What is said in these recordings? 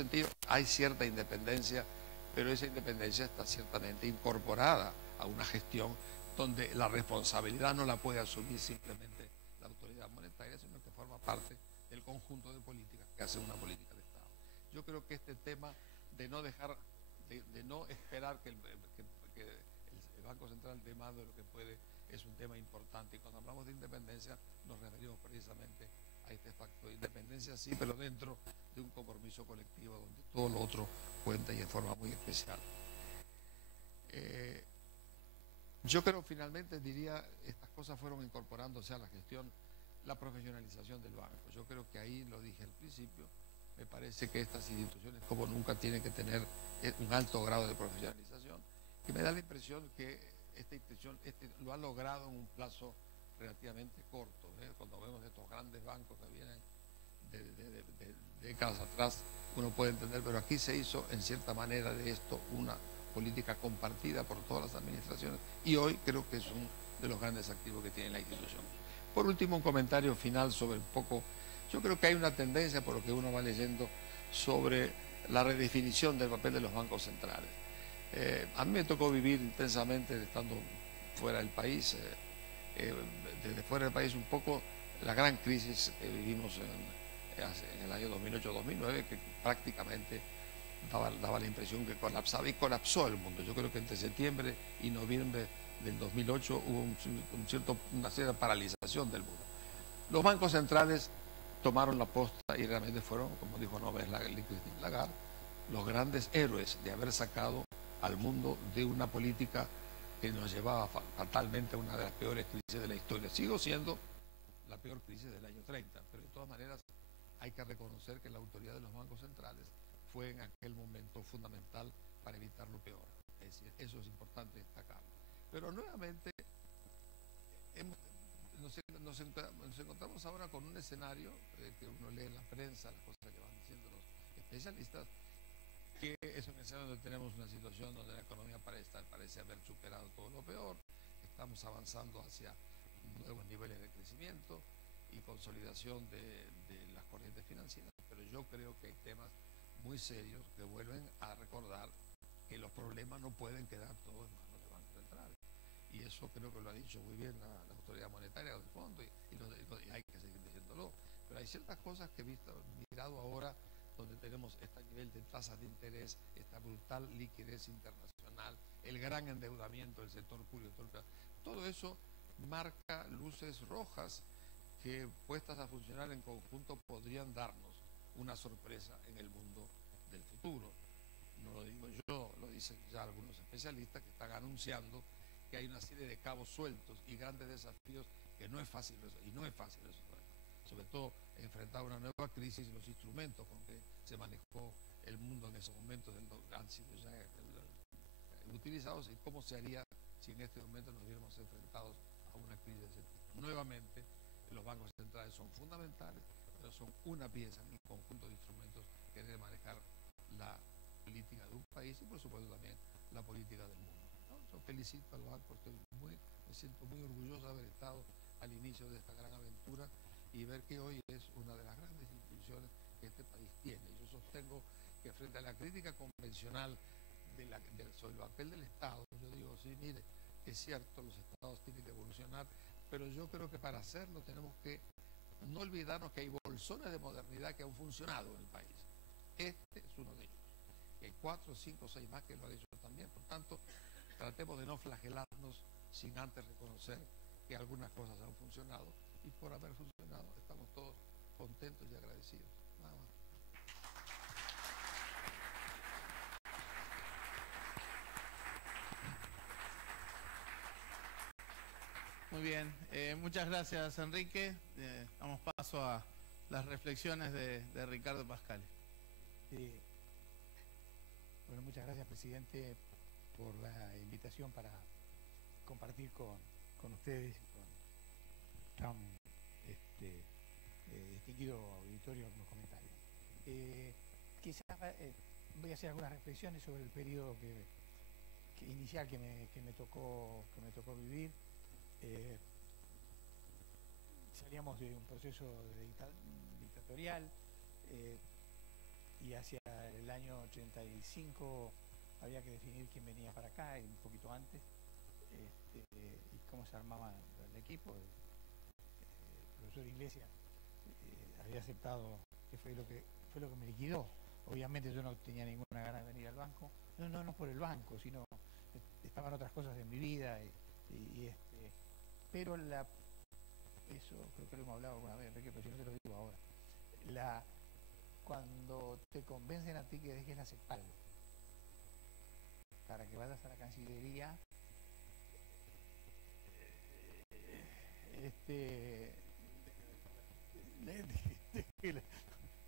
sentido hay cierta independencia, pero esa independencia está ciertamente incorporada a una gestión donde la responsabilidad no la puede asumir simplemente la autoridad monetaria, sino que forma parte del conjunto de políticas que hace una política de Estado. Yo creo que este tema de no dejar, de no esperar que el Banco Central dé más de lo que puede, es un tema importante. Y cuando hablamos de independencia nos referimos precisamente a este factor de independencia, sí, pero dentro de un compromiso colectivo donde todo lo otro cuenta y en forma muy especial. Yo creo, finalmente, diría, estas cosas fueron incorporándose a la gestión, la profesionalización del banco. Yo creo que ahí, lo dije al principio, me parece que estas instituciones como nunca tienen que tener un alto grado de profesionalización, y me da la impresión que esta institución lo ha logrado en un plazo relativamente corto. Cuando vemos estos grandes bancos que vienen de décadas atrás, uno puede entender, pero aquí se hizo en cierta manera de esto una política compartida por todas las administraciones, y hoy creo que es uno de los grandes activos que tiene la institución. Por último, un comentario final sobre un poco, yo creo que hay una tendencia, por lo que uno va leyendo, sobre la redefinición del papel de los bancos centrales. A mí me tocó vivir intensamente, estando fuera del país, desde fuera del país un poco, la gran crisis que vivimos en el año 2008-2009, que prácticamente daba la impresión que colapsaba, y colapsó el mundo. Yo creo que entre septiembre y noviembre del 2008 hubo una cierta paralización del mundo. Los bancos centrales tomaron la posta y realmente fueron, como dijo Christine Lagarde, los grandes héroes de haber sacado al mundo de una política que nos llevaba fatalmente a una de las peores crisis de la historia. Sigo siendo la peor crisis del año 30, pero de todas maneras hay que reconocer que la autoridad de los bancos centrales fue en aquel momento fundamental para evitar lo peor. Es decir, eso es importante destacar. Pero nuevamente nos encontramos ahora con un escenario que uno lee en la prensa, las cosas que van diciendo los especialistas, que es un escenario donde tenemos una situación donde la economía parece haber superado todo lo peor, estamos avanzando hacia nuevos niveles de crecimiento y consolidación de las corrientes financieras, pero yo creo que hay temas muy serios que vuelven a recordar que los problemas no pueden quedar todos en manos de bancos centrales. Y eso creo que lo ha dicho muy bien la autoridad monetaria del fondo, y hay que seguir diciéndolo. Pero hay ciertas cosas que mirado ahora, donde tenemos este nivel de tasas de interés, esta brutal liquidez internacional, el gran endeudamiento del sector público, todo eso marca luces rojas que, puestas a funcionar en conjunto, podrían darnos una sorpresa en el mundo del futuro. No lo digo yo, lo dicen ya algunos especialistas que están anunciando que hay una serie de cabos sueltos y grandes desafíos que no es fácil resolver. Sobre todo enfrentar una nueva crisis, y los instrumentos con que se manejó el mundo en esos momentos han sido ya utilizados, y cómo se haría si en este momento nos viéramos enfrentados a una crisis de ese tipo. Nuevamente, los bancos centrales son fundamentales, pero son una pieza en el conjunto de instrumentos que debe manejar la política de un país y, por supuesto, también la política del mundo, ¿no? Yo felicito al banco, me siento muy orgulloso de haber estado al inicio de esta gran aventura y ver que hoy es una de las grandes instituciones que este país tiene. Yo sostengo que, frente a la crítica convencional sobre el papel del Estado, yo digo, sí, mire, es cierto, los Estados tienen que evolucionar, pero yo creo que para hacerlo tenemos que no olvidarnos que hay bolsones de modernidad que han funcionado en el país. Este es uno de ellos. Y hay 4, 5, 6 más que lo han hecho también. Por tanto, tratemos de no flagelarnos sin antes reconocer que algunas cosas han funcionado, y por haber funcionado estamos todos contentos y agradecidos. Nada más. Muy bien, muchas gracias, Enrique. Damos paso a las reflexiones de Ricardo Pascal. Bueno, muchas gracias, presidente, por la invitación para compartir con ustedes y con tan distinguido auditorio algunos comentarios. Quizás voy a hacer algunas reflexiones sobre el periodo inicial que me tocó vivir. Salíamos de un proceso dictatorial, y hacia el año 85 había que definir quién venía para acá, y un poquito antes, y cómo se armaba el equipo. El profesor Iglesias había aceptado, que fue lo que me liquidó. Obviamente yo no tenía ninguna gana de venir al banco, no por el banco, sino estaban otras cosas en mi vida, pero eso creo que lo hemos hablado alguna vez, Enrique, pero si no te lo digo ahora. Cuando te convencen a ti que dejes la CEPAL para que vayas a la Cancillería,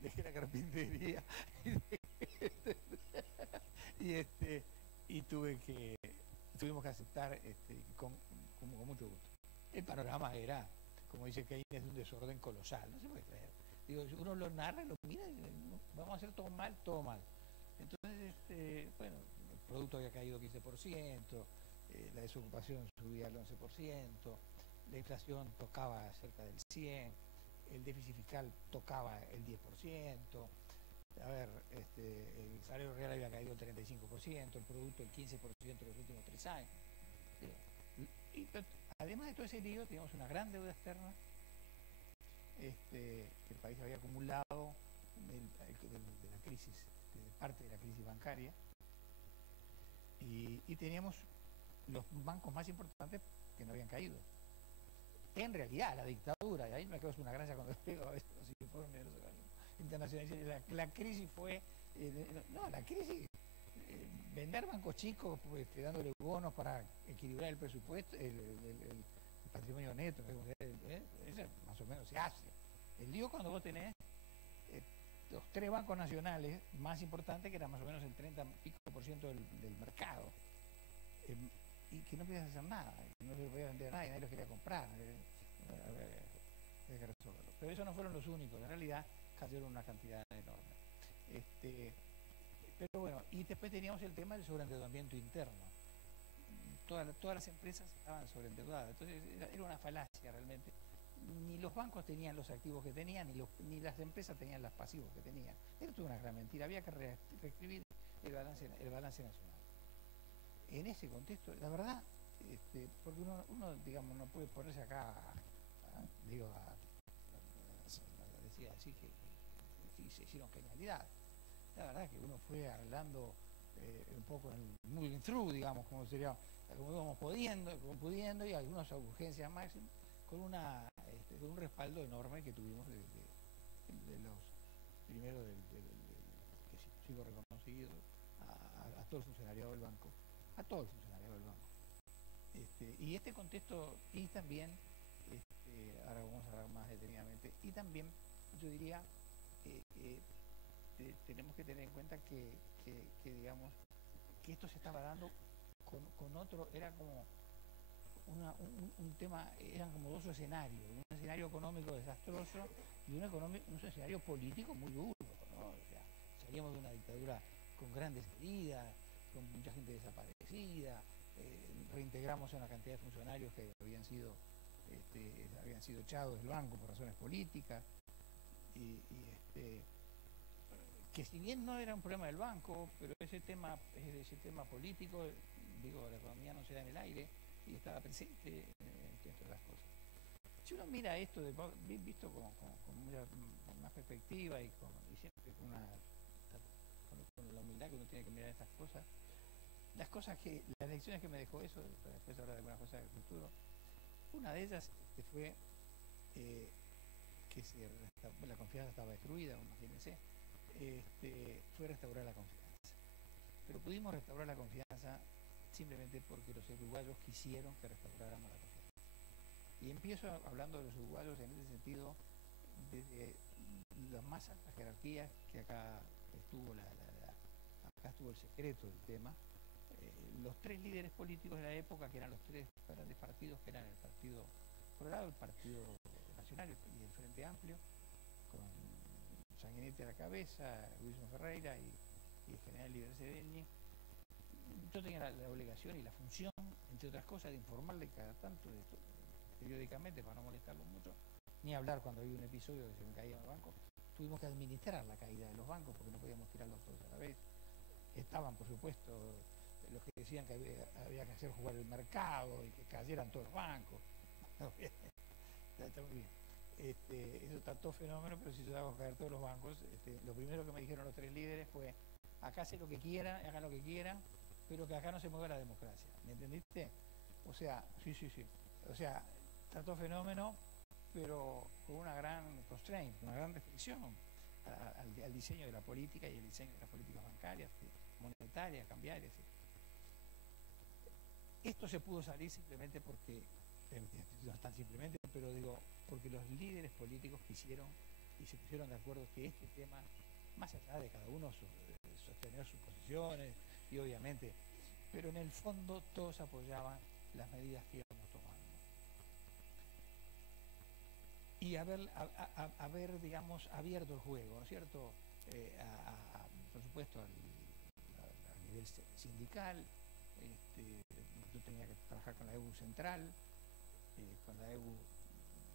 dejé la carpintería y tuvimos que aceptar con mucho gusto. El panorama era, como dice Keynes, de un desorden colosal, no se puede creer. Digo, uno lo narra, lo mira y vamos a hacer todo mal, todo mal. Entonces, bueno, el producto había caído 15%, la desocupación subía al 11%, la inflación tocaba cerca del 100%, el déficit fiscal tocaba el 10%, a ver, el salario real había caído el 35%, el producto el 15% en los últimos 3 años. Y además de todo ese lío, teníamos una gran deuda externa que el país había acumulado de la crisis, de parte de la crisis bancaria, y teníamos los bancos más importantes que no habían caído. En realidad, la dictadura, y ahí me quedo una gracia cuando leo a veces los informes internacionales, la crisis fue, la crisis, vender bancos chicos, pues, dándole bonos para equilibrar el presupuesto, el patrimonio neto, eso más o menos se hace. El lío cuando vos tenés los 3 bancos nacionales más importantes, que eran más o menos el 30% y pico del mercado, y que no podías hacer nada, que no se podía vender a nadie, nadie los quería comprar, había que resolverlo. Pero esos no fueron los únicos, en realidad cayeron una cantidad enorme. Pero bueno, y después teníamos el tema del sobreendeudamiento interno. Todas las empresas estaban sobreendeudadas, entonces era una falacia realmente. Ni los bancos tenían los activos que tenían, ni las empresas tenían los pasivos que tenían. Era toda una gran mentira, había que reescribir el balance nacional. En ese contexto, la verdad, porque uno, digamos, no puede ponerse acá a decir así que se hicieron genialidades. La verdad que uno fue arreglando un poco el moving through, digamos, como íbamos pudiendo, y algunas urgencias máximas, con un respaldo enorme que tuvimos de los primeros que sigo reconocido, a todo el funcionariado del banco, y este contexto, y también, ahora vamos a hablar más detenidamente, y también yo diría, tenemos que tener en cuenta que digamos, que esto se estaba dando con otro, era como un tema, eran como 2 escenarios, un escenario económico desastroso y un escenario político muy duro, ¿no? O sea, salíamos de una dictadura con grandes heridas, con mucha gente desaparecida, reintegramos a una cantidad de funcionarios que habían sido echados del banco por razones políticas, que si bien no era un problema del banco, pero ese tema político, digo, la economía no se da en el aire y estaba presente entre otras cosas. Si uno mira esto visto con más perspectiva y siempre con la humildad que uno tiene que mirar estas cosas, las lecciones que me dejó eso, para después hablar de algunas cosas del futuro, una de ellas fue que la confianza estaba destruida, imagínense, fue restaurar la confianza. Pero pudimos restaurar la confianza simplemente porque los uruguayos quisieron que restauráramos la confianza. Y empiezo hablando de los uruguayos en ese sentido, desde las más altas jerarquías, que acá estuvo el secreto del tema, los 3 líderes políticos de la época, que eran los 3 grandes partidos, que eran el Partido Colorado, el Partido Nacional y el Frente Amplio, con Sanguinetti a la cabeza, Wilson Ferreira y el general Líder Sedeñi. Yo tenía la obligación y la función, entre otras cosas, de informarle cada tanto, periódicamente, para no molestarlo mucho, ni hablar cuando había un episodio que se me caía en el banco. tuvimos que administrar la caída de los bancos porque no podíamos tirarlos todos a la vez. Estaban, por supuesto, los que decían que había que hacer jugar el mercado y que cayeran todos los bancos. Está muy bien. Eso está todo fenómeno, pero si se daba a caer todos los bancos, lo primero que me dijeron los 3 líderes fue: acá hacen lo que quieran, hagan lo que quieran, pero que acá no se mueva la democracia. ¿Me entendiste? O sea, sí. O sea, está todo fenómeno, pero con una gran constraint, una gran restricción al diseño de la política y el diseño de las políticas bancarias, monetarias, cambiarias. Esto se pudo salir simplemente porque, no tan simplemente, pero digo, porque los líderes políticos quisieron y se pusieron de acuerdo que este tema, más allá de cada uno sostener sus posiciones y obviamente, pero en el fondo todos apoyaban las medidas que íbamos tomando. Y haber digamos, abierto el juego, ¿no es cierto? Por supuesto, a nivel sindical. Yo tenía que trabajar con la EU central, con la EU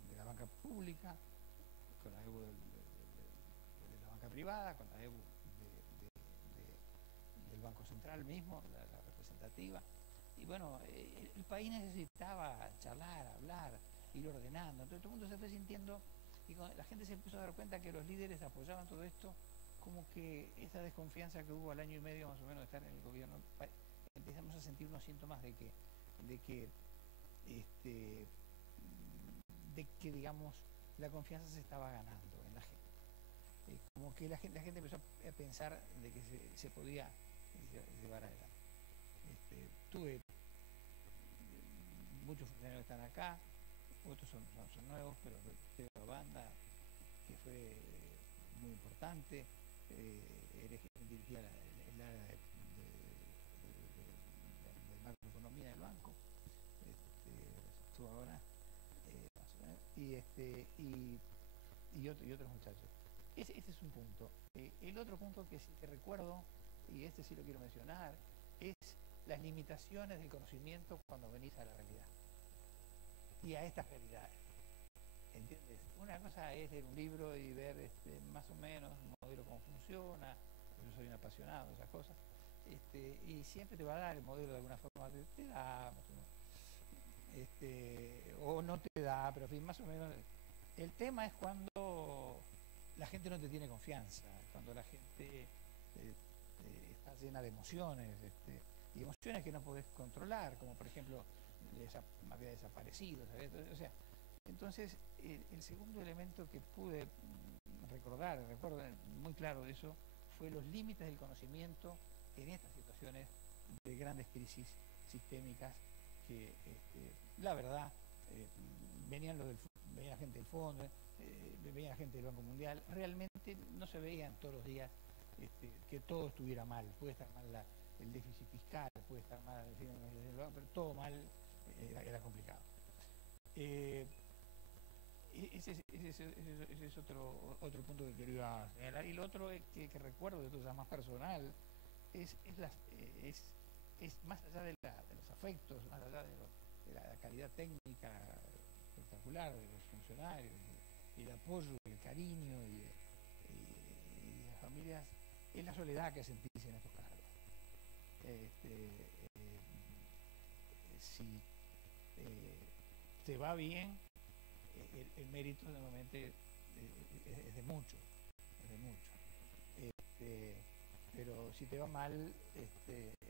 de la banca pública, con la EU de la banca privada, con la EU del Banco Central mismo, la representativa. Y bueno, el país necesitaba charlar, hablar, ir ordenando. Entonces todo el mundo se fue sintiendo, y la gente se empezó a dar cuenta que los líderes apoyaban todo esto, como que esa desconfianza que hubo al año y medio más o menos de estar en el gobierno, empezamos a sentir unos síntomas de que digamos, la confianza se estaba ganando en la gente. Como que la gente empezó a pensar de que se podía llevar adelante. Tuve muchos funcionarios que están acá, otros son nuevos, pero la banda, que fue muy importante, dirigía el área de macroeconomía del banco, estuvo ahora, y otros muchachos. Este es un punto. El otro punto que sí que recuerdo, y este sí lo quiero mencionar, es las limitaciones del conocimiento cuando venís a la realidad y a estas realidades. ¿Entiendes? Una cosa es leer un libro y ver más o menos un modelo cómo funciona. Yo soy un apasionado de esas cosas, y siempre te va a dar el modelo de alguna forma, te da más o menos, o no te da, pero en fin, más o menos. El tema es cuando la gente no te tiene confianza, cuando la gente está llena de emociones, y emociones que no podés controlar, como por ejemplo había desaparecido, ¿sabes? O sea, entonces el segundo elemento que pude recuerdo muy claro de eso, fue los límites del conocimiento en estas situaciones de grandes crisis sistémicas que, la verdad, venía la gente del fondo, venía la gente del Banco Mundial, realmente no se veían todos los días que todo estuviera mal. Puede estar mal el déficit fiscal, puede estar mal pero todo mal, era complicado. Ese es otro punto que quería señalar. Y lo otro que recuerdo, de todo más personal, es más allá de los afectos, más allá de la calidad técnica espectacular de los funcionarios, y el apoyo, el cariño y las familias, es la soledad que sentís en estos cargos. Si te va bien, el mérito normalmente es de mucho, pero si te va mal, es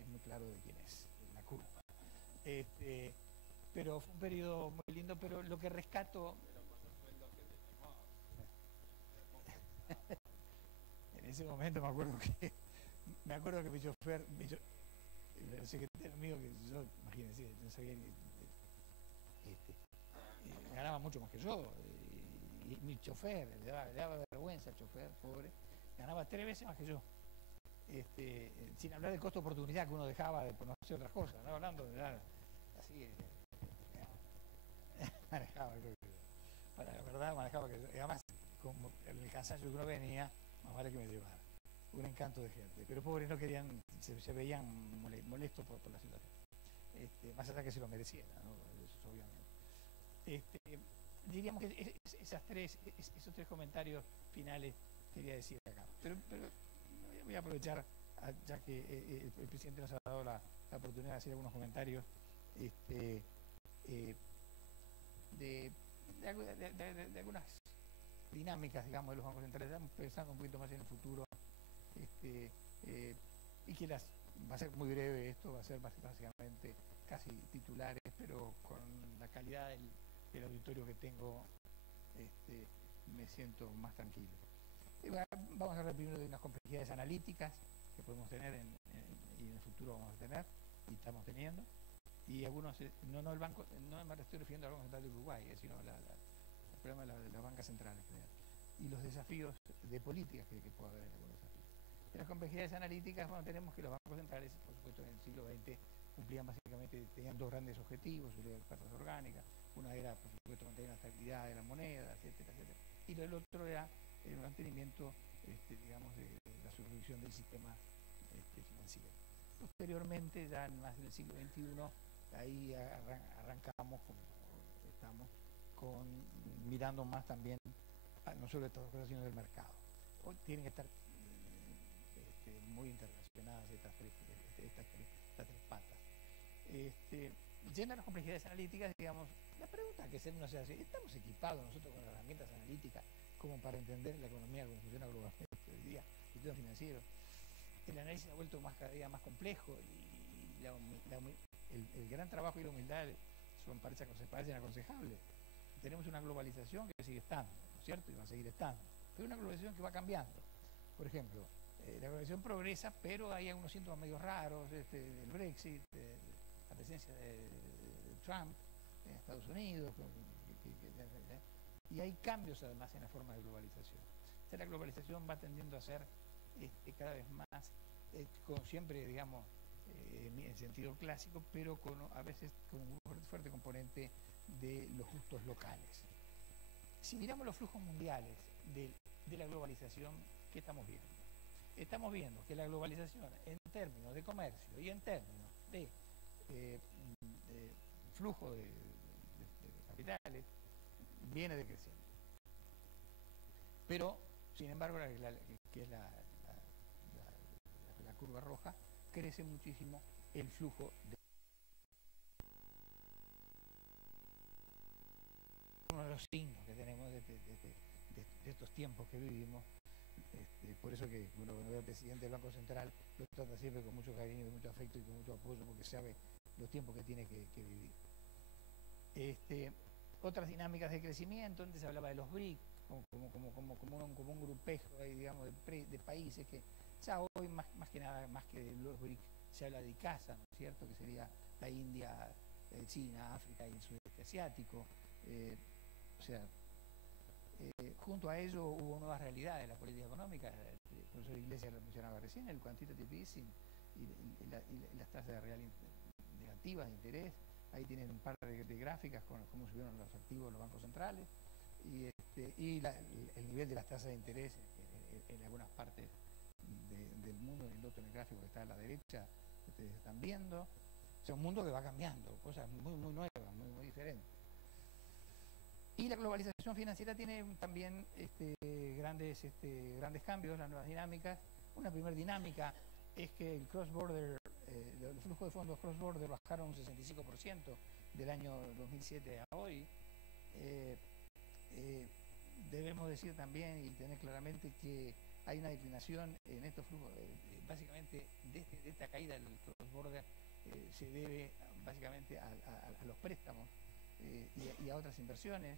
muy claro de quién es la culpa. Pero fue un periodo muy lindo, pero lo que rescato en ese momento me acuerdo que mi chofer, el secretario mío, que yo, imagínense, no sabía ganaba mucho más que yo, y mi chofer, le daba vergüenza al chofer, pobre, ganaba 3 veces más que yo, sin hablar del costo de oportunidad que uno dejaba de conocer otras cosas, no hablando de nada, así, manejaba, para la verdad manejaba, que y además, como el cansancio que uno venía, más vale que me llevara, un encanto de gente, pero pobres no querían, se veían molestos por la situación, más allá que se lo merecieran, ¿no? Eso obviamente. Diríamos que esos tres comentarios finales quería decir acá. Pero voy a aprovechar, ya que el presidente nos ha dado la oportunidad de hacer algunos comentarios de algunas dinámicas, digamos, de los bancos centrales. Estamos pensando un poquito más en el futuro, y que va a ser muy breve esto, va a ser básicamente casi titulares, pero con la calidad del auditorio que tengo, me siento más tranquilo. Vamos a hablar primero de unas complejidades analíticas que podemos tener y en el futuro vamos a tener y estamos teniendo, y algunos, no el banco, no me estoy refiriendo al Banco Central de Uruguay, sino el problema de las bancas centrales y los desafíos de políticas que puede haber en algunos desafíos. En las complejidades analíticas, bueno, tenemos que los bancos centrales, por supuesto, en el siglo XX cumplían básicamente, tenían dos grandes objetivos, uno era la orgánica, una era, por supuesto, mantener la estabilidad de la moneda, etcétera, etcétera, y el otro era el mantenimiento, digamos, de la supervisión del sistema financiero. Posteriormente, ya más en el siglo XXI, ahí arrancamos, como estamos, mirando más también, no solo estas dos cosas, sino del mercado. Hoy tienen que estar muy interrelacionadas estas tres patas. Llenas las complejidades analíticas, digamos, la pregunta que uno se hace: ¿estamos equipados nosotros con las herramientas analíticas como para entender la economía como funciona globalmente hoy día, el sistema financiero? El análisis ha vuelto cada día más complejo, y el gran trabajo y la humildad parecen aconsejables. Tenemos una globalización que sigue estando, ¿no es cierto? Y va a seguir estando, pero una globalización que va cambiando. Por ejemplo, la globalización progresa, pero hay algunos síntomas medio raros, el Brexit, la presencia de Trump en Estados Unidos, y hay cambios además en la forma de globalización. O sea, la globalización va tendiendo a ser cada vez más, como siempre, digamos, en sentido clásico, pero a veces con un fuerte componente de los gustos locales. Si miramos los flujos mundiales de la globalización, ¿qué estamos viendo? Estamos viendo que la globalización, en términos de comercio y en términos de flujo de capitales, viene decreciendo. Pero, sin embargo, que es la curva roja, crece muchísimo el flujo de... Uno de los signos que tenemos de estos tiempos que vivimos. Por eso que uno, cuando ve al presidente del Banco Central, lo trata siempre con mucho cariño, con mucho afecto y con mucho apoyo, porque sabe los tiempos que tiene que vivir. Otras dinámicas de crecimiento, antes se hablaba de los BRIC, como un grupejo ahí, digamos, de países que ya hoy más que nada, más que de los BRIC, se habla de ICASA, ¿no es cierto?, que sería la India, China, África y el sudeste asiático. O sea, junto a ello hubo nuevas realidades de la política económica. El profesor Iglesias lo mencionaba recién, el quantitative easing y las tasas de real negativas de interés. Ahí tienen un par de gráficas con cómo subieron los activos de los bancos centrales y el nivel de las tasas de interés en algunas partes del mundo. En el otro, en el gráfico que está a la derecha, ustedes están viendo. O sea, un mundo que va cambiando, cosas muy nuevas, muy diferentes. Y la globalización financiera tiene también grandes cambios, las nuevas dinámicas. Una primera dinámica es que el cross-border, los flujos de fondos cross-border bajaron un 65% del año 2007 a hoy. Debemos decir también y tener claramente que hay una declinación en estos flujos, básicamente de esta caída del cross-border se debe básicamente a los préstamos y a otras inversiones,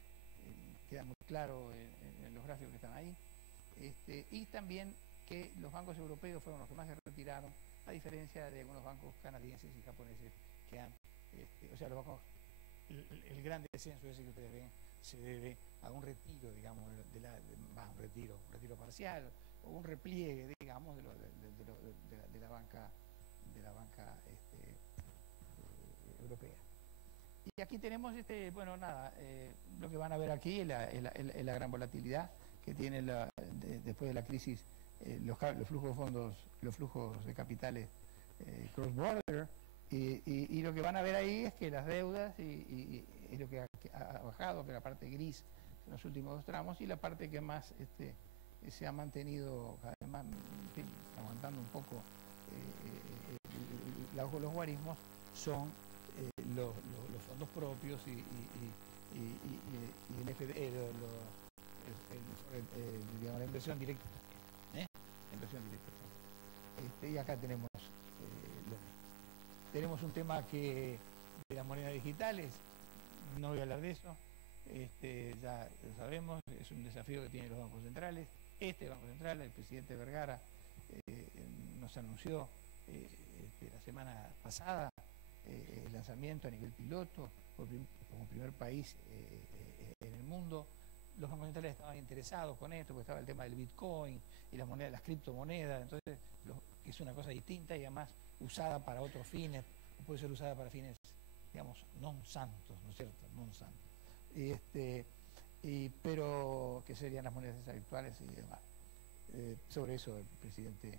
queda muy claro en los gráficos que están ahí, y también que los bancos europeos fueron los que más se retiraron, a diferencia de algunos bancos canadienses y japoneses que han, o sea, los bancos, el gran descenso ese que ustedes ven se debe a un retiro, digamos, un retiro parcial, o un repliegue, digamos, de la banca europea. Y aquí tenemos, bueno, nada, lo que van a ver aquí es la gran volatilidad que tiene después de la crisis, los flujos de fondos, los flujos de capitales cross-border, y lo que van a ver ahí es que las deudas y lo que ha bajado, que la parte gris en los últimos dos tramos, y la parte que más se ha mantenido además, en fin, aguantando un poco los guarismos, son los fondos propios y el FD, digamos, la inversión directa. La inversión directa. Y acá tenemos tenemos un tema de las monedas digitales. No voy a hablar de eso, ya lo sabemos, es un desafío que tienen los bancos centrales. Este Banco Central, el presidente Vergara, nos anunció la semana pasada el lanzamiento a nivel piloto como primer país en el mundo. Los bancos centrales estaban interesados con esto, porque estaba el tema del Bitcoin y las criptomonedas, entonces es una cosa distinta y además usada para otros fines, o puede ser usada para fines, digamos, non santos, ¿no es cierto? Non santos. Pero que serían las monedas virtuales y demás. Sobre eso el presidente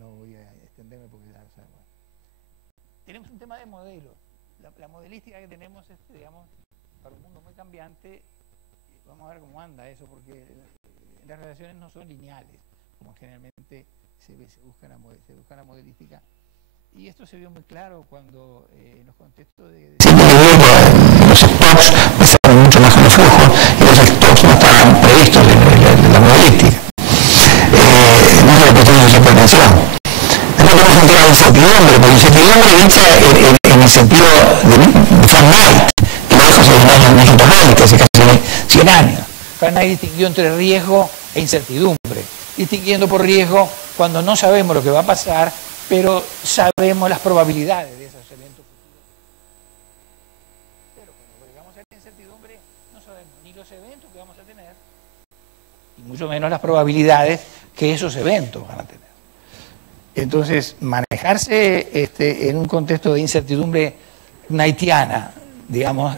no voy a extenderme porque ya sabemos. Tenemos un tema de modelo. La modelística que tenemos es, digamos, para un mundo muy cambiante. Vamos a ver cómo anda eso, porque las relaciones no son lineales, como generalmente se busca la modelística. Y esto se vio muy claro cuando en los contextos de... Los stocks empezaron mucho más con los flujos y los stocks no estaban previstos en la modelística. No se le prestó mucha atención. Después tenemos un tema de incertidumbre, porque incertidumbre dicha en el sentido de Fahrenheit, que lo dijo hace unos años en México, hace casi 100 años. Fahrenheit distinguió entre riesgo e incertidumbre, distinguiendo por riesgo cuando no sabemos lo que va a pasar, pero sabemos las probabilidades de esos eventos futuros. Pero cuando llegamos a la incertidumbre, no sabemos ni los eventos que vamos a tener, y mucho menos las probabilidades que esos eventos van a tener. Entonces, manejarse en un contexto de incertidumbre haitiana, digamos,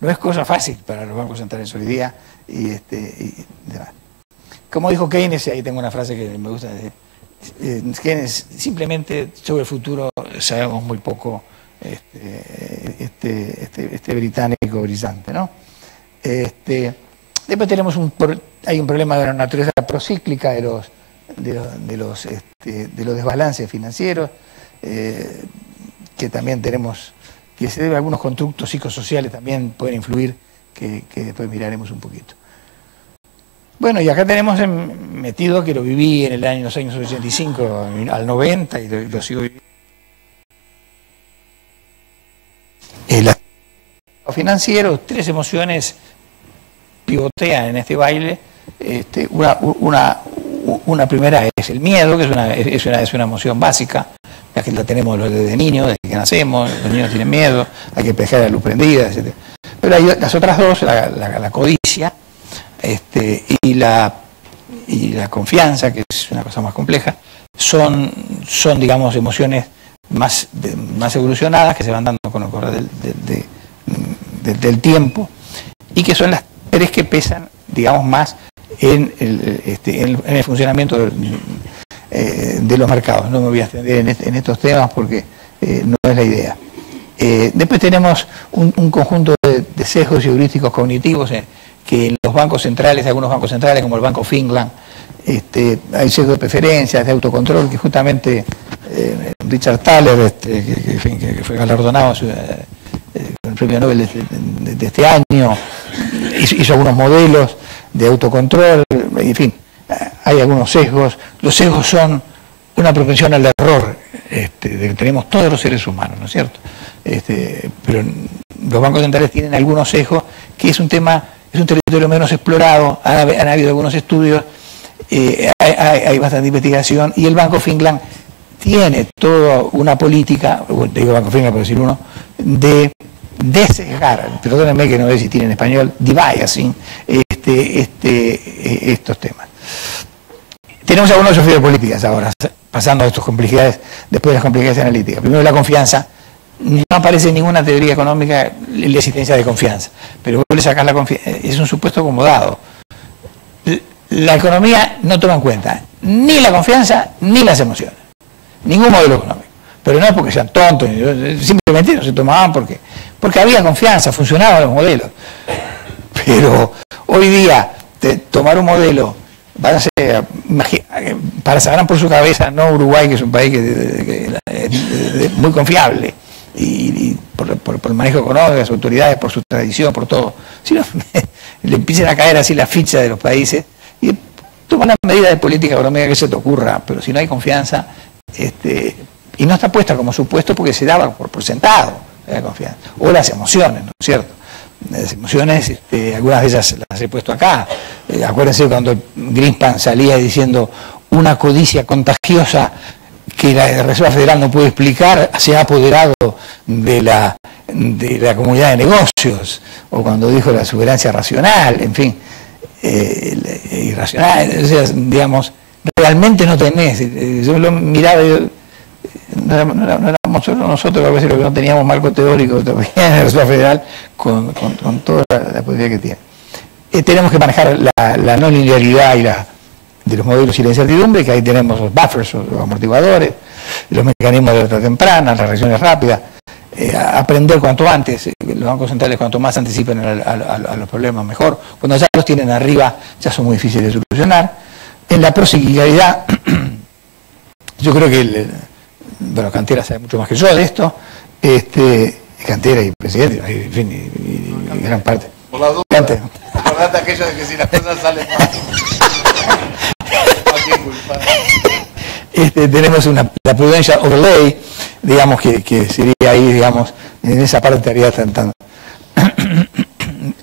no es cosa fácil para los bancos centrales hoy día. Y demás. Como dijo Keynes, ahí tengo una frase que me gusta decir, Keynes, simplemente sobre el futuro sabemos muy poco, este británico brillante, ¿no? Después tenemos hay un problema de la naturaleza procíclica de los desbalances financieros, que también tenemos, que se debe a algunos constructos psicosociales también pueden influir, que después miraremos un poquito. Bueno, y acá tenemos metido, que lo viví en los años 85 al 90 y lo sigo viviendo. Los financieros, tres emociones pivotean en este baile. Una primera es el miedo, que es una emoción básica, la que la tenemos desde niños, desde que nacemos. Los niños tienen miedo, hay que dejar la luz prendida, etc. Pero hay las otras dos, la codicia y la confianza, que es una cosa más compleja, son digamos, emociones más evolucionadas, que se van dando con el correr del tiempo, y que son las tres que pesan, digamos, más en el funcionamiento de los mercados. No me voy a extender en estos temas porque no es la idea. Después tenemos un conjunto de sesgos y heurísticos cognitivos que en los bancos centrales, algunos bancos centrales como el Banco Finland, hay sesgos de preferencias, de autocontrol, que justamente Richard Thaler, que fue galardonado con el premio Nobel de este año, hizo algunos modelos de autocontrol, en fin, hay algunos sesgos. Los sesgos son una propensión al error que tenemos todos los seres humanos, ¿no es cierto? Pero los bancos centrales tienen algunos sesgos, que es un territorio menos explorado. Han habido algunos estudios, hay bastante investigación, y el Banco Finland tiene toda una política, digo Banco Finland por decir uno, de sesgar, perdónenme que no sé si tiene en español, debiasing, estos temas. Tenemos algunos desafíos de políticas ahora, pasando a estas complejidades, después de las complejidades analíticas. Primero, la confianza. No aparece en ninguna teoría económica la existencia de confianza, pero vos le sacás la confianza, es un supuesto acomodado. La economía no toma en cuenta ni la confianza ni las emociones, ningún modelo económico. Pero no es porque sean tontos, simplemente no se tomaban porque había confianza, funcionaban los modelos. Pero hoy día tomar un modelo pasarán por su cabeza no Uruguay, que es un país muy confiable, y por el manejo económico de las autoridades, por su tradición, por todo, sino le empiezan a caer así las fichas de los países y toma una medida de política económica que se te ocurra, pero si no hay confianza, y no está puesta como supuesto porque se daba por sentado la confianza, o las emociones, ¿no es cierto? Las emociones, algunas de ellas las he puesto acá. Acuérdense cuando Greenspan salía diciendo una codicia contagiosa que la Reserva Federal no puede explicar, se ha apoderado de la comunidad de negocios, o cuando dijo la exuberancia racional, en fin, irracional, o sea, digamos, realmente no tenés. Yo lo miraba y no éramos solo nosotros, a veces lo que no teníamos marco teórico todavía en la Reserva Federal con toda la posibilidad que tiene. Tenemos que manejar la no linealidad de los modelos y la incertidumbre, que ahí tenemos los buffers, los amortiguadores, los mecanismos de alerta temprana, las reacciones rápidas, aprender cuanto antes, los bancos centrales cuanto más anticipen a los problemas mejor, cuando ya los tienen arriba ya son muy difíciles de solucionar. En la prociclicalidad, yo creo que Cantera sabe mucho más que yo de esto, Cantera y presidente, en fin, y gran parte. Por la duda, acordate aquello de que si las cosas salen mal. Tenemos la prudential overlay, digamos, que sería ahí, digamos, en esa parte estaría tan...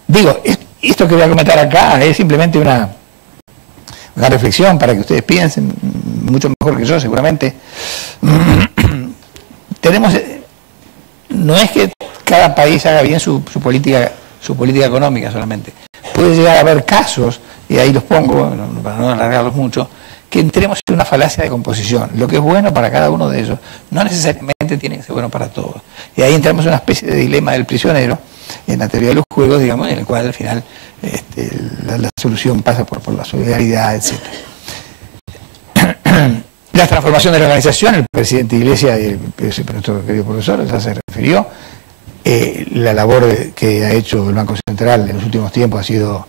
Digo, esto que voy a comentar acá es simplemente una reflexión para que ustedes piensen, mucho mejor que yo seguramente. No es que cada país haga bien su política económica solamente. Puede llegar a haber casos, y ahí los pongo, para no alargarlos mucho, que entremos en una falacia de composición. Lo que es bueno para cada uno de ellos no necesariamente tiene que ser bueno para todos. Y ahí entramos en una especie de dilema del prisionero, en la teoría de los juegos, digamos, en el cual al final la solución pasa por la solidaridad, etc. La transformación de la organización, el presidente Iglesias y nuestro querido profesor ya se refirió. La labor que ha hecho el Banco Central en los últimos tiempos ha sido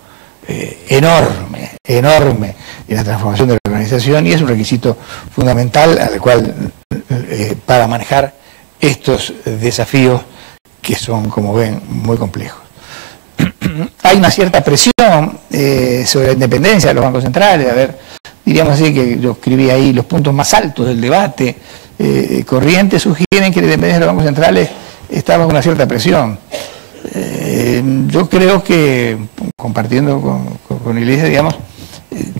enorme en la transformación de la organización, y es un requisito fundamental al cual para manejar estos desafíos que son, como ven, muy complejos. Hay una cierta presión sobre la independencia de los bancos centrales. A ver, diríamos así, que yo escribí ahí los puntos más altos del debate. Corrientes sugieren que la independencia de los bancos centrales está bajo una cierta presión. Yo creo que, compartiendo con Iglesias, digamos,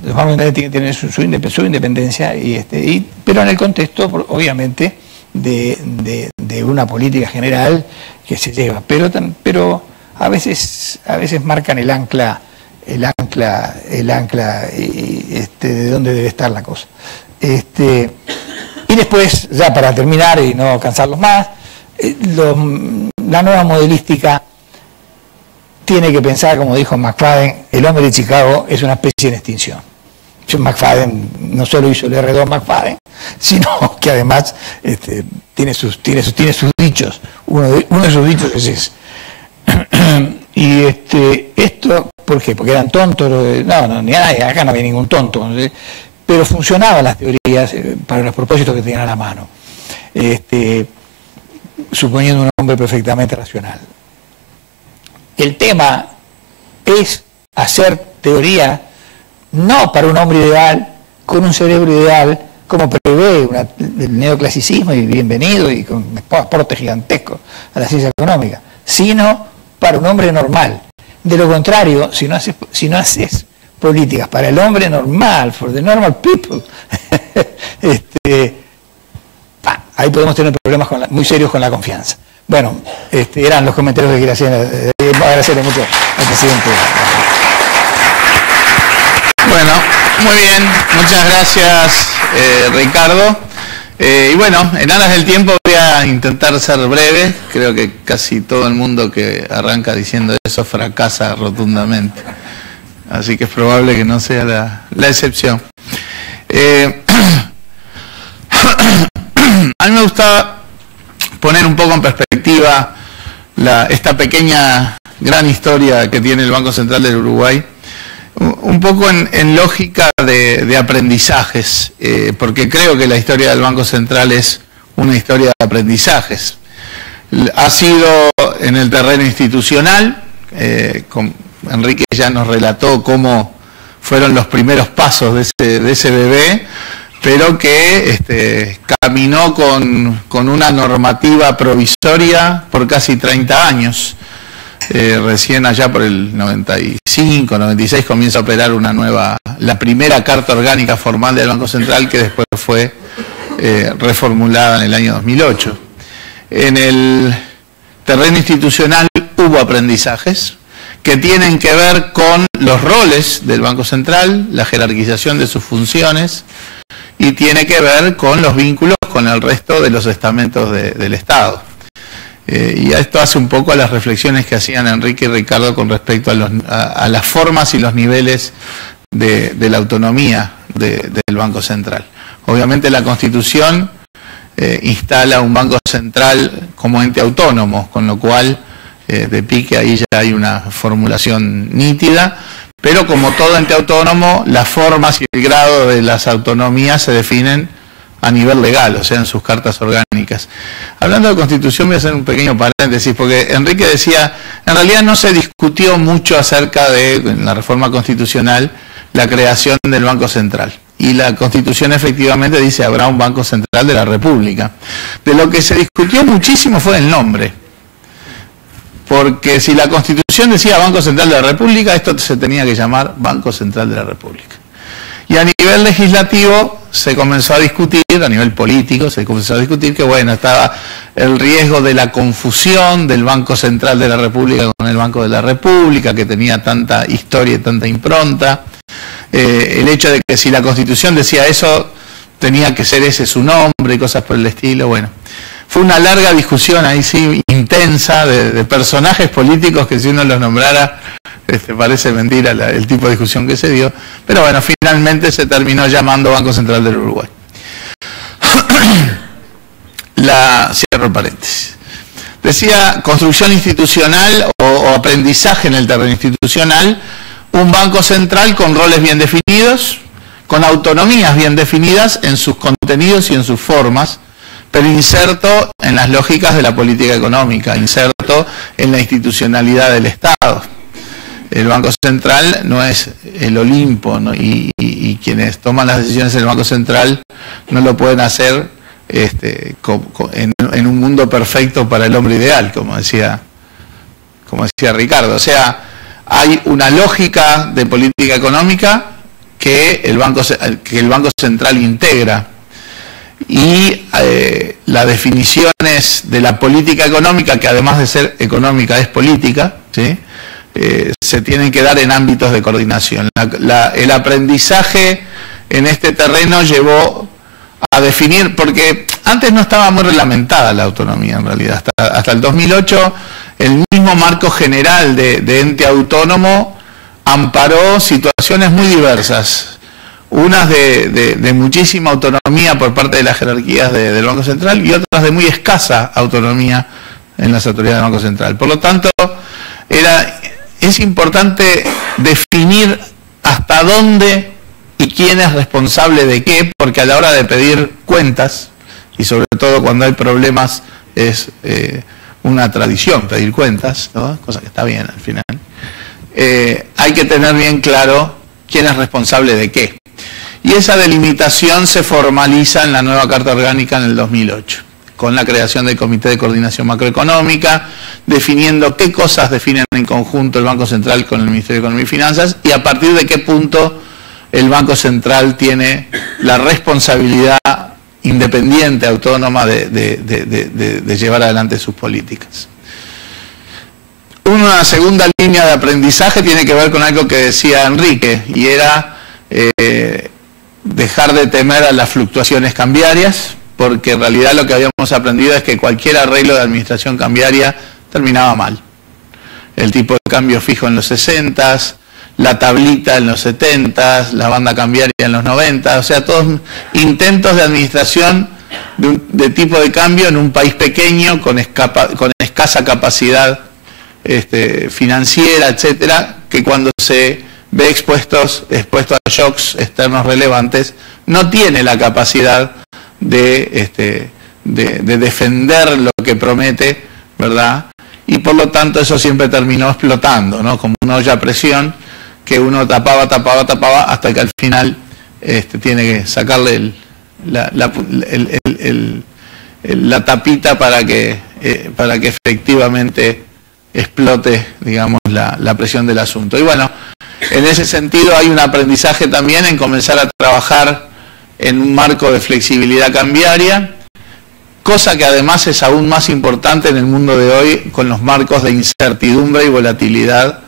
los bancos centrales tienen que tener su independencia, pero en el contexto, obviamente, de una política general que se lleva. Pero a veces marcan el ancla de dónde debe estar la cosa. Y después, ya para terminar y no cansarlos más, la nueva modelística tiene que pensar, como dijo McFadden, el hombre de Chicago es una especie en extinción. McFadden no solo hizo el R2 McFadden, sino que además tiene sus dichos. Uno de sus dichos es ese. Y esto, ¿por qué? Porque eran tontos. No, ni nadie, acá no había ningún tonto. Pero funcionaban las teorías para los propósitos que tenían a la mano. Suponiendo un hombre perfectamente racional. El tema es hacer teoría no para un hombre ideal, con un cerebro ideal, como prevé el neoclasicismo, y bienvenido, y con aportes gigantescos a la ciencia económica, sino para un hombre normal. De lo contrario, si no haces políticas para el hombre normal, for the normal people, ahí podemos tener problemas muy serios con la confianza. Bueno, eran los comentarios que quería hacer. Agradecerle mucho al presidente. Bueno, muy bien. Muchas gracias, Ricardo. Y bueno, en aras del tiempo voy a intentar ser breve. Creo que casi todo el mundo que arranca diciendo eso fracasa rotundamente. Así que es probable que no sea la excepción. A mí me gusta poner un poco en perspectiva esta pequeña, gran historia que tiene el Banco Central del Uruguay, Un poco en lógica de aprendizajes, porque creo que la historia del Banco Central es una historia de aprendizajes. Ha sido en el terreno institucional, Enrique ya nos relató cómo fueron los primeros pasos de ese bebé, pero que caminó con una normativa provisoria por casi 30 años. Recién allá por el 95, 96 comienza a operar la primera carta orgánica formal del Banco Central, que después fue reformulada en el año 2008. En el terreno institucional hubo aprendizajes que tienen que ver con los roles del Banco Central, la jerarquización de sus funciones, y tiene que ver con los vínculos con el resto de los estamentos del Estado. Y esto hace un poco a las reflexiones que hacían Enrique y Ricardo con respecto a las formas y los niveles de la autonomía del Banco Central. Obviamente la Constitución instala un Banco Central como ente autónomo, con lo cual de pique ahí ya hay una formulación nítida, pero como todo ente autónomo, las formas y el grado de las autonomías se definen a nivel legal, o sea, en sus cartas orgánicas. Hablando de Constitución, voy a hacer un pequeño paréntesis, porque Enrique decía, en realidad no se discutió mucho acerca de, en la reforma constitucional, la creación del Banco Central. Y la Constitución efectivamente dice, habrá un Banco Central de la República. De lo que se discutió muchísimo fue el nombre. Porque si la Constitución decía Banco Central de la República, esto se tenía que llamar Banco Central de la República. Y a nivel legislativo se comenzó a discutir, a nivel político se comenzó a discutir que bueno, estaba el riesgo de la confusión del Banco Central de la República con el Banco de la República, que tenía tanta historia y tanta impronta. El hecho de que si la Constitución decía eso, tenía que ser ese su nombre y cosas por el estilo, bueno. Fue una larga discusión ahí sí, intensa, de personajes políticos que si uno los nombrara, parece mentira el tipo de discusión que se dio, pero bueno, finalmente se terminó llamando Banco Central del Uruguay. Cierro el paréntesis. Decía, construcción institucional o aprendizaje en el terreno institucional, un Banco Central con roles bien definidos, con autonomías bien definidas en sus contenidos y en sus formas, pero inserto en las lógicas de la política económica, inserto en la institucionalidad del Estado. El Banco Central no es el Olimpo, ¿no? Y quienes toman las decisiones en el Banco Central no lo pueden hacer en un mundo perfecto para el hombre ideal, como decía Ricardo. O sea, hay una lógica de política económica que el Banco Central integra. Y las definiciones de la política económica, que además de ser económica es política, ¿sí? Se tienen que dar en ámbitos de coordinación. El aprendizaje en este terreno llevó a definir, porque antes no estaba muy reglamentada la autonomía en realidad, hasta el 2008 el mismo marco general de ente autónomo amparó situaciones muy diversas. Unas de muchísima autonomía por parte de las jerarquías del Banco Central y otras de muy escasa autonomía en las autoridades del Banco Central. Por lo tanto, es importante definir hasta dónde y quién es responsable de qué, porque a la hora de pedir cuentas, y sobre todo cuando hay problemas, es una tradición pedir cuentas, ¿no? Cosa que está bien al final. Hay que tener bien claro quién es responsable de qué. Y esa delimitación se formaliza en la nueva Carta Orgánica en el 2008, con la creación del Comité de Coordinación Macroeconómica, definiendo qué cosas definen en conjunto el Banco Central con el Ministerio de Economía y Finanzas y a partir de qué punto el Banco Central tiene la responsabilidad independiente, autónoma de llevar adelante sus políticas. Una segunda línea de aprendizaje tiene que ver con algo que decía Enrique, y era dejar de temer a las fluctuaciones cambiarias, porque en realidad lo que habíamos aprendido es que cualquier arreglo de administración cambiaria terminaba mal. El tipo de cambio fijo en los 60s, la tablita en los 70s, la banda cambiaria en los 90s, o sea, todos intentos de administración de tipo de cambio en un país pequeño, con escasa capacidad financiera, etcétera, que cuando se ve expuesto a shocks externos relevantes, no tiene la capacidad de defender lo que promete, ¿verdad? Y por lo tanto eso siempre terminó explotando, ¿no? Como una olla a presión que uno tapaba hasta que al final tiene que sacarle la tapita para que efectivamente explote, digamos, la presión del asunto. Y bueno, en ese sentido hay un aprendizaje también en comenzar a trabajar en un marco de flexibilidad cambiaria, cosa que además es aún más importante en el mundo de hoy con los marcos de incertidumbre y volatilidad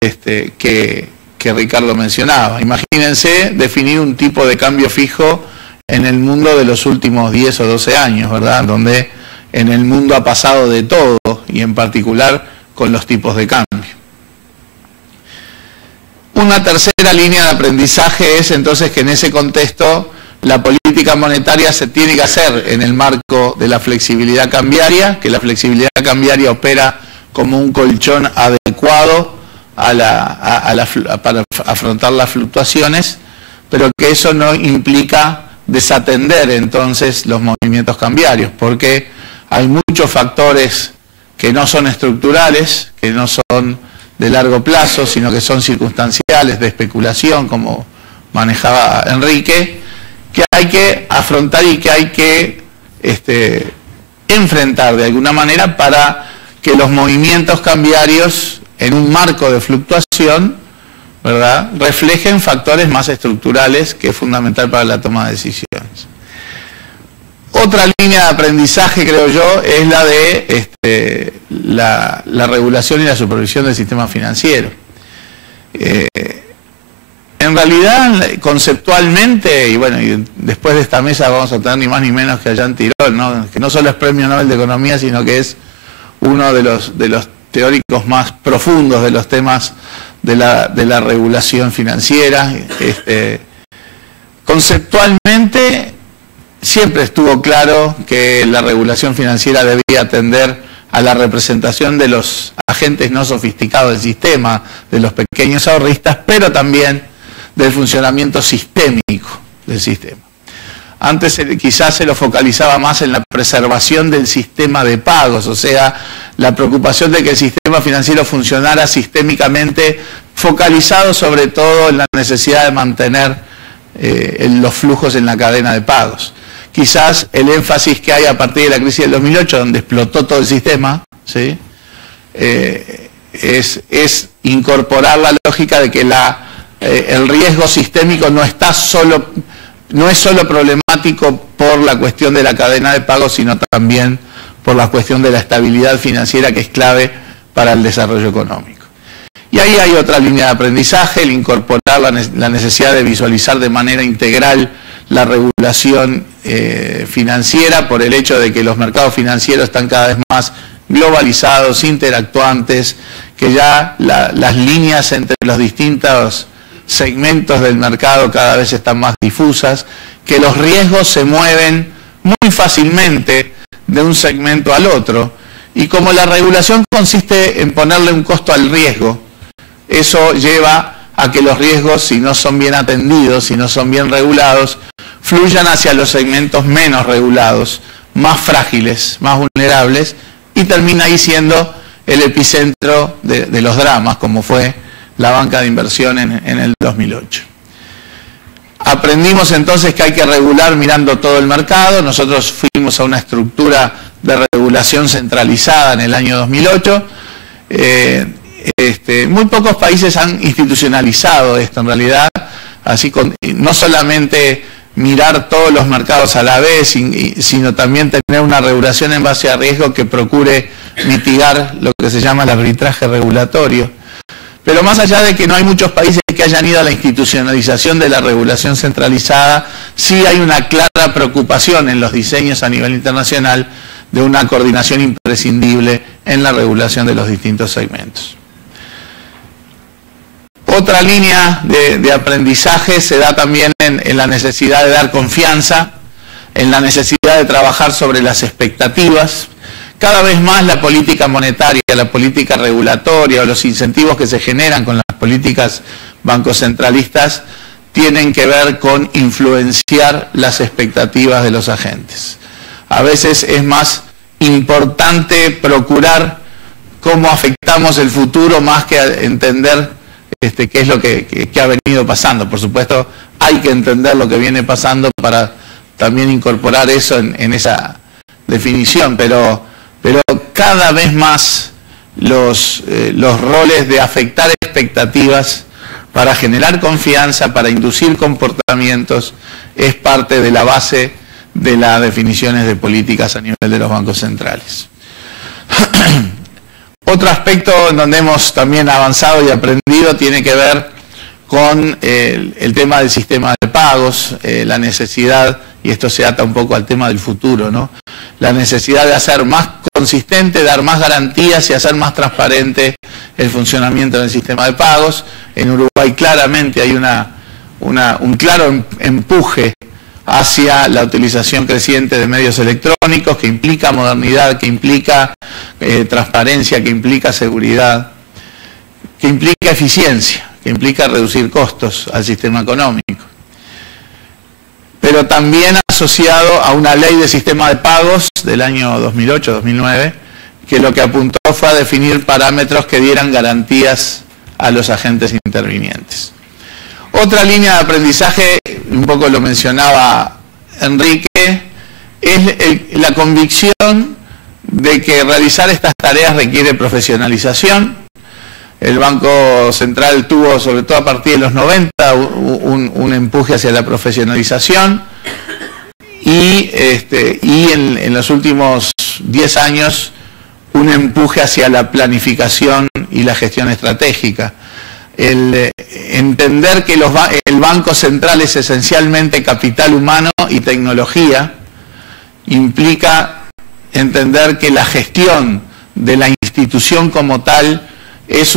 que Ricardo mencionaba. Imagínense definir un tipo de cambio fijo en el mundo de los últimos 10 o 12 años, ¿verdad? Donde en el mundo ha pasado de todo, y en particular con los tipos de cambio. Una tercera línea de aprendizaje es entonces que en ese contexto la política monetaria se tiene que hacer en el marco de la flexibilidad cambiaria, que la flexibilidad cambiaria opera como un colchón adecuado para afrontar las fluctuaciones, pero que eso no implica desatender entonces los movimientos cambiarios, porque hay muchos factores que no son estructurales, que no son de largo plazo, sino que son circunstanciales, de especulación, como manejaba Enrique, que hay que afrontar y que hay que enfrentar de alguna manera para que los movimientos cambiarios en un marco de fluctuación, ¿verdad?, reflejen factores más estructurales, que es fundamental para la toma de decisiones. Otra línea de aprendizaje, creo yo, es la de la regulación y la supervisión del sistema financiero. En realidad, conceptualmente, y bueno, y después de esta mesa vamos a tener ni más ni menos que a Jean Tirole, ¿no?, que no solo es Premio Nobel de Economía, sino que es uno de los teóricos más profundos de los temas de la regulación financiera. Conceptualmente, siempre estuvo claro que la regulación financiera debía atender a la representación de los agentes no sofisticados del sistema, de los pequeños ahorristas, pero también del funcionamiento sistémico del sistema. Antes quizás se lo focalizaba más en la preservación del sistema de pagos, o sea, la preocupación de que el sistema financiero funcionara sistémicamente, focalizado sobre todo en la necesidad de mantener los flujos en la cadena de pagos. Quizás el énfasis que hay a partir de la crisis del 2008, donde explotó todo el sistema, ¿sí?, es incorporar la lógica de que el riesgo sistémico no es solo problemático por la cuestión de la cadena de pagos, sino también por la cuestión de la estabilidad financiera, que es clave para el desarrollo económico. Y ahí hay otra línea de aprendizaje, el incorporar la necesidad de visualizar de manera integral la regulación financiera, por el hecho de que los mercados financieros están cada vez más globalizados, interactuantes, que ya las líneas entre los distintos segmentos del mercado cada vez están más difusas, que los riesgos se mueven muy fácilmente de un segmento al otro, y como la regulación consiste en ponerle un costo al riesgo, eso lleva a que los riesgos, si no son bien atendidos, si no son bien regulados, fluyan hacia los segmentos menos regulados, más frágiles, más vulnerables, y termina ahí siendo el epicentro de los dramas, como fue la banca de inversión en el 2008. Aprendimos entonces que hay que regular mirando todo el mercado. Nosotros fuimos a una estructura de regulación centralizada en el año 2008. Muy pocos países han institucionalizado esto en realidad, así no solamente mirar todos los mercados a la vez, sino también tener una regulación en base a riesgo que procure mitigar lo que se llama el arbitraje regulatorio. Pero más allá de que no hay muchos países que hayan ido a la institucionalización de la regulación centralizada, sí hay una clara preocupación en los diseños a nivel internacional de una coordinación imprescindible en la regulación de los distintos segmentos. Otra línea de aprendizaje se da también en la necesidad de dar confianza, en la necesidad de trabajar sobre las expectativas. Cada vez más la política monetaria, la política regulatoria o los incentivos que se generan con las políticas bancocentralistas tienen que ver con influenciar las expectativas de los agentes. A veces es más importante procurar cómo afectamos el futuro más que entender qué es lo que ha venido pasando. Por supuesto, hay que entender lo que viene pasando para también incorporar eso en esa definición, pero cada vez más los roles de afectar expectativas para generar confianza, para inducir comportamientos, es parte de la base de las definiciones de políticas a nivel de los bancos centrales. Otro aspecto en donde hemos también avanzado y aprendido tiene que ver con el tema del sistema de pagos, la necesidad, y esto se ata un poco al tema del futuro, ¿no? La necesidad de hacer más consistente, dar más garantías y hacer más transparente el funcionamiento del sistema de pagos. En Uruguay claramente hay un claro empuje hacia la utilización creciente de medios electrónicos, que implica modernidad, que implica transparencia, que implica seguridad, que implica eficiencia, que implica reducir costos al sistema económico. Pero también asociado a una ley de sistema de pagos del año 2008-2009, que lo que apuntó fue a definir parámetros que dieran garantías a los agentes intervinientes. Otra línea de aprendizaje, un poco lo mencionaba Enrique, es la convicción de que realizar estas tareas requiere profesionalización. El Banco Central tuvo, sobre todo a partir de los 90, un empuje hacia la profesionalización y en los últimos 10 años un empuje hacia la planificación y la gestión estratégica. El entender que el Banco Central es esencialmente capital humano y tecnología implica entender que la gestión de la institución como tal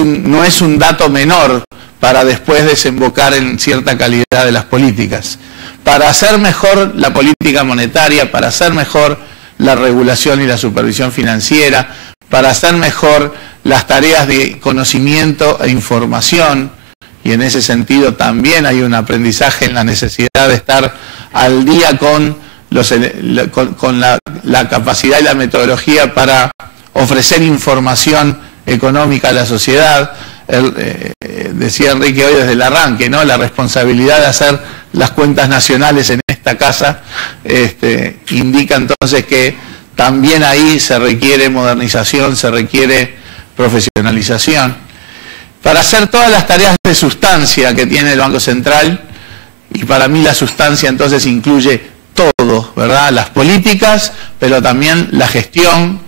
no es un dato menor para después desembocar en cierta calidad de las políticas. Para hacer mejor la política monetaria, para hacer mejor la regulación y la supervisión financiera, para hacer mejor las tareas de conocimiento e información, y en ese sentido también hay un aprendizaje en la necesidad de estar al día con la capacidad y la metodología para ofrecer información económica a la sociedad. Decía Enrique hoy desde el arranque, ¿no? La responsabilidad de hacer las cuentas nacionales en esta casa indica entonces que también ahí se requiere modernización, se requiere profesionalización. Para hacer todas las tareas de sustancia que tiene el Banco Central, y para mí la sustancia entonces incluye todo, ¿verdad? Las políticas, pero también la gestión,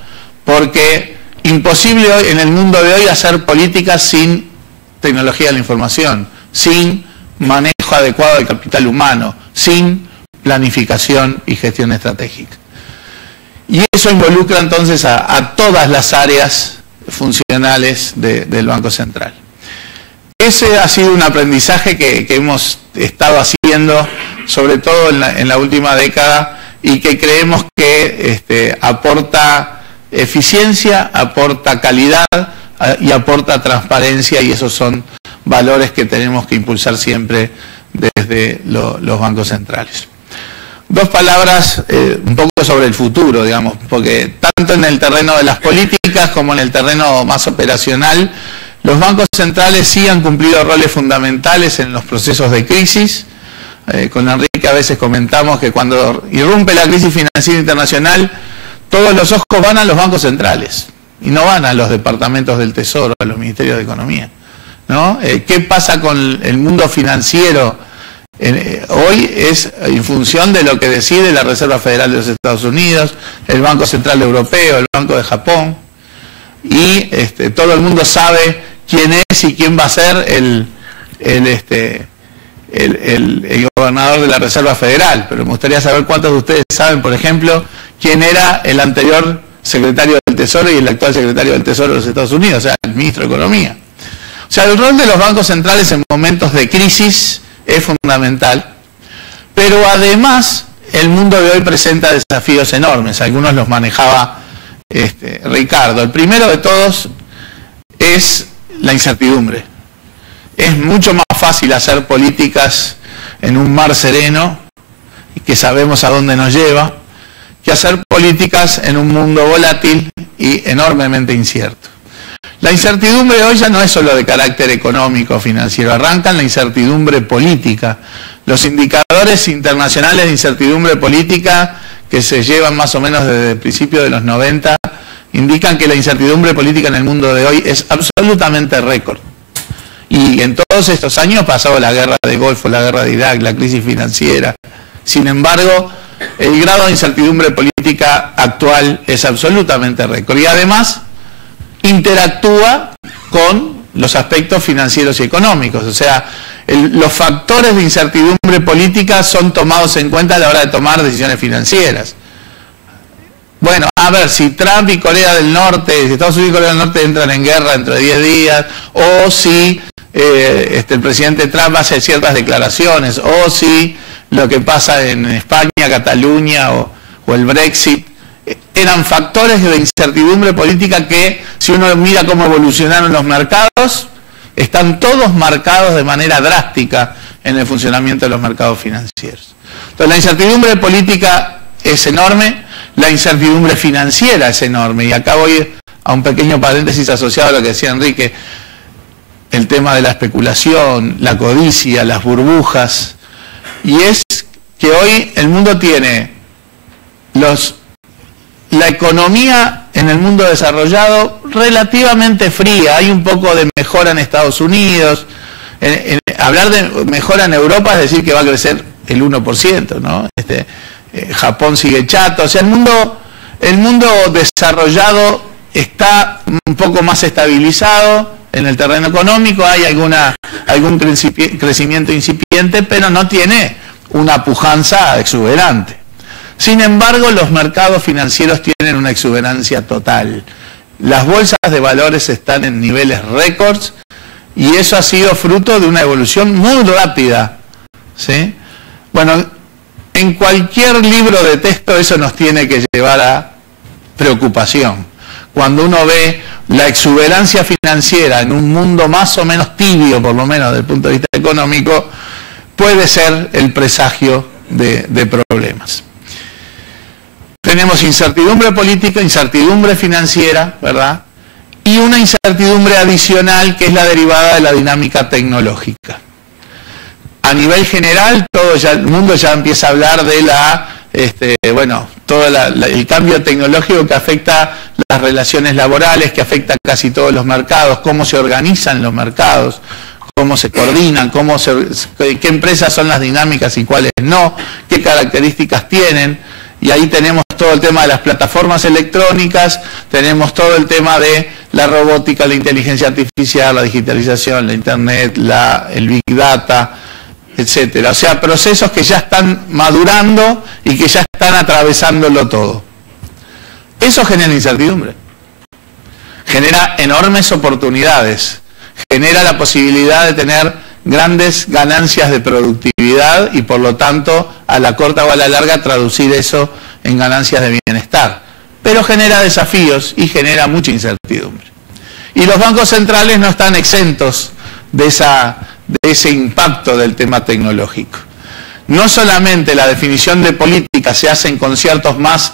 porque imposible hoy, en el mundo de hoy, hacer políticas sin tecnología de la información, sin manejo adecuado del capital humano, sin planificación y gestión estratégica. Y eso involucra entonces a todas las áreas funcionales del Banco Central. Ese ha sido un aprendizaje que hemos estado haciendo, sobre todo en la última década, y que creemos que aporta eficiencia, aporta calidad y aporta transparencia, y esos son valores que tenemos que impulsar siempre desde los bancos centrales. Dos palabras un poco sobre el futuro, digamos, porque tanto en el terreno de las políticas como en el terreno más operacional, los bancos centrales sí han cumplido roles fundamentales en los procesos de crisis. Con Enrique a veces comentamos que cuando irrumpe la crisis financiera internacional, todos los ojos van a los bancos centrales y no van a los departamentos del Tesoro, a los ministerios de Economía, ¿no? ¿Qué pasa con el mundo financiero? Hoy es en función de lo que decide la Reserva Federal de los Estados Unidos, el Banco Central Europeo, el Banco de Japón, y todo el mundo sabe quién es y quién va a ser el gobernador de la Reserva Federal. Pero me gustaría saber cuántos de ustedes saben, por ejemplo, quién era el anterior secretario del Tesoro y el actual secretario del Tesoro de los Estados Unidos, o sea, el ministro de Economía. O sea, el rol de los bancos centrales en momentos de crisis es fundamental, pero además el mundo de hoy presenta desafíos enormes. Algunos los manejaba Ricardo. El primero de todos es la incertidumbre. es mucho más fácil hacer políticas en un mar sereno, y que sabemos a dónde nos lleva, que hacer políticas en un mundo volátil y enormemente incierto. La incertidumbre hoy ya no es solo de carácter económico o financiero, arranca en la incertidumbre política. Los indicadores internacionales de incertidumbre política, que se llevan más o menos desde el principio de los 90, indican que la incertidumbre política en el mundo de hoy es absolutamente récord. Y en todos estos años pasó la guerra del Golfo, la guerra de Irak, la crisis financiera. Sin embargo, el grado de incertidumbre política actual es absolutamente récord. Y además interactúa con los aspectos financieros y económicos. O sea, los factores de incertidumbre política son tomados en cuenta a la hora de tomar decisiones financieras. Bueno, a ver, si Trump y Corea del Norte, si Estados Unidos y Corea del Norte entran en guerra dentro de 10 días, o si el presidente Trump hace ciertas declaraciones, o si lo que pasa en España, Cataluña o el Brexit, eran factores de incertidumbre política que, si uno mira cómo evolucionaron los mercados, están todos marcados de manera drástica en el funcionamiento de los mercados financieros. Entonces, la incertidumbre política es enorme, la incertidumbre financiera es enorme, y acá voy a un pequeño paréntesis asociado a lo que decía Enrique, el tema de la especulación, la codicia, las burbujas, y es que hoy el mundo tiene la economía en el mundo desarrollado relativamente fría, hay un poco de mejora en Estados Unidos, hablar de mejora en Europa es decir que va a crecer el 1%, ¿no? Japón sigue chato, o sea, el mundo desarrollado está un poco más estabilizado en el terreno económico, hay algún crecimiento incipiente, pero no tiene una pujanza exuberante. Sin embargo, los mercados financieros tienen una exuberancia total. Las bolsas de valores están en niveles récords y eso ha sido fruto de una evolución muy rápida, ¿sí? Bueno, en cualquier libro de texto eso nos tiene que llevar a preocupación. Cuando uno ve la exuberancia financiera en un mundo más o menos tibio, por lo menos desde el punto de vista económico, puede ser el presagio de problemas. Tenemos incertidumbre política, incertidumbre financiera, ¿verdad? Y una incertidumbre adicional que es la derivada de la dinámica tecnológica. A nivel general, el mundo ya empieza a hablar de todo el cambio tecnológico que afecta las relaciones laborales, que afecta casi todos los mercados, cómo se organizan los mercados, cómo se coordinan, qué empresas son las dinámicas y cuáles no, qué características tienen. Y ahí tenemos todo el tema de las plataformas electrónicas, tenemos todo el tema de la robótica, la inteligencia artificial, la digitalización, la internet, el big data, etcétera. O sea, procesos que ya están madurando y que ya están atravesándolo todo. Eso genera incertidumbre, genera enormes oportunidades, genera la posibilidad de tener grandes ganancias de productividad y por lo tanto a la corta o a la larga traducir eso en ganancias de bienestar. Pero genera desafíos y genera mucha incertidumbre. Y los bancos centrales no están exentos de ese impacto del tema tecnológico. No solamente la definición de política se hace en conciertos más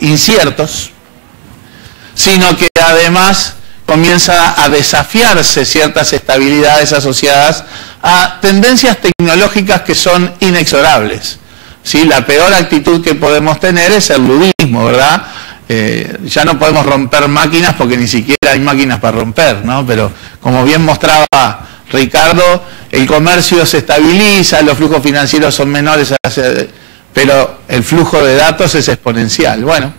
inciertos, sino que además comienza a desafiarse ciertas estabilidades asociadas a tendencias tecnológicas que son inexorables, ¿sí? La peor actitud que podemos tener es el ludismo, ¿verdad? Ya no podemos romper máquinas porque ni siquiera hay máquinas para romper, ¿no? Pero como bien mostraba Ricardo, el comercio se estabiliza, los flujos financieros son menores, pero el flujo de datos es exponencial. Bueno,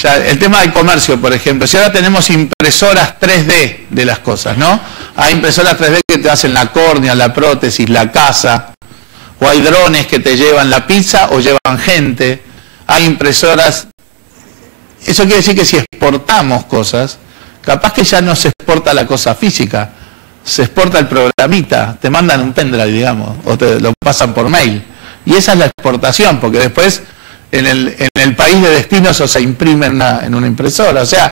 ya el tema del comercio, por ejemplo, si ahora tenemos impresoras 3D de las cosas, ¿no? Hay impresoras 3D que te hacen la córnea, la prótesis, la casa, o hay drones que te llevan la pizza o llevan gente, hay impresoras. Eso quiere decir que si exportamos cosas, capaz que ya no se exporta la cosa física, se exporta el programita, te mandan un pendrive, digamos, o te lo pasan por mail. Y esa es la exportación, porque después en el país de destino eso se imprime en una impresora. O sea,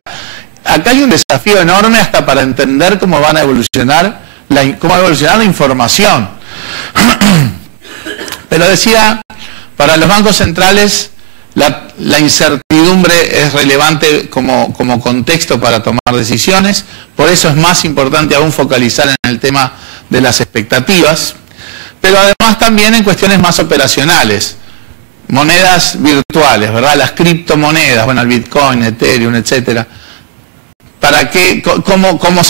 acá hay un desafío enorme hasta para entender cómo van a evolucionar cómo va a evolucionar la información. Pero decía, para los bancos centrales la incertidumbre es relevante como contexto para tomar decisiones, por eso es más importante aún focalizar en el tema de las expectativas, pero además también en cuestiones más operacionales, monedas virtuales, ¿verdad? Las criptomonedas, bueno, el Bitcoin, Ethereum, etcétera. ¿Para qué? ¿Cómo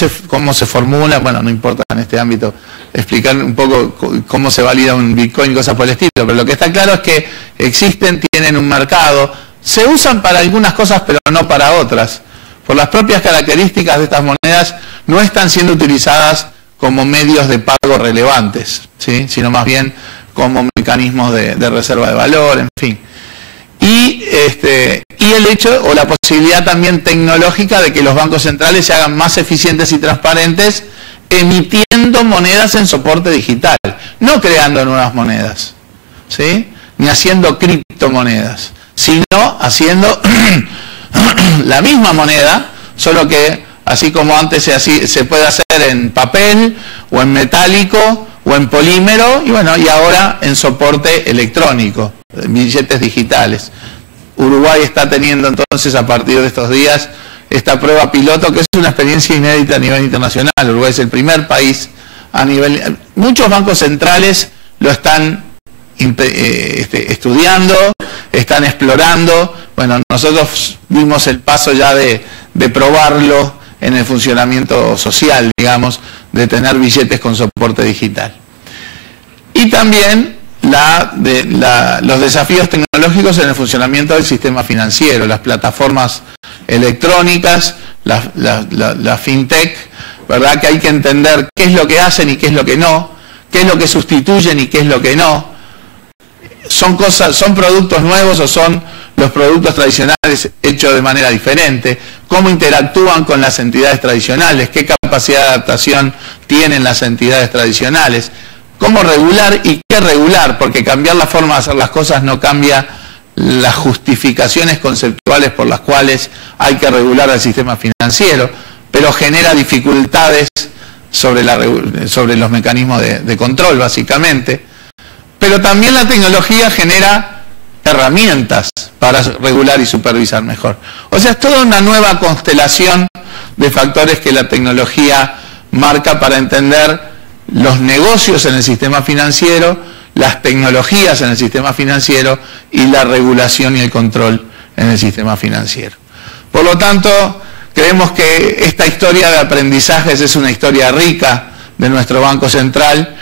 se formula? Bueno, no importa en este ámbito explicar un poco cómo se valida un Bitcoin y cosas por el estilo, pero lo que está claro es que existen, tienen un mercado, se usan para algunas cosas pero no para otras. Por las propias características de estas monedas no están siendo utilizadas como medios de pago relevantes, ¿sí? Sino más bien como mecanismos de reserva de valor, en fin. Y el hecho o la posibilidad también tecnológica de que los bancos centrales se hagan más eficientes y transparentes emitiendo monedas en soporte digital, no creando nuevas monedas, ¿sí? Ni haciendo criptomonedas, sino haciendo la misma moneda, solo que así como antes se puede hacer en papel o en metálico o en polímero, y bueno, y ahora en soporte electrónico, billetes digitales. Uruguay está teniendo entonces a partir de estos días esta prueba piloto, que es una experiencia inédita a nivel internacional. Uruguay es el primer país a nivel... Muchos bancos centrales lo están estudiando, están explorando. Bueno, nosotros dimos el paso ya de probarlo en el funcionamiento social, digamos, de tener billetes con soporte digital. Y también los desafíos tecnológicos en el funcionamiento del sistema financiero, las plataformas electrónicas, la fintech, ¿verdad? Que hay que entender qué es lo que hacen y qué es lo que no, qué es lo que sustituyen y qué es lo que no. Son productos nuevos o son los productos tradicionales hechos de manera diferente, cómo interactúan con las entidades tradicionales, qué capacidad de adaptación tienen las entidades tradicionales, cómo regular y qué regular, porque cambiar la forma de hacer las cosas no cambia las justificaciones conceptuales por las cuales hay que regular el sistema financiero, pero genera dificultades sobre los mecanismos de control, básicamente. Pero también la tecnología genera herramientas para regular y supervisar mejor. O sea, es toda una nueva constelación de factores que la tecnología marca para entender los negocios en el sistema financiero, las tecnologías en el sistema financiero y la regulación y el control en el sistema financiero. Por lo tanto, creemos que esta historia de aprendizajes es una historia rica de nuestro Banco Central,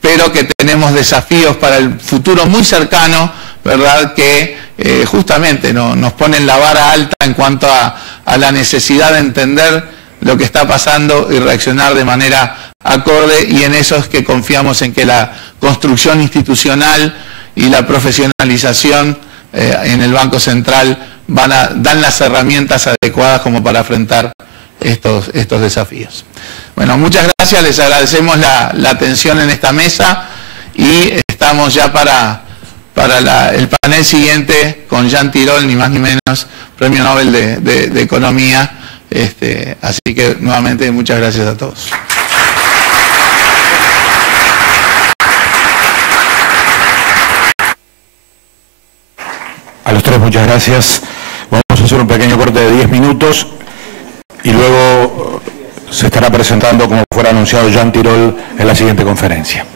pero que tenemos desafíos para el futuro muy cercano, ¿verdad? Que justamente nos ponen la vara alta en cuanto a la necesidad de entender lo que está pasando y reaccionar de manera acorde, y en eso es que confiamos en que la construcción institucional y la profesionalización en el Banco Central dan las herramientas adecuadas como para afrontar estos desafíos. Bueno, muchas gracias, les agradecemos la atención en esta mesa y estamos ya para el panel siguiente con Jean Tirole, ni más ni menos, Premio Nobel de Economía. Así que nuevamente muchas gracias a todos. A los tres muchas gracias. Vamos a hacer un pequeño corte de 10 minutos y luego se estará presentando, como fuera anunciado, Jean Tirole en la siguiente conferencia.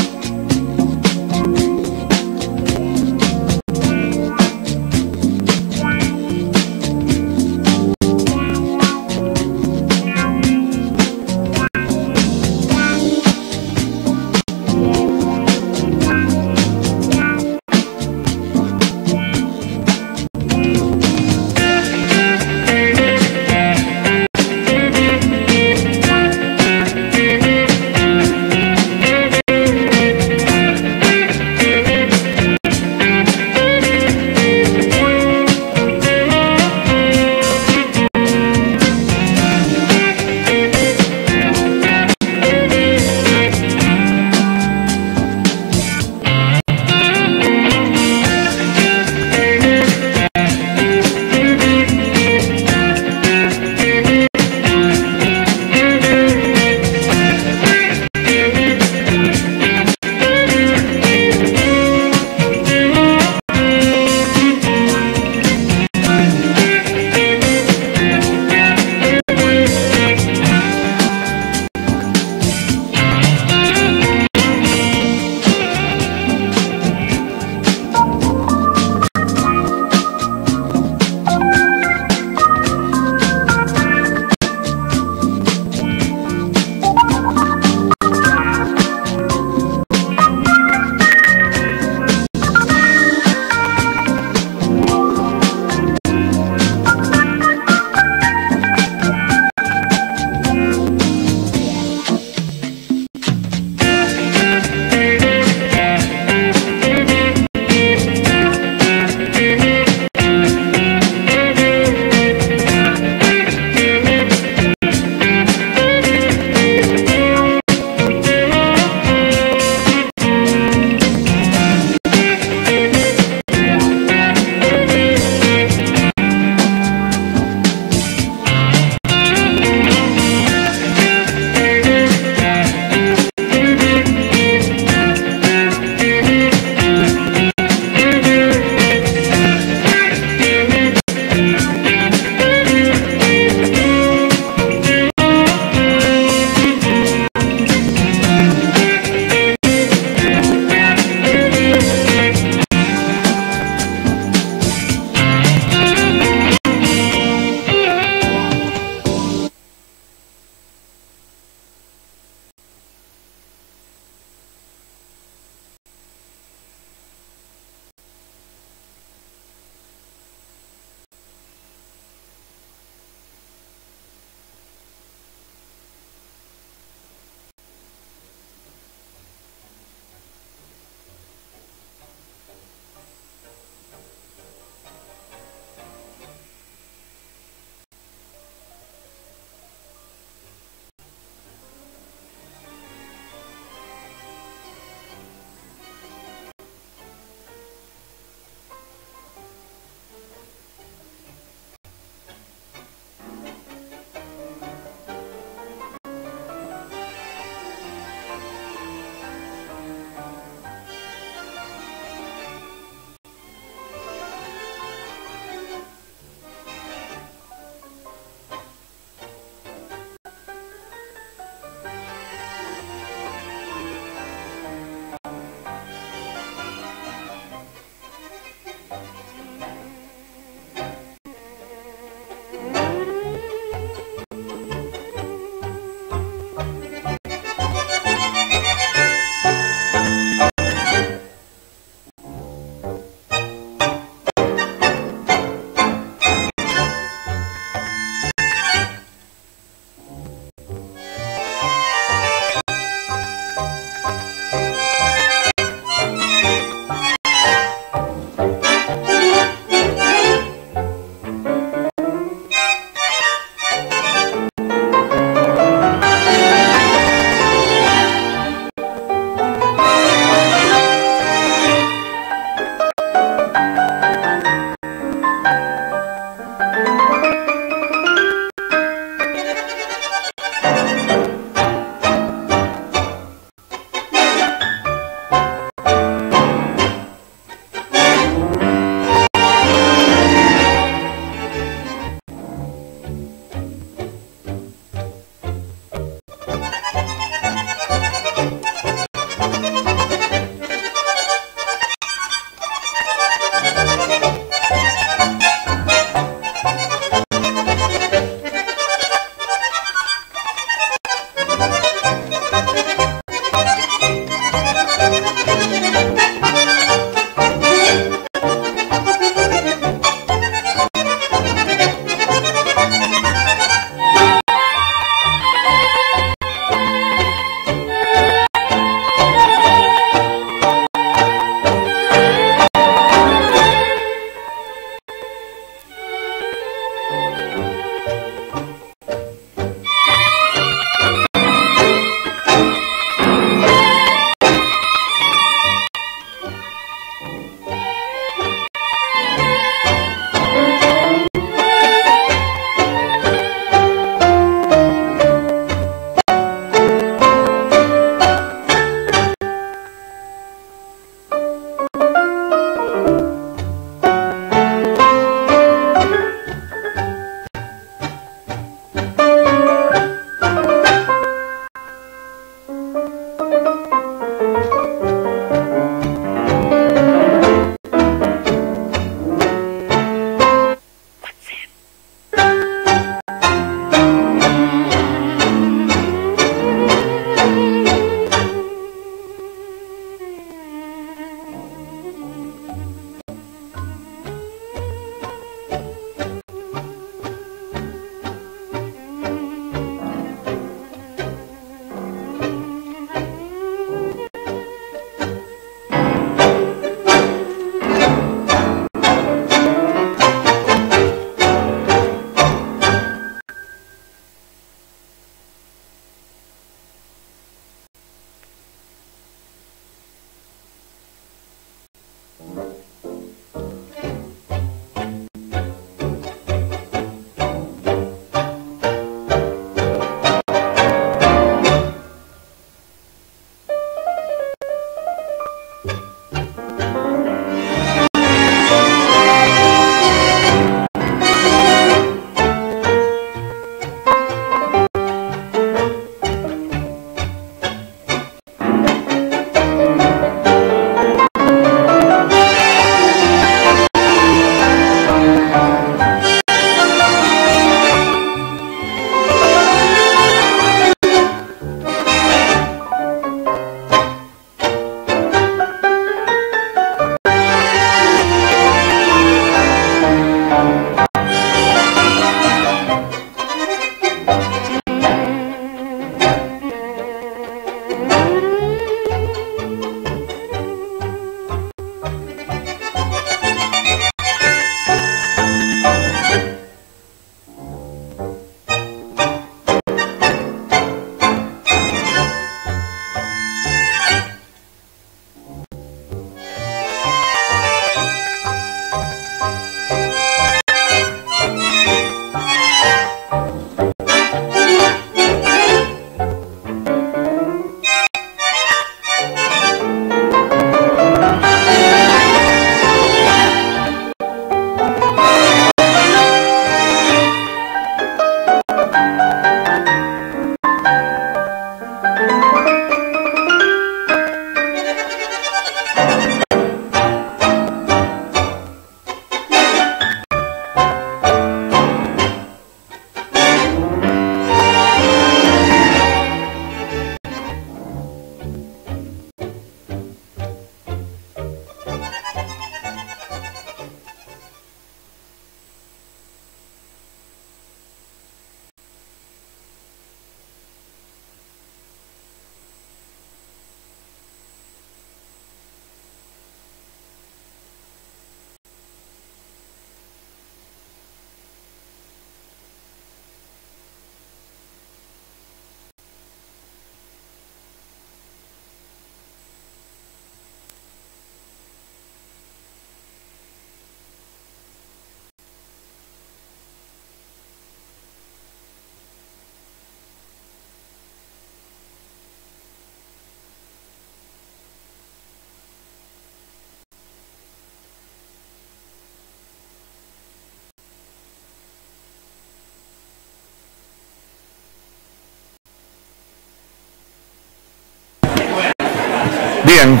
bien.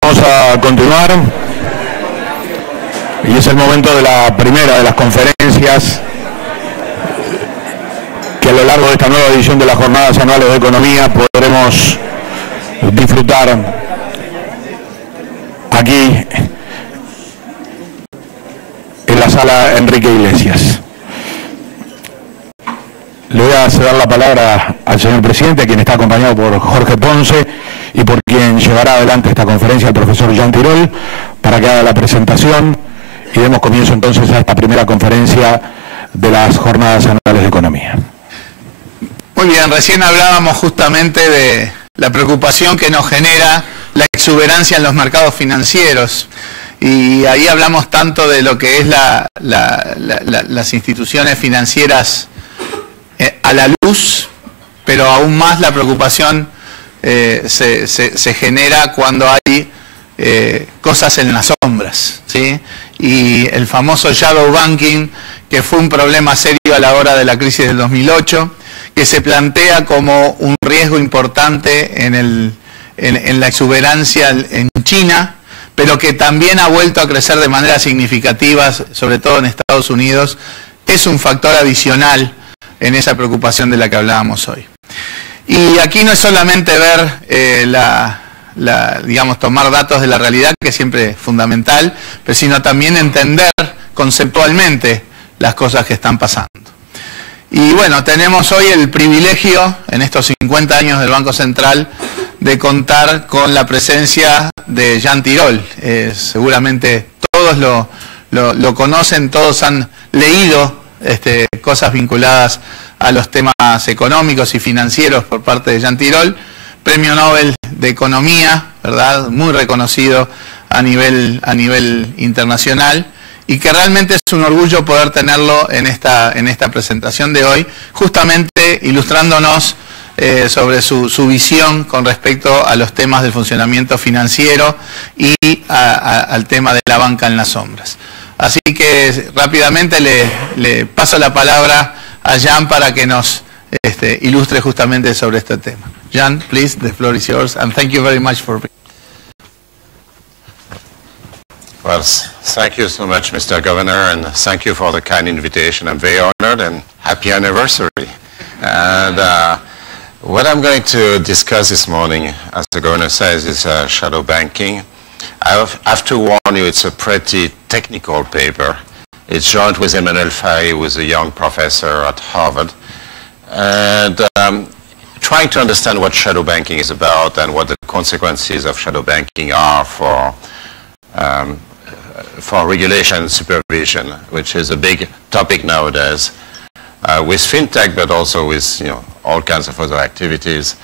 Vamos a continuar. Y es el momento de la primera de las conferencias que a lo largo de esta nueva edición de las Jornadas Anuales de Economía podremos disfrutar aquí en la sala Enrique Iglesias. Le voy a ceder la palabra al señor presidente, quien está acompañado por Jorge Ponce y por quien llevará adelante esta conferencia, el profesor Jean Tirole, para que haga la presentación y demos comienzo entonces a esta primera conferencia de las Jornadas Anuales de Economía. Muy bien, recién hablábamos justamente de la preocupación que nos genera la exuberancia en los mercados financieros. Y ahí hablamos tanto de lo que es las instituciones financieras a la luz, pero aún más la preocupación se genera cuando hay cosas en las sombras, ¿sí? Y el famoso shadow banking, que fue un problema serio a la hora de la crisis del 2008, que se plantea como un riesgo importante en la exuberancia en China, pero que también ha vuelto a crecer de manera significativa, sobre todo en Estados Unidos, es un factor adicional en esa preocupación de la que hablábamos hoy. Y aquí no es solamente ver digamos, tomar datos de la realidad, que es siempre fundamental, pero sino también entender conceptualmente las cosas que están pasando. Y bueno, tenemos hoy el privilegio, en estos 50 años del Banco Central, de contar con la presencia de Jean Tirole. Seguramente todos lo conocen, todos han leído cosas vinculadas a los temas económicos y financieros por parte de Jean Tirole, Premio Nobel de Economía, ¿verdad? Muy reconocido a nivel internacional, y que realmente es un orgullo poder tenerlo en esta presentación de hoy, justamente ilustrándonos sobre su visión con respecto a los temas del funcionamiento financiero y al tema de la banca en las sombras. Así que rápidamente le paso la palabra a Jean para que nos ilustre justamente sobre este tema. Jean, please, the floor is yours, and thank you very much for being. Well, thank you so much, Mr. Governor, and thank you for the kind invitation. I'm very honored, and happy anniversary. And what I'm going to discuss this morning, as the Governor says, is shadow banking. I have to warn you, it's a pretty technical paper. It's joined with Emmanuel Faye, who is a young professor at Harvard, and trying to understand what shadow banking is about and what the consequences of shadow banking are for regulation and supervision, which is a big topic nowadays, with fintech, but also with all kinds of other activities.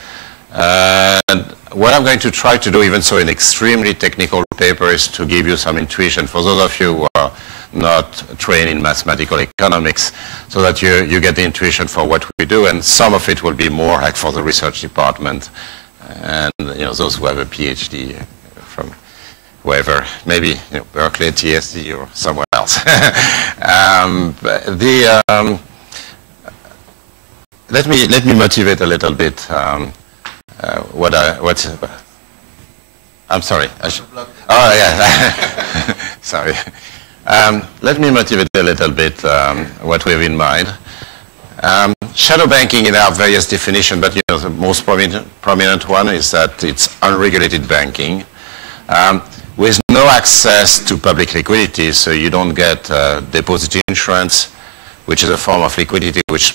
And what I'm going to try to do, even so in extremely technical paper, is to give you some intuition for those of you who are not trained in mathematical economics, so that you get the intuition for what we do, and some of it will be more like for the research department, and those who have a PhD from wherever, maybe Berkeley, TSD, or somewhere else. Let me motivate a little bit. I'm sorry. Oh yeah. Sorry. Let me motivate a little bit what we have in mind. Shadow banking, there are various definitions, but the most prominent one is that it's unregulated banking with no access to public liquidity, so you don't get deposit insurance, which is a form of liquidity which is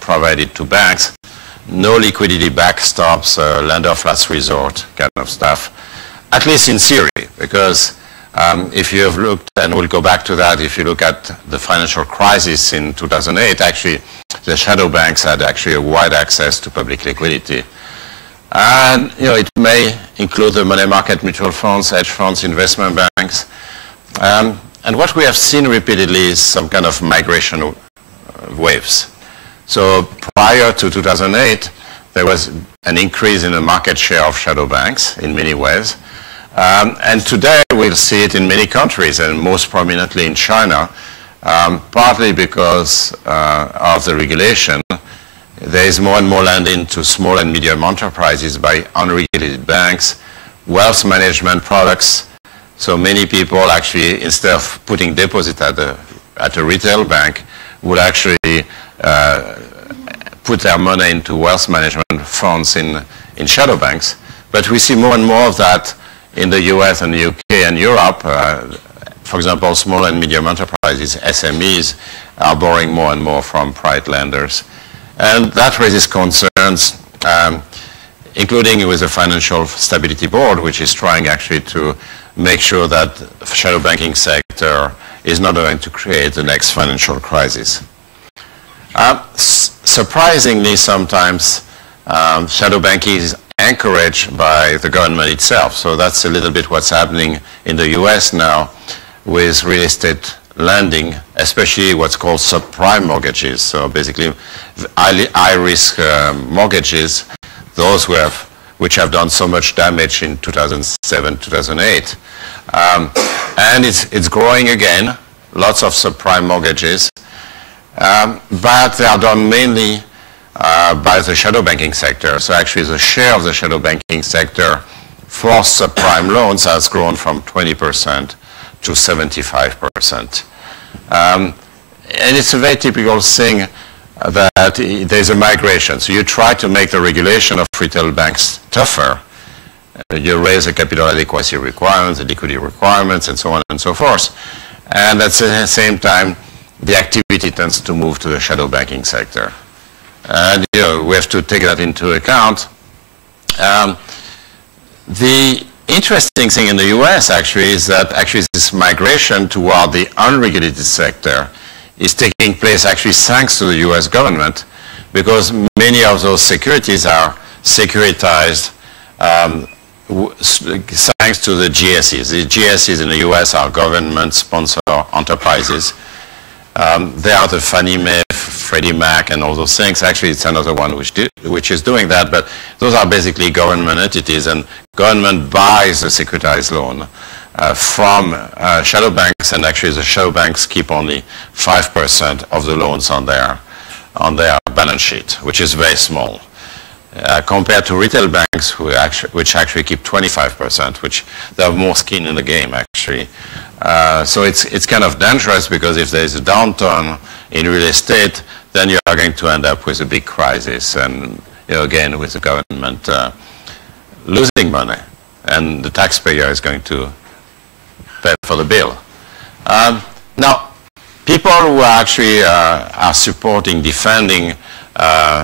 provided to banks. No liquidity backstops, lender of last resort kind of stuff, at least in theory, because if you have looked, and we'll go back to that, if you look at the financial crisis in 2008, actually the shadow banks had actually a wide access to public liquidity. And it may include the money market mutual funds, hedge funds, investment banks. And what we have seen repeatedly is some kind of migration waves. So prior to 2008, there was an increase in the market share of shadow banks in many ways. And today we'll see it in many countries, and most prominently in China, partly because of the regulation. There is more and more lending to small and medium enterprises by unregulated banks, wealth management products. So many people actually, instead of putting deposit at a retail bank, would actually put their money into wealth management funds in shadow banks. But we see more and more of that in the US and the UK and Europe. For example, small and medium enterprises, SMEs, are borrowing more and more from private lenders. And that raises concerns, including with the Financial Stability Board, which is trying actually to make sure that the shadow banking sector is not going to create the next financial crisis. Surprisingly, sometimes shadow banking is encouraged by the government itself. So that's a little bit what's happening in the US now with real estate lending, especially what's called subprime mortgages. So basically, high-risk mortgages, those which have done so much damage in 2007, 2008. And it's growing again, lots of subprime mortgages. But they are done mainly by the shadow banking sector. So actually the share of the shadow banking sector for subprime loans has grown from 20% to 75%. And it's a very typical thing that there's a migration. So you try to make the regulation of retail banks tougher. You raise the capital adequacy requirements, the liquidity requirements, and so on and so forth. And at the same time, the activity tends to move to the shadow banking sector. And we have to take that into account. The interesting thing in the US actually is that actually this migration toward the unregulated sector is taking place actually thanks to the US government, because many of those securities are securitized thanks to the GSEs. The GSEs in the US are government-sponsored enterprises. They are the Fannie Mae, Freddie Mac, and all those things. Actually, it's another one which is doing that, but those are basically government entities, and government buys the securitized loan from shadow banks, and actually the shadow banks keep only 5% of the loans on their balance sheet, which is very small. Compared to retail banks, which actually keep 25%, which they have more skin in the game, actually. So it's kind of dangerous, because if there's a downturn in real estate, then you are going to end up with a big crisis, and again with the government losing money, and the taxpayer is going to pay for the bill. Now, people who actually are supporting, defending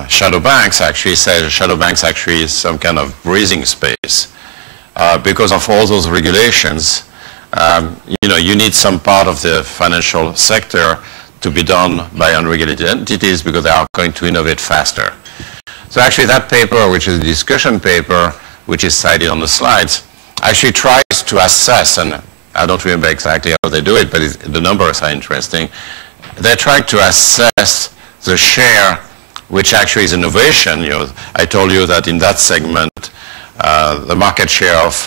shadow banks actually say shadow banks actually is some kind of breathing space because of all those regulations. You need some part of the financial sector to be done by unregulated entities, because they are going to innovate faster. So actually that paper, which is a discussion paper, which is cited on the slides, actually tries to assess, and I don't remember exactly how they do it, but the numbers are interesting. They're trying to assess the share, which actually is innovation. I told you that in that segment, the market share of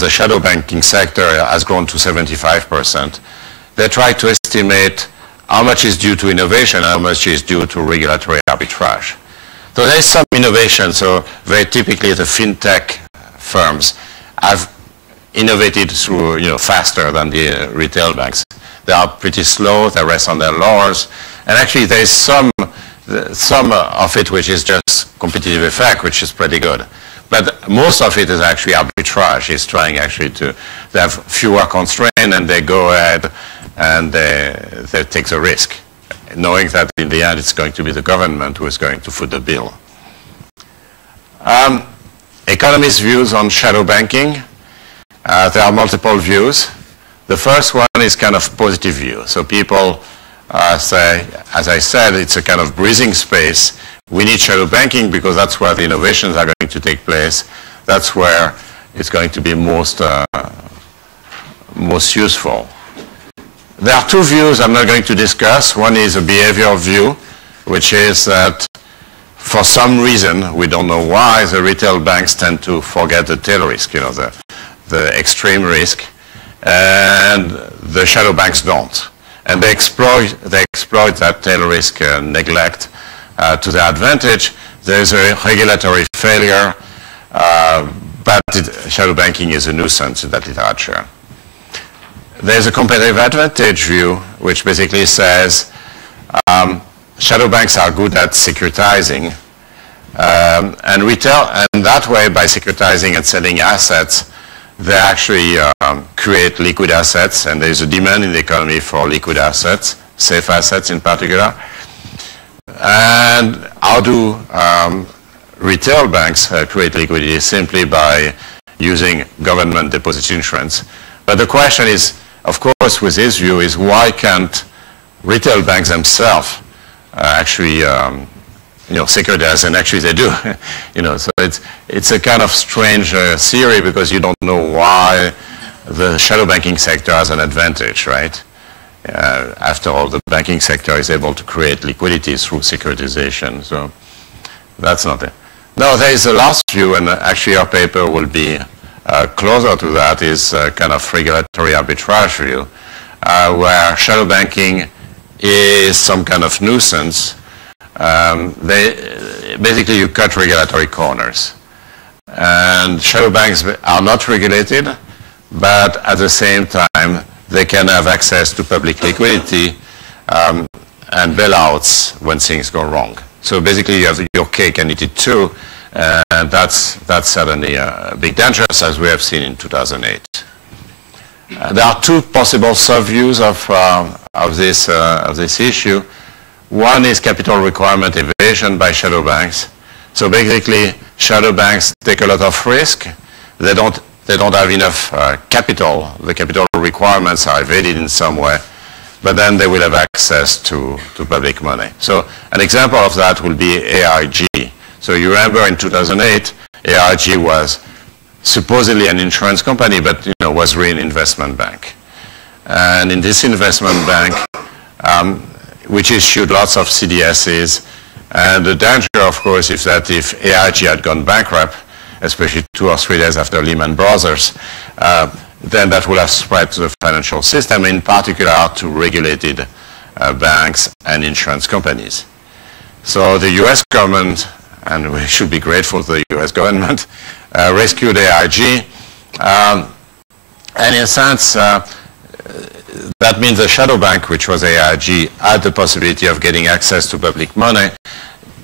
the shadow banking sector has grown to 75%. They try to estimate how much is due to innovation and how much is due to regulatory arbitrage. So there is some innovation. So very typically the fintech firms have innovated through, faster than the retail banks. They are pretty slow, they rest on their laurels. And actually there is some of it which is just competitive effect, which is pretty good. But most of it is actually arbitrage. It's trying actually they have fewer constraints, and they go ahead and they take the risk, knowing that in the end it's going to be the government who is going to foot the bill. Economists' views on shadow banking. There are multiple views. The first one is kind of positive view. So people say, as I said, it's a kind of breathing space. We need shadow banking because that's where the innovations are going to take place. That's where it's going to be most useful. There are two views I'm not going to discuss. One is a behavioral view, which is that for some reason, we don't know why, the retail banks tend to forget the tail risk, the extreme risk. and the shadow banks don't. And they exploit that tail risk neglect to their advantage. There's a regulatory failure, but shadow banking is a nuisance in that literature. There's a competitive advantage view, which basically says shadow banks are good at securitizing and retail, and that way, by securitizing and selling assets, they actually create liquid assets, and there's a demand in the economy for liquid assets, safe assets in particular. And how do retail banks create liquidity? Simply by using government deposit insurance. But the question is, of course, with this view, is why can't retail banks themselves actually securitize, and actually they do. So it's a kind of strange theory, because you don't know why the shadow banking sector has an advantage, right? After all, the banking sector is able to create liquidity through securitization, so that's not it. Now, there is a last view, and actually our paper will be closer to that, is kind of regulatory arbitrage view, where shadow banking is some kind of nuisance. Basically, you cut regulatory corners. And shadow banks are not regulated, but at the same time, they can have access to public liquidity and bailouts when things go wrong. So basically, you have your cake and eat it too, and that's certainly a big danger, as we have seen in 2008. There are two possible sub-views of this issue. One is capital requirement evasion by shadow banks. So basically, shadow banks take a lot of risk. They don't have enough capital. The capital requirements are evaded in some way, but then they will have access to public money. So an example of that will be AIG. So you remember in 2008, AIG was supposedly an insurance company, but was really an investment bank. And in this investment bank, which issued lots of CDSs, and the danger, of course, is that if AIG had gone bankrupt, especially 2 or 3 days after Lehman Brothers, then that would have spread to the financial system, in particular to regulated banks and insurance companies. So the US government, and we should be grateful to the US government, rescued AIG. And in a sense, that means the shadow bank, which was AIG, had the possibility of getting access to public money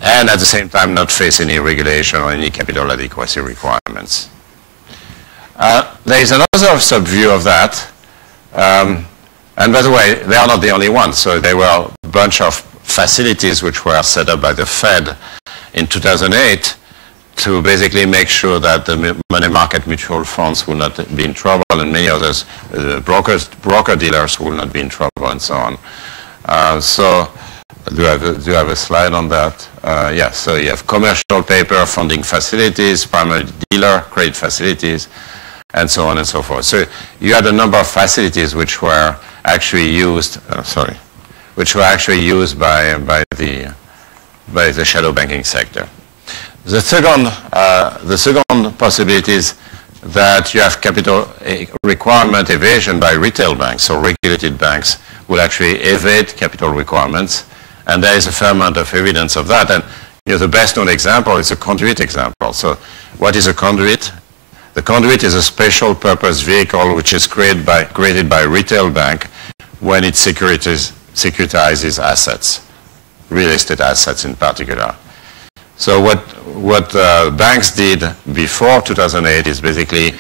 and at the same time not face any regulation or any capital adequacy requirements. There is another sub-view of that. And by the way, they are not the only ones. So there were a bunch of facilities which were set up by the Fed in 2008 to basically make sure that the money market mutual funds will not be in trouble, and many others, broker dealers will not be in trouble, and so on. So do you have a slide on that? Yes, so you have commercial paper funding facilities, primary dealer credit facilities, and so on and so forth. So you had a number of facilities which were actually used, by the shadow banking sector. The second possibility is that you have capital requirement evasion by retail banks, so regulated banks will actually evade capital requirements, and there is a fair amount of evidence of that. And the best known example is a conduit example. So what is a conduit? The conduit is a special purpose vehicle which is created by retail bank when it securitizes assets, real estate assets in particular. So what banks did before 2008 is basically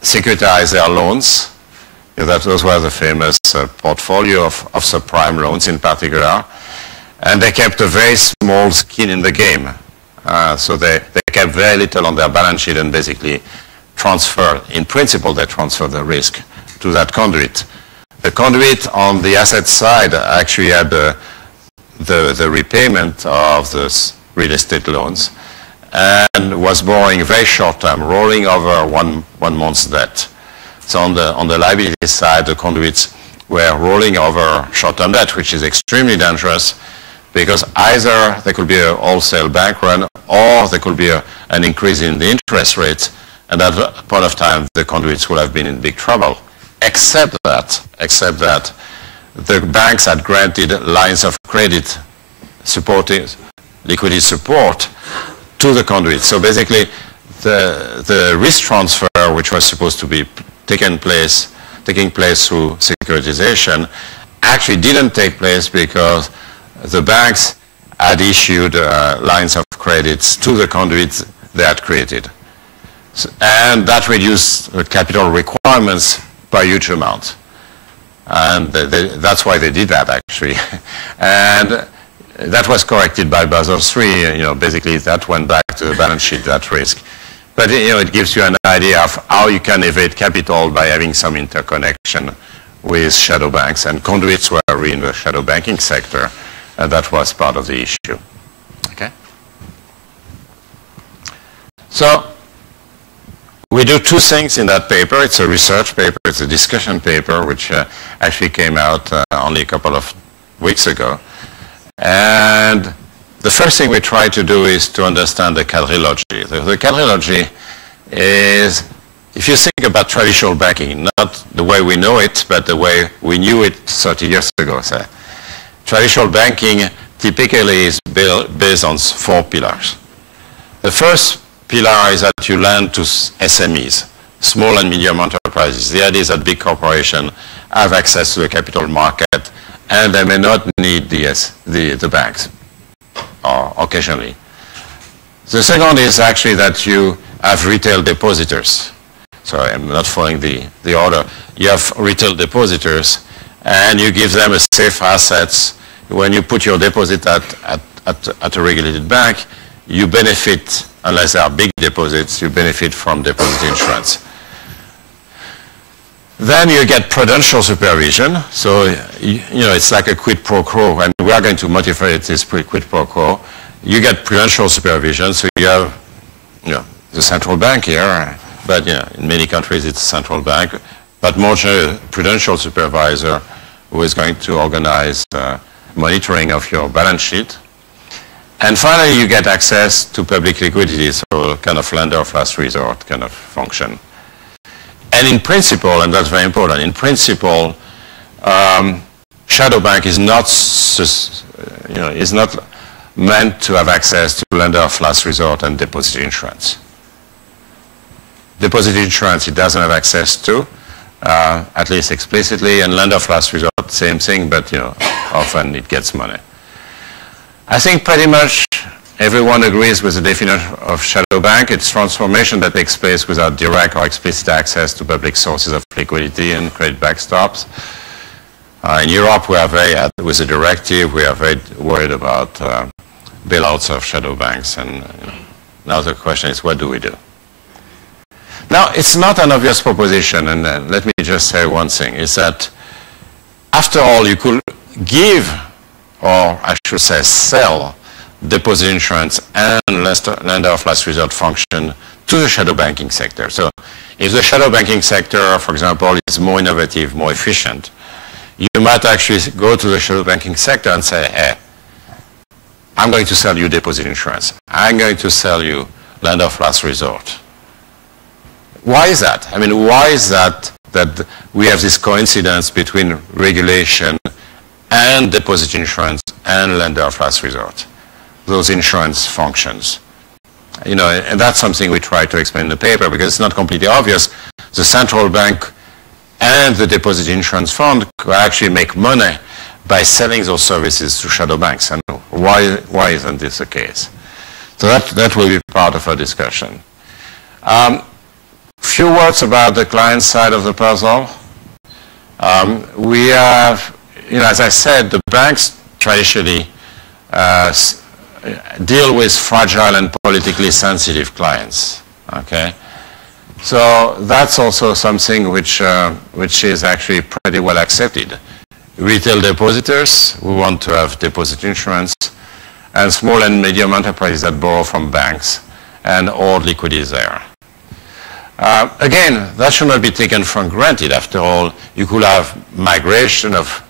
securitize their loans. Those were the famous portfolio of subprime loans in particular. And they kept a very small skin in the game. So they kept very little on their balance sheet and basically in principle, they transfer the risk to that conduit. The conduit on the asset side actually had the repayment of the real estate loans and was borrowing very short term, rolling over one month's debt. So on the liability side, the conduits were rolling over short-term debt, which is extremely dangerous because either there could be a wholesale bank run or there could be an increase in the interest rates and at that point of time, the conduits would have been in big trouble, except that the banks had granted lines of credit supporting liquidity support to the conduits. So basically, the risk transfer, which was supposed to be taking place through securitization, actually didn't take place because the banks had issued lines of credits to the conduits they had created. So, and that reduced the capital requirements by a huge amount. And that's why they did that, actually. And that was corrected by Basel III. Basically that went back to the balance sheet, that risk. But it gives you an idea of how you can evade capital by having some interconnection with shadow banks, and conduits were in the shadow banking sector, and that was part of the issue. Okay. So we do two things in that paper. It's a research paper, it's a discussion paper, which actually came out only a couple of weeks ago. And the first thing we try to do is to understand the quadrilogy. The quadrilogy is, if you think about traditional banking, not the way we know it, but the way we knew it 30 years ago. So, traditional banking typically is based on 4 pillars. The first pillar is that you lend to SMEs, small and medium enterprises. The idea is that big corporations have access to the capital market and they may not need the banks, or occasionally. The second is actually that you have retail depositors. Sorry, I'm not following the order. You have retail depositors and you give them a safe assets. When you put your deposit at a regulated bank, you benefit, unless they are big deposits, you benefit from deposit insurance. Then you get prudential supervision. So, it's like a quid pro quo, and we are going to modify this quid pro quo. You get prudential supervision, so you have, the central bank here, but, in many countries it's a central bank, but more generally, prudential supervisor who is going to organize monitoring of your balance sheet. And finally, you get access to public liquidity, so kind of lender of last resort kind of function. And in principle, and that's very important, in principle, shadow bank is not, is not meant to have access to lender of last resort and deposit insurance. Deposit insurance it doesn't have access to, at least explicitly, and lender of last resort, same thing, but often it gets money. I think pretty much everyone agrees with the definition of shadow bank. It's transformation that takes place without direct or explicit access to public sources of liquidity and credit backstops. In Europe, we are with the directive, we are very worried about bailouts of shadow banks. And now the question is, what do we do? Now, it's not an obvious proposition, and let me just say one thing, is that after all, you could give, or I should say sell, deposit insurance and lender of last resort function to the shadow banking sector. So if the shadow banking sector, for example, is more innovative, more efficient, you might actually go to the shadow banking sector and say, hey, I'm going to sell you deposit insurance. I'm going to sell you lender of last resort. Why is that? I mean, why is that we have this coincidence between regulation and deposit insurance and lender of last resort, those insurance functions? And that's something we try to explain in the paper because it's not completely obvious. The central bank and the deposit insurance fund could actually make money by selling those services to shadow banks. And why isn't this the case? So that will be part of our discussion. Few words about the client side of the puzzle. We have, as I said, the banks traditionally deal with fragile and politically sensitive clients. Okay, so that's also something which is actually pretty well accepted. Retail depositors who want to have deposit insurance, and small and medium enterprises that borrow from banks and hoard liquidity there. Again, that should not be taken for granted. After all, you could have migration of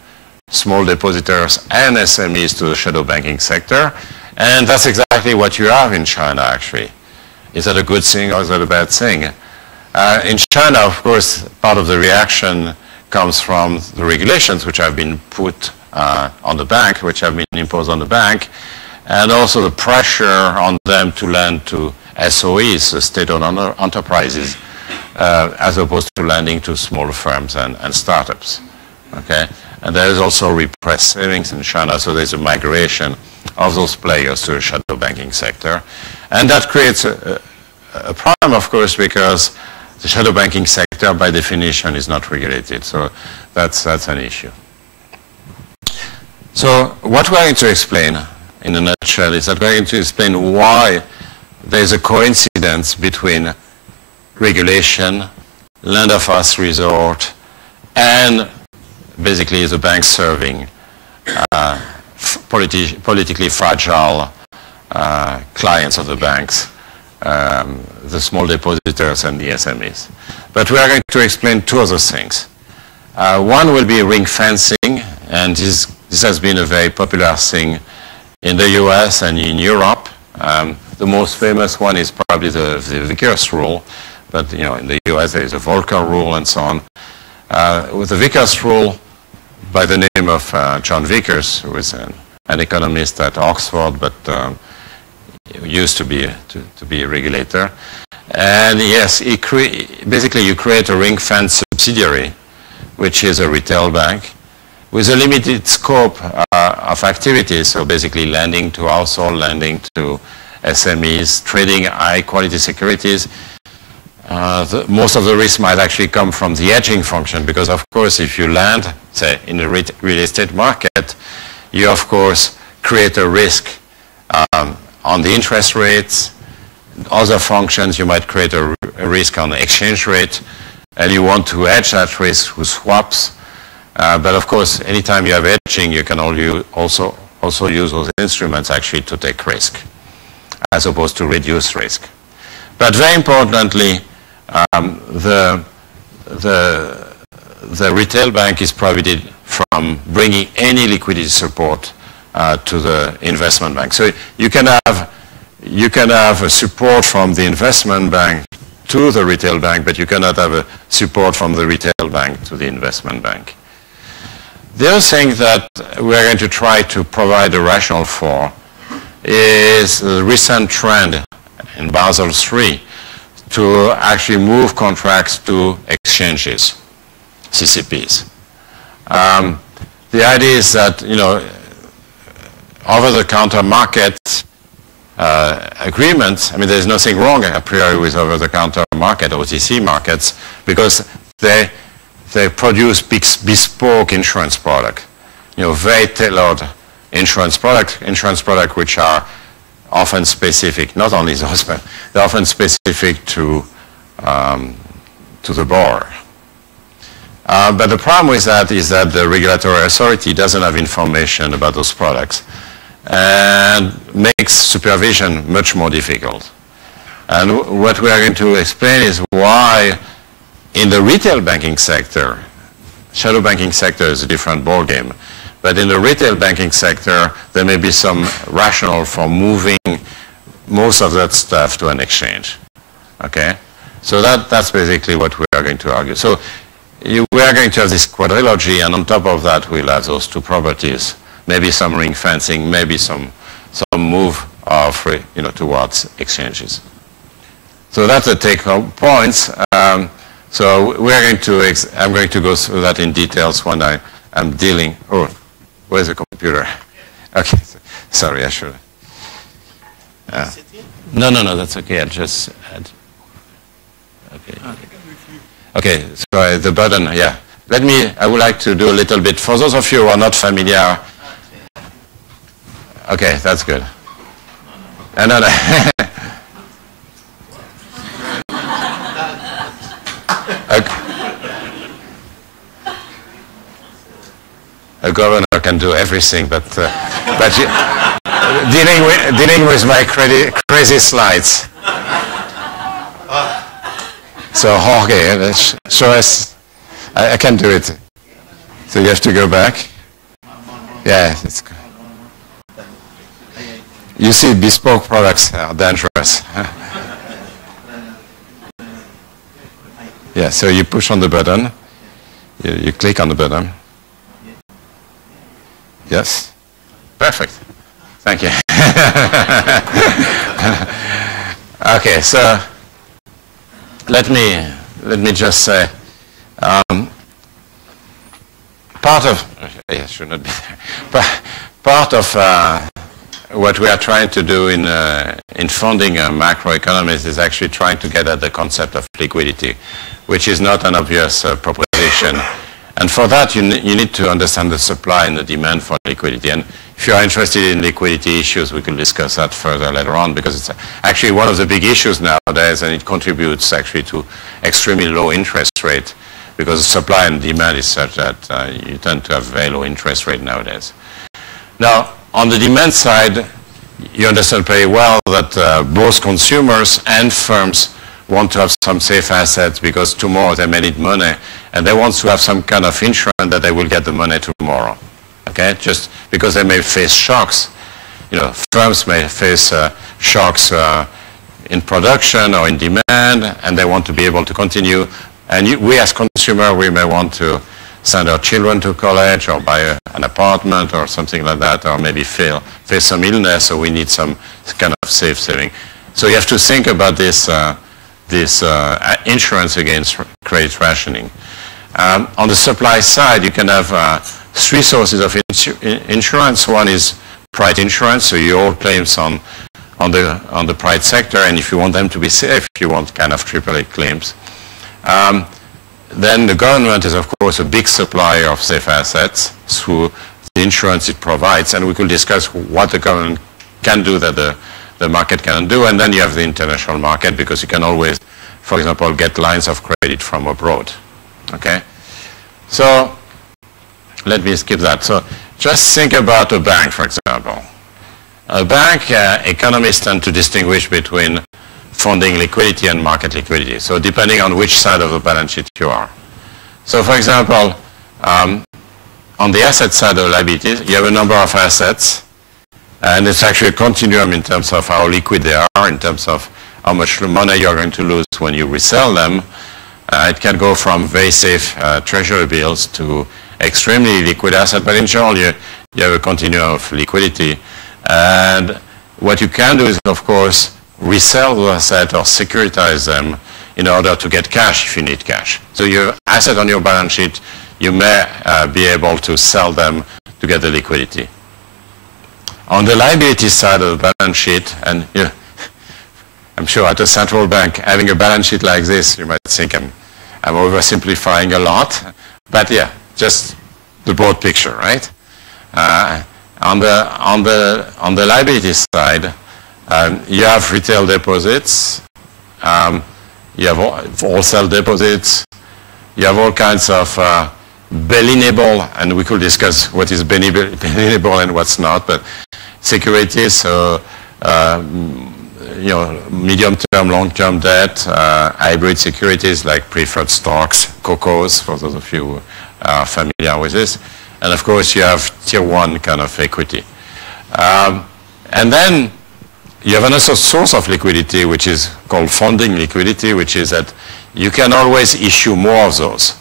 small depositors and SMEs to the shadow banking sector, and that's exactly what you have in China, actually. Is that a good thing or is that a bad thing? In China, of course, part of the reaction comes from the regulations which have been put on the bank, which have been imposed on the bank, and also the pressure on them to lend to SOEs, state-owned enterprises, as opposed to lending to small firms and startups. Okay, and there is also repressed savings in China, so there's a migration of those players to the shadow banking sector, and that creates a problem, of course, because the shadow banking sector, by definition, is not regulated. So that's an issue. So what we're going to explain, in a nutshell, is that we're going to explain why there's a coincidence between regulation, lender of last resort, and basically the bank serving politically fragile clients of the banks, the small depositors and the SMEs. But we are going to explain two other things. One will be ring fencing, and this has been a very popular thing in the US and in Europe. The most famous one is probably the Vickers rule, but in the US there is a Volcker rule and so on. With the Vickers rule, by the name of John Vickers, who was an economist at Oxford, but used to be a regulator. And yes, basically you create a ring fence subsidiary, which is a retail bank, with a limited scope of activities, so basically lending to household, lending to SMEs, trading high-quality securities. Most of the risk might actually come from the hedging function, because of course if you lend, say, in the real estate market, you of course create a risk on the interest rates. Other functions, you might create a risk on the exchange rate, and you want to hedge that risk with swaps. But of course, anytime you have hedging, you can also use those instruments actually to take risk, as opposed to reduce risk. But very importantly, the retail bank is prohibited from bringing any liquidity support to the investment bank. So you can have a support from the investment bank to the retail bank, but you cannot have a support from the retail bank to the investment bank. The other thing that we're going to try to provide a rationale for is the recent trend in Basel III to actually move contracts to exchanges, CCPs. The idea is that, over-the-counter market agreements, I mean, there's nothing wrong a priori with over-the-counter market, OTC markets, because they produce bespoke insurance product, very tailored insurance product which are often specific, not only those, but they're often specific to the borrower. But the problem with that is that the regulatory authority doesn't have information about those products and makes supervision much more difficult. And what we are going to explain is why in the retail banking sector, shadow banking sector is a different ballgame, but in the retail banking sector, there may be some rationale for moving most of that stuff to an exchange. Okay? So that's basically what we are going to argue. So we are going to have this quadrilogy, and on top of that, we'll have those two properties. Maybe some ring fencing, maybe some move of, towards exchanges. So that's the take-home points. So we are going to, I'm going to go through that in details when I'm dealing. Oh, where's the computer? Okay, sorry, I should. No, that's okay. I'll just add. Okay. Okay, so the button, yeah. I would like to do a little bit, for those of you who are not familiar. Okay, that's good. No. A governor can do everything, but dealing with my crazy slides. So Jorge, show us. I can do it. So you have to go back. Yeah, it's good. You see, bespoke products are dangerous. Yeah, so you push on the button. You click on the button. Yes? Perfect. Thank you. Okay, so let me just say, part of should not be there. Part of what we are trying to do in funding macroeconomists is actually trying to get at the concept of liquidity, which is not an obvious proposition. And for that, you need to understand the supply and the demand for liquidity. And if you are interested in liquidity issues, we can discuss that further later on, because it's actually one of the big issues nowadays, and it contributes actually to extremely low interest rate, because the supply and demand is such that you tend to have very low interest rate nowadays. Now, on the demand side, you understand very well that both consumers and firms want to have some safe assets, because tomorrow they may need money, and they want to have some kind of insurance that they will get the money tomorrow. Okay, just because they may face shocks. You know, firms may face shocks in production or in demand, and they want to be able to continue. And we as consumers, we may want to send our children to college or buy an apartment or something like that, or maybe face some illness, so we need some kind of safe saving. So you have to think about this insurance against credit rationing. On the supply side, you can have three sources of insurance. One is private insurance, so you hold claims on the private sector, and if you want them to be safe, you want kind of AAA claims. Then the government is, of course, a big supplier of safe assets through the insurance it provides, and we could discuss what the government can do that the market cannot do. And then you have the international market, because you can always, for example, get lines of credit from abroad. Okay? So let me skip that. So just think about a bank, for example. A bank, economists tend to distinguish between funding liquidity and market liquidity. So depending on which side of the balance sheet you are. So for example, on the asset side of liabilities, you have a number of assets, and it's actually a continuum in terms of how liquid they are, in terms of how much money you're going to lose when you resell them. It can go from very safe treasury bills to extremely liquid assets, but in general, you have a continuum of liquidity. And what you can do is, of course, resell the asset or securitize them in order to get cash if you need cash. So your asset on your balance sheet, you may be able to sell them to get the liquidity. On the liability side of the balance sheet, and I'm sure at a central bank, having a balance sheet like this, you might think I'm oversimplifying a lot, but yeah, just the broad picture, right? On the liability side, you have retail deposits, you have wholesale deposits, you have all kinds of bail-inable, and we could discuss what is bail-inable and what's not, but securities, so medium-term, long-term debt, hybrid securities like preferred stocks, COCOs, for those of you who are familiar with this, and of course you have tier one kind of equity. And then you have another source of liquidity, which is called funding liquidity, which is that you can always issue more of those.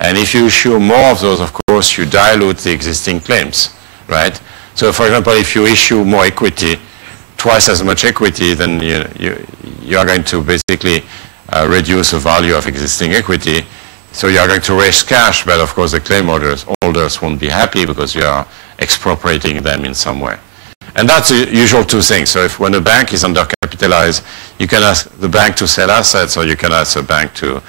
And if you issue more of those, of course, you dilute the existing claims, right? So for example, if you issue more equity, twice as much equity, then you are going to basically reduce the value of existing equity. So you are going to raise cash, but of course the claim holders won't be happy because you are expropriating them in some way. And that's the usual two things. So if when a bank is undercapitalized, you can ask the bank to sell assets, or you can ask the bank to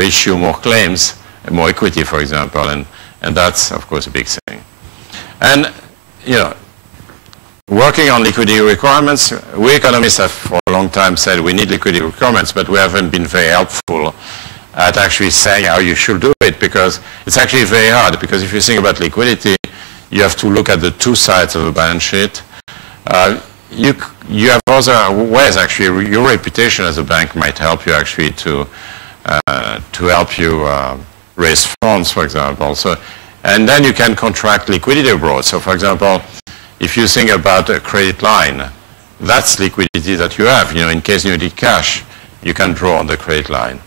issue more claims, more equity, for example, and that's of course a big thing. And working on liquidity requirements, we economists have for a long time said we need liquidity requirements, but we haven't been very helpful at actually saying how you should do it, because it's actually very hard. Because if you think about liquidity, you have to look at the two sides of the balance sheet. You have other ways, actually. Your reputation as a bank might help you actually to help you raise funds, for example. So, and then you can contract liquidity abroad. So, for example, if you think about a credit line, that's liquidity that you have. In case you need cash, you can draw on the credit line.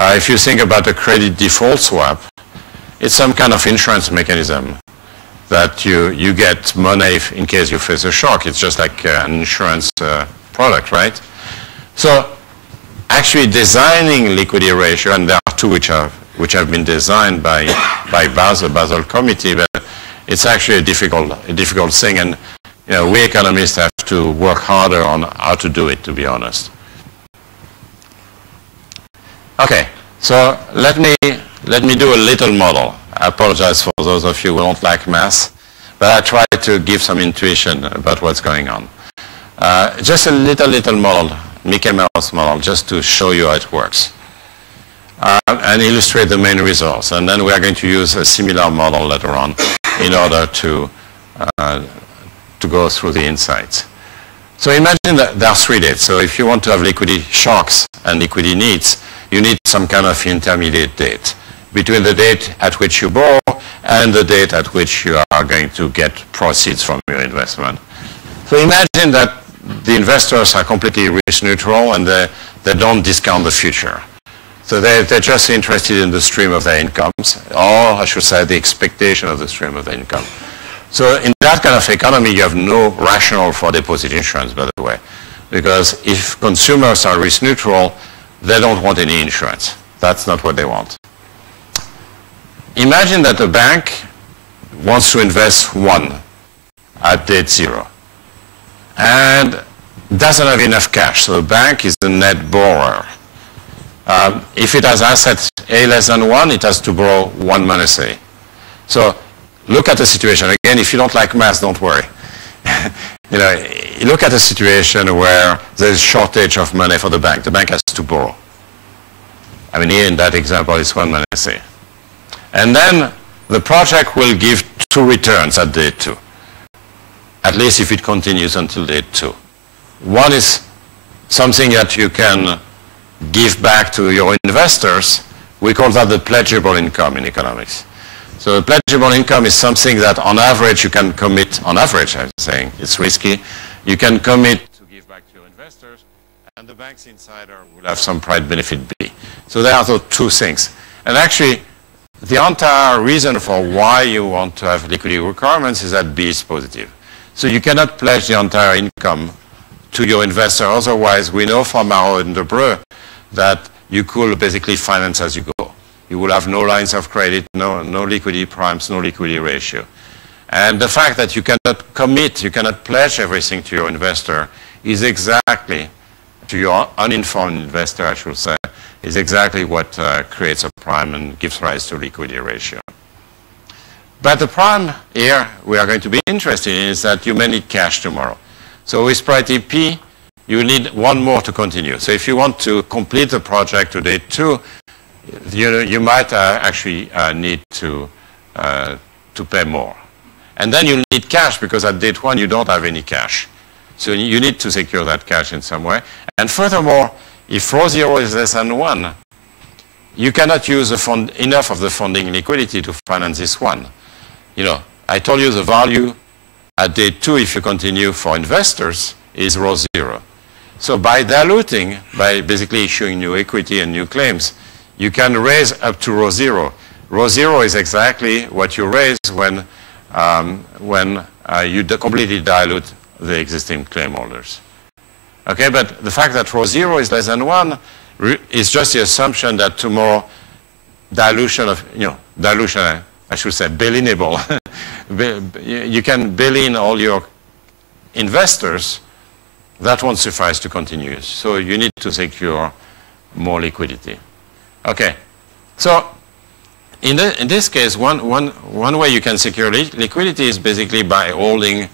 If you think about a credit default swap, it's some kind of insurance mechanism that you get money in case you face a shock. It's just like an insurance product, right? So actually designing liquidity ratio, and there are two which have been designed by Basel Committee, but it's actually a difficult thing, and we economists have to work harder on how to do it, to be honest. Okay, so let me do a little model. I apologize for those of you who don't like math, but I try to give some intuition about what's going on. Just a little model, Mickey Mouse model, just to show you how it works. And illustrate the main results. And then we are going to use a similar model later on in order to go through the insights. So imagine that there are three dates. So if you want to have liquidity shocks and liquidity needs, you need some kind of intermediate date between the date at which you borrow and the date at which you are going to get proceeds from your investment. So imagine that the investors are completely risk neutral and they don't discount the future. So they're just interested in the stream of their incomes, or I should say the expectation of the stream of their income. So in that kind of economy, you have no rationale for deposit insurance, by the way, because if consumers are risk neutral, they don't want any insurance. That's not what they want. Imagine that a bank wants to invest 1 at date 0 and doesn't have enough cash. So the bank is a net borrower. If it has assets A less than 1, it has to borrow 1 minus A. So look at the situation. Again, if you don't like math, don't worry. You look at a situation where there's shortage of money for the bank. The bank has to borrow. I mean, here in that example, it's 1 minus A. And then the project will give 2 returns at date 2, at least if it continues until date 2. One is something that you can give back to your investors. We call that the pledgeable income in economics. So the pledgeable income is something that on average you can commit, on average I'm saying, it's risky, you can commit to give back to your investors, and the bank's insider will have some private benefit B. So there are those 2 things. And actually, the entire reason for why you want to have liquidity requirements is that B is positive. So you cannot pledge the entire income to your investor. Otherwise, we know from Marot and Debreu that you could basically finance as you go. You will have no lines of credit, no liquidity primes, no liquidity ratio. And the fact that you cannot commit, you cannot pledge everything to your investor is exactly, to your uninformed investor, I should say, is exactly what creates a prime and gives rise to liquidity ratio. But the prime here we are going to be interested in is that you may need cash tomorrow. So with priority P, you need 1 more to continue. So if you want to complete the project to date 2, you might actually need to pay more. And then you need cash because at date 1 you don't have any cash. So you need to secure that cash in some way. And furthermore, if rho 0 is less than 1, you cannot use enough of the funding liquidity to finance this one. I told you the value at date 2, if you continue for investors, is rho 0. So by diluting, by basically issuing new equity and new claims, you can raise up to rho 0. Rho 0 is exactly what you raise when you completely dilute the existing claim holders. Okay, but the fact that rho 0 is less than 1 is just the assumption that tomorrow dilution, I should say, bail-inable. You can bail in all your investors. That won't suffice to continue. So you need to secure more liquidity. Okay, so in this case, one way you can secure liquidity is basically by holding,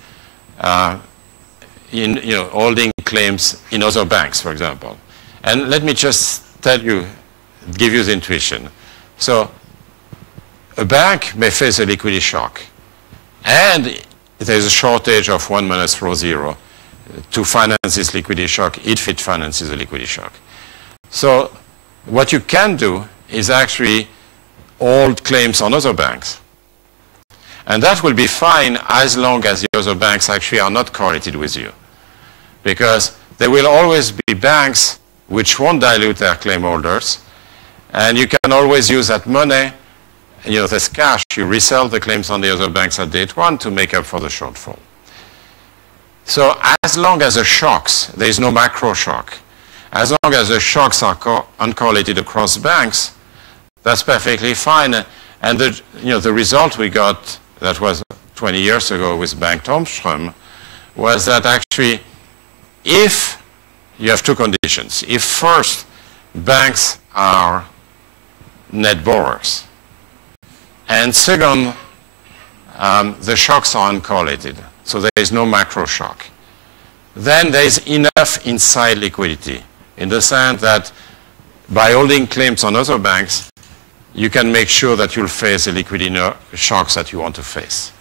holding claims in other banks, for example. And let me just give you the intuition. So a bank may face a liquidity shock, and there's a shortage of 1 minus rho 0 to finance this liquidity shock if it finances a liquidity shock. So what you can do is actually hold claims on other banks. And that will be fine as long as the other banks actually are not correlated with you. Because there will always be banks which won't dilute their claim holders, And you can always use that money, you know, this cash, you resell the claims on the other banks at date one to make up for the shortfall. So as long as the shocks, there is no macro shock, as long as the shocks are uncorrelated across banks, that's perfectly fine. And the result we got, that was 20 years ago with Bank Tormström, was that actually if you have two conditions, if first banks are net borrowers, and second, the shocks are uncorrelated, so there is no macro shock, then there is enough inside liquidity in the sense that by holding claims on other banks, you can make sure that you'll face the liquidity shocks that you want to face.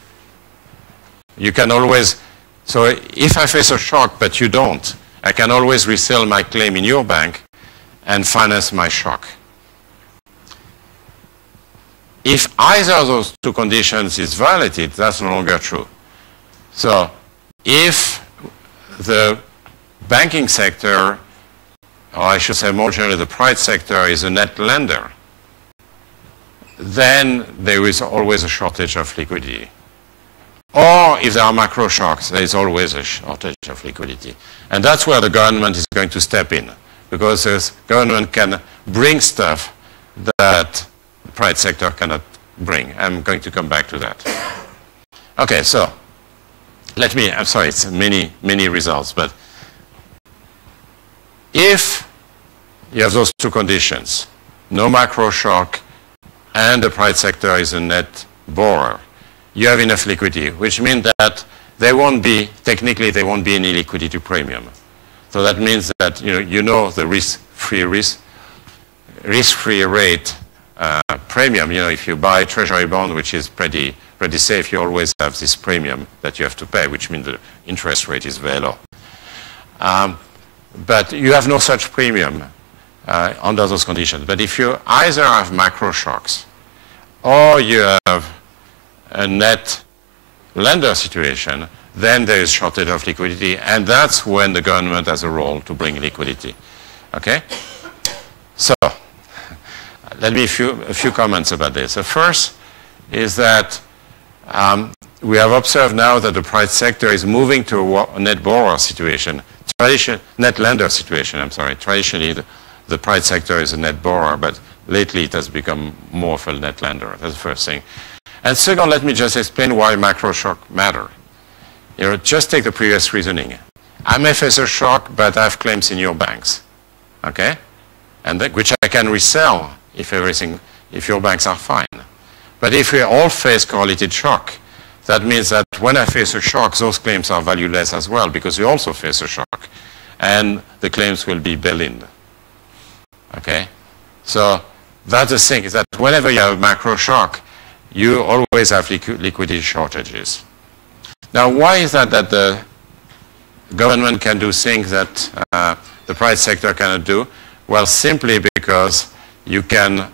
You can always, so if I face a shock but you don't, I can always resell my claim in your bank and finance my shock. If either of those two conditions is violated, that's no longer true. So if the banking sector, or I should say more generally the private sector, is a net lender, then there is always a shortage of liquidity. Or if there are macro shocks, there is always a shortage of liquidity. And that's where the government is going to step in, because the government can bring stuff that the private sector cannot bring. I'm going to come back to that. Okay, so I'm sorry, it's many results, but if you have those two conditions, no macro shock, and the private sector is a net borrower, you have enough liquidity, which means that technically there won't be any liquidity premium. So that means that you know the risk-free rate premium. If you buy a treasury bond, which is pretty safe, you always have this premium that you have to pay, which means the interest rate is very low. But you have no such premium under those conditions. But if you either have macro shocks or you have a net lender situation, then there is shortage of liquidity, and that's when the government has a role to bring liquidity. Okay? So, let me a few comments about this. The first is that we have observed now that the private sector is moving to a net borrower situation, net lender situation, I'm sorry. Traditionally, the private sector is a net borrower, but lately it has become more of a net lender. That's the first thing. And second, let me just explain why macro shock matter. Just take the previous reasoning. I may face a shock, but I have claims in your banks, okay? And which I can resell if your banks are fine. But if we all face correlated shock, that means that when I face a shock, those claims are valueless as well, because we also face a shock, and the claims will be bail-in. Okay? So that's the thing, is that whenever you have a macro shock, you always have liquidity shortages. Now, why is that the government can do things that the private sector cannot do? Well, simply because you can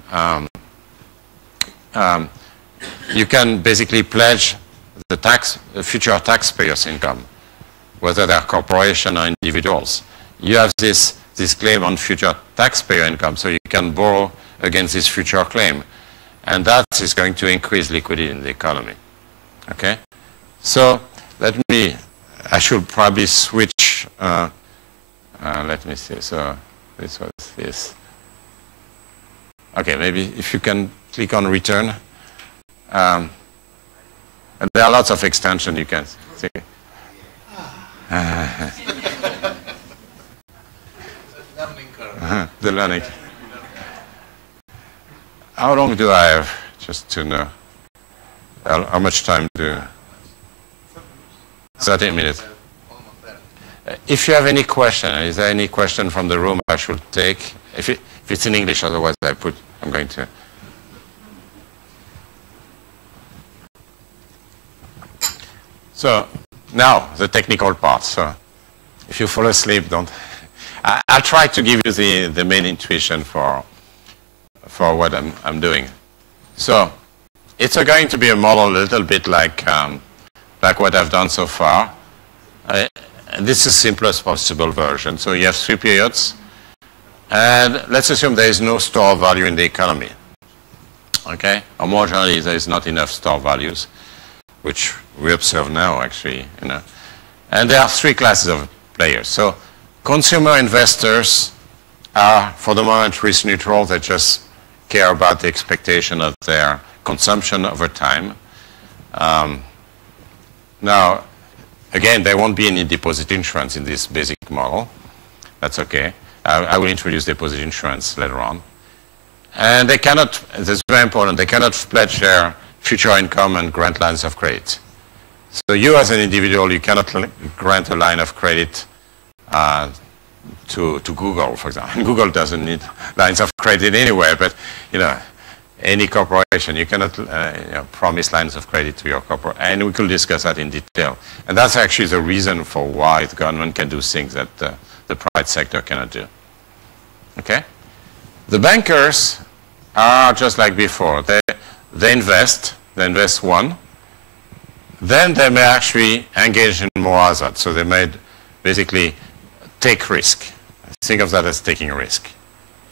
basically pledge the future taxpayers' income, whether they're corporations or individuals. You have this claim on future taxpayer income, so you can borrow against this future claim. And that is going to increase liquidity in the economy. Okay? So I should probably switch. Let me see. So this was this. Okay, maybe if you can click on return. And there are lots of extensions you can see. The learning. How long do I have, just to know? How much time do? 30 minutes. If you have any question, is there any question from the room I should take? If it's in English, otherwise I'm going to. So now the technical part. So if you fall asleep, don't. I'll try to give you the main intuition for what I'm doing. So it's going to be a model a little bit like what I've done so far. This is the simplest possible version. So you have 3 periods. And let's assume there is no store value in the economy. Okay? Or more generally, there is not enough store values, which we observe now, actually. And there are three classes of players. So consumer investors are, for the moment, risk neutral. They just care about the expectation of their consumption over time. Now, again, there won't be any deposit insurance in this basic model. That's okay. I will introduce deposit insurance later on. And they cannot, this is very important, they cannot pledge their future income and grant lines of credit. So you as an individual, you cannot grant a line of credit to Google, for example. Google doesn't need lines of credit anywhere, but any corporation, you cannot promise lines of credit to your corporate. And we could discuss that in detail. And that's actually the reason for why the government can do things that the private sector cannot do. Okay? The bankers are just like before. They invest one. Then they may actually engage in more hazard. So they may basically take risk. Think of that as taking a risk.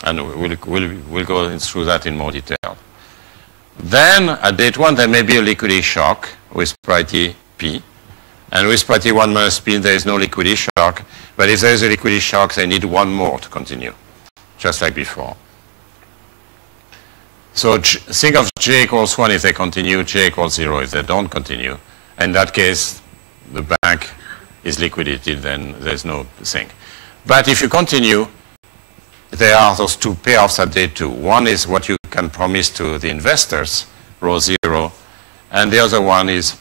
And we'll go through that in more detail. Then, at date one, there may be a liquidity shock with priority P. And with priority 1 minus P, there is no liquidity shock. But if there is a liquidity shock, they need one more to continue, just like before. So think of J equals 1 if they continue, J equals 0 if they don't continue. In that case, the bank is liquidated, then there's no thing. But if you continue, there are those two payoffs at day 2. One is what you can promise to the investors, rho 0, and the other one is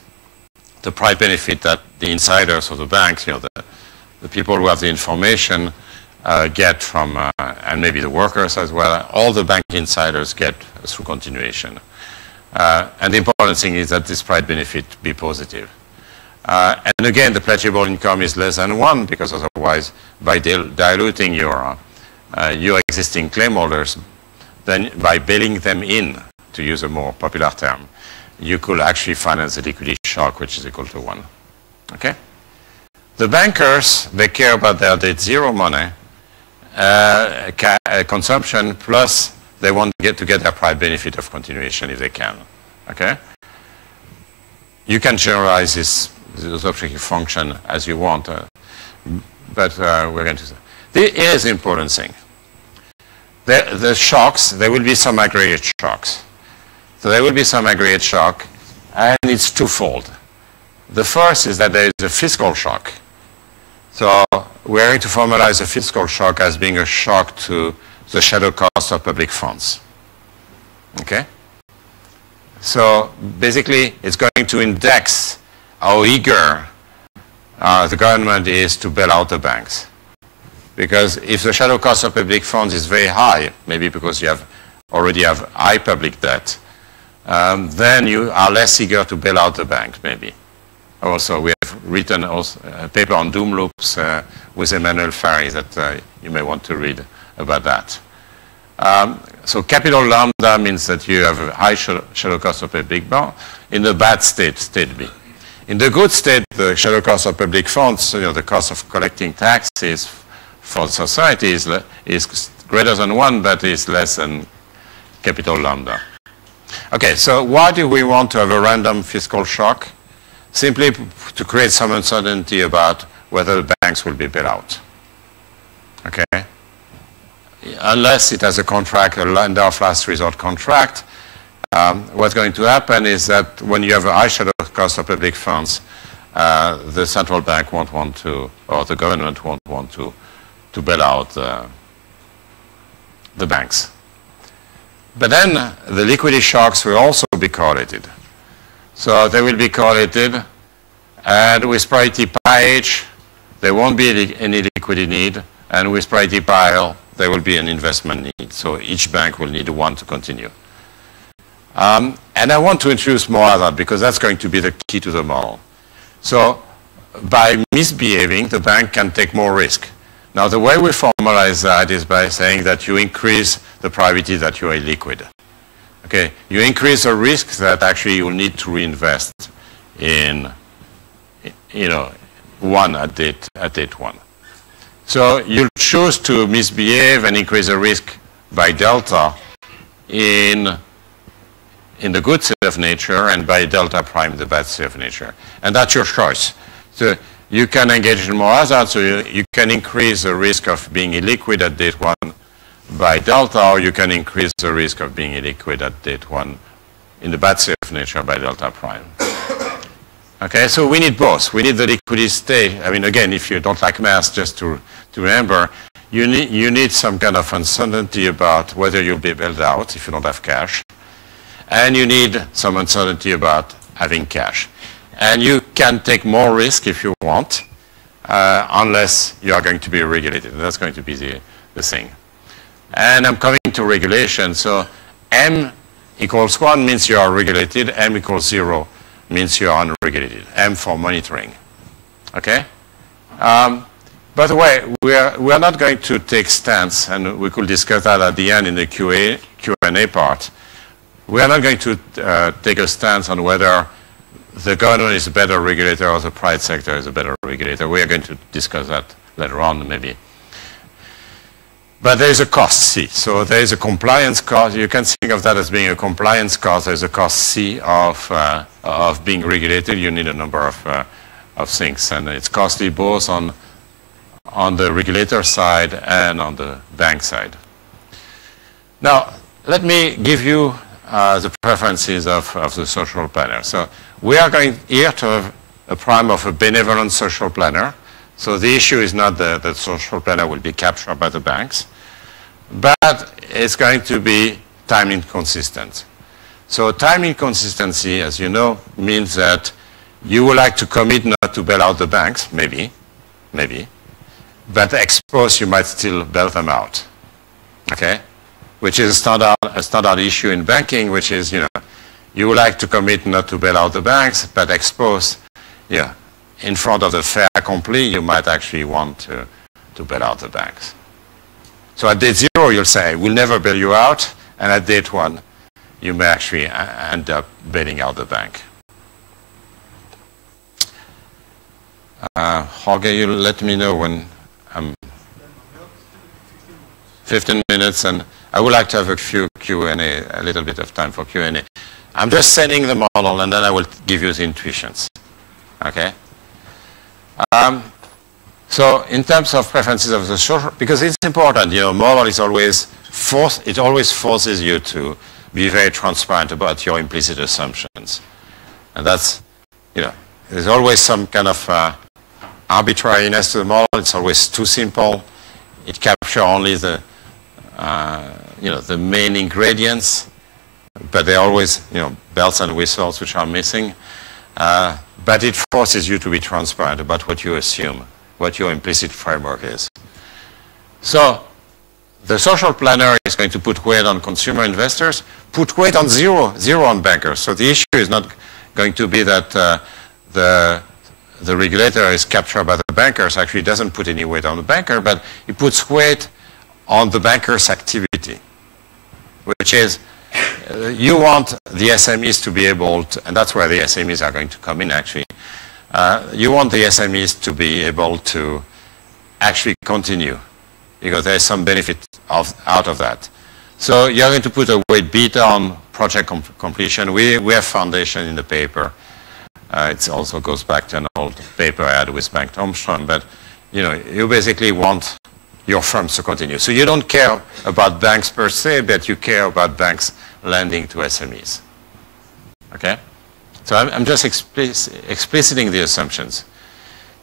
the private benefit that the insiders of the banks, the people who have the information get from, and maybe the workers as well, all the bank insiders get through continuation. And the important thing is that this private benefit be positive. And again, the pledgeable income is less than 1, because otherwise, by diluting your existing claim holders, then by bailing them in, to use a more popular term, you could actually finance a liquidity shock, which is equal to 1. Okay? The bankers, they care about their date 0 money, consumption, plus they want to get their private benefit of continuation if they can. Okay? You can generalize this objective function as you want, but we're going to say. This is the important thing. The shocks, there will be some aggregate shocks. So there will be some aggregate shock, and it's twofold. The first is that there is a fiscal shock. So we're going to formalize a fiscal shock as being a shock to the shadow cost of public funds. Okay? So basically, it's going to index how eager the government is to bail out the banks. Because if the shadow cost of public funds is very high, maybe because you already have high public debt, then you are less eager to bail out the banks, maybe. Also, we have written a paper on doom loops with Emmanuel Farry that you may want to read about that. So capital lambda means that you have a high shadow cost of public bond. In the bad state, state B. In the good state, the shadow cost of public funds, the cost of collecting taxes for society is greater than 1, but is less than capital lambda. Okay, so why do we want to have a random fiscal shock? Simply to create some uncertainty about whether the banks will be bailed out. Okay? Unless it has a contract, a lender of last resort contract, what's going to happen is that when you have a high shadow cost of public funds, the central bank won't want to, or the government won't want to bail out the banks. But then the liquidity shocks will also be correlated. So they will be correlated, and with priority pi h, there won't be any liquidity need, and with priority pi l, there will be an investment need. So each bank will need 1 to continue. And I want to introduce more of that because that's going to be the key to the model. So by misbehaving, the bank can take more risk. Now, the way we formalize that is by saying that you increase the probability that you are illiquid. Okay, you increase the risk that actually you will need to reinvest in, 1 at date 1. So you'll choose to misbehave and increase the risk by delta in the good state of nature and by delta prime in the bad state of nature. And that's your choice. So you can engage in more hazard, so you can increase the risk of being illiquid at date 1 by delta, or you can increase the risk of being illiquid at date 1 in the bad state of nature by delta prime. Okay, so we need both. We need the liquidity state. I mean, again, if you don't like math, just to remember, you need some kind of uncertainty about whether you'll be bailed out if you don't have cash. And you need some uncertainty about having cash. And you can take more risk if you want, unless you are going to be regulated. That's going to be the thing. And I'm coming to regulation. So M equals 1 means you are regulated. M equals 0 means you are unregulated. M for monitoring. Okay? By the way, we are not going to take stance, and we could discuss that at the end in the Q&A part. We are not going to take a stance on whether the government is a better regulator or the private sector is a better regulator. We are going to discuss that later on, maybe. But there is a cost C. So there is a compliance cost. You can think of that as being a compliance cost. There is a cost C of being regulated. You need a number of things, and it's costly both on the regulator side and on the bank side. Now, let me give you the preferences of the social planner. So we are going here to have a prime of a benevolent social planner. So the issue is not that the social planner will be captured by the banks, but it's going to be time inconsistent. So time inconsistency, as you know, means that you would like to commit not to bail out the banks, maybe, but ex post you might still bail them out, okay? Which is a standard issue in banking, which is, you would like to commit not to bail out the banks, but ex post, in front of the fait accompli, you might actually want to bail out the banks. So at date 0, you'll say, we'll never bail you out, and at date 1, you may actually end up bailing out the bank. Jorge, you let me know when I'm 15 minutes, and I would like to have a few Q&A, a little bit of time for Q&A. I'm just setting the model, and then I will give you the intuitions, okay? So in terms of preferences of the social, because it's important, model is always it always forces you to be very transparent about your implicit assumptions. And that's, there's always some kind of arbitrariness to the model. It's always too simple. It captures only the main ingredients, but there are always, bells and whistles which are missing. But it forces you to be transparent about what you assume, what your implicit framework is. So the social planner is going to put weight on consumer investors, put weight on zero on bankers. So the issue is not going to be that the regulator is captured by the bankers, actually doesn't put any weight on the banker, but he puts weight on the banker's activity, which is you want the SMEs to be able to, and that's where the SMEs are going to come in actually. You want the SMEs to be able to actually continue because there's some benefit out of that. So you're going to put a weight beta on project completion. We have foundation in the paper. It also goes back to an old paper I had with Bank Armstrong, but you basically want your firms to continue. So you don't care about banks per se, but you care about banks lending to SMEs. Okay? So I'm just expliciting the assumptions.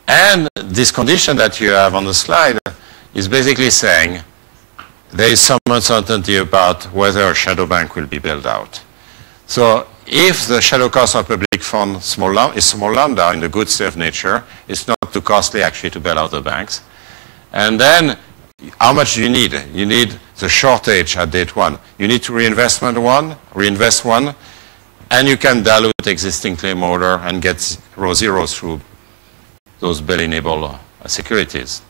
And this condition that you have on the slide is basically saying there is some uncertainty about whether a shadow bank will be bailed out. So if the shadow cost of public fund is small lambda in the good state of nature, it's not too costly actually to bail out the banks. And then how much do you need? You need the shortage at date 1. You need to reinvest one, and you can dilute existing claim order and get rho 0 through those bail-enabled securities.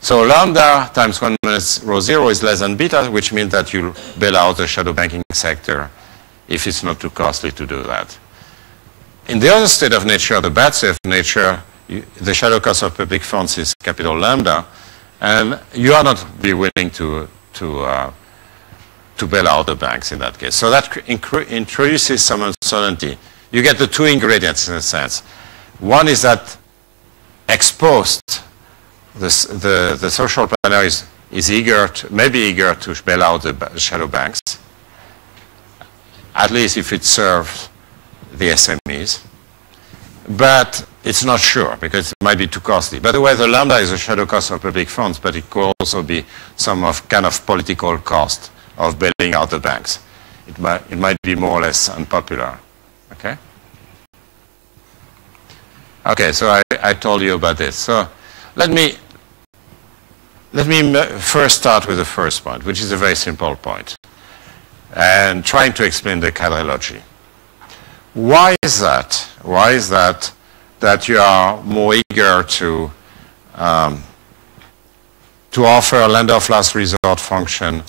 So lambda times 1 minus rho 0 is less than beta, which means that you bail out the shadow banking sector if it's not too costly to do that. In the other state of nature, the bad state of nature, the shadow cost of public funds is capital lambda, And you are not be willing to bail out the banks in that case. So that introduces some uncertainty. You get the two ingredients in a sense. One is that ex post, the social planner is eager, maybe eager to bail out the shadow banks, at least if it serves the SMEs. But it's not sure because it might be too costly. By the way, the lambda is a shadow cost of public funds, but it could also be some kind of political cost of bailing out the banks. It might be more or less unpopular. Okay? Okay, so I told you about this. So let me first start with the first point, which is a very simple point, and trying to explain the quadrilogy. Why is that? Why is that you are more eager to offer a lender of last resort function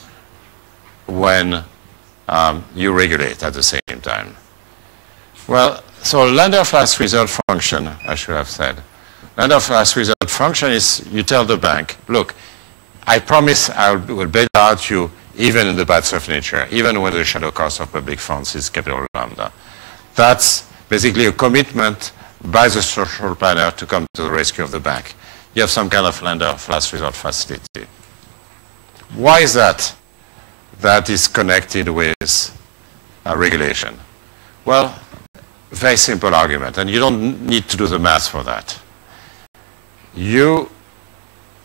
when you regulate at the same time? Well, so lender of last resort function, I should have said. Lender of last resort function is you tell the bank, look, I promise I will bail out you even in the bad stuff nature, even when the shadow cost of public funds is capital lambda. That's basically a commitment by the social planner to come to the rescue of the bank. You have some kind of lender of last resort facility. Why is that? That is connected with regulation. Well, very simple argument, and you don't need to do the math for that.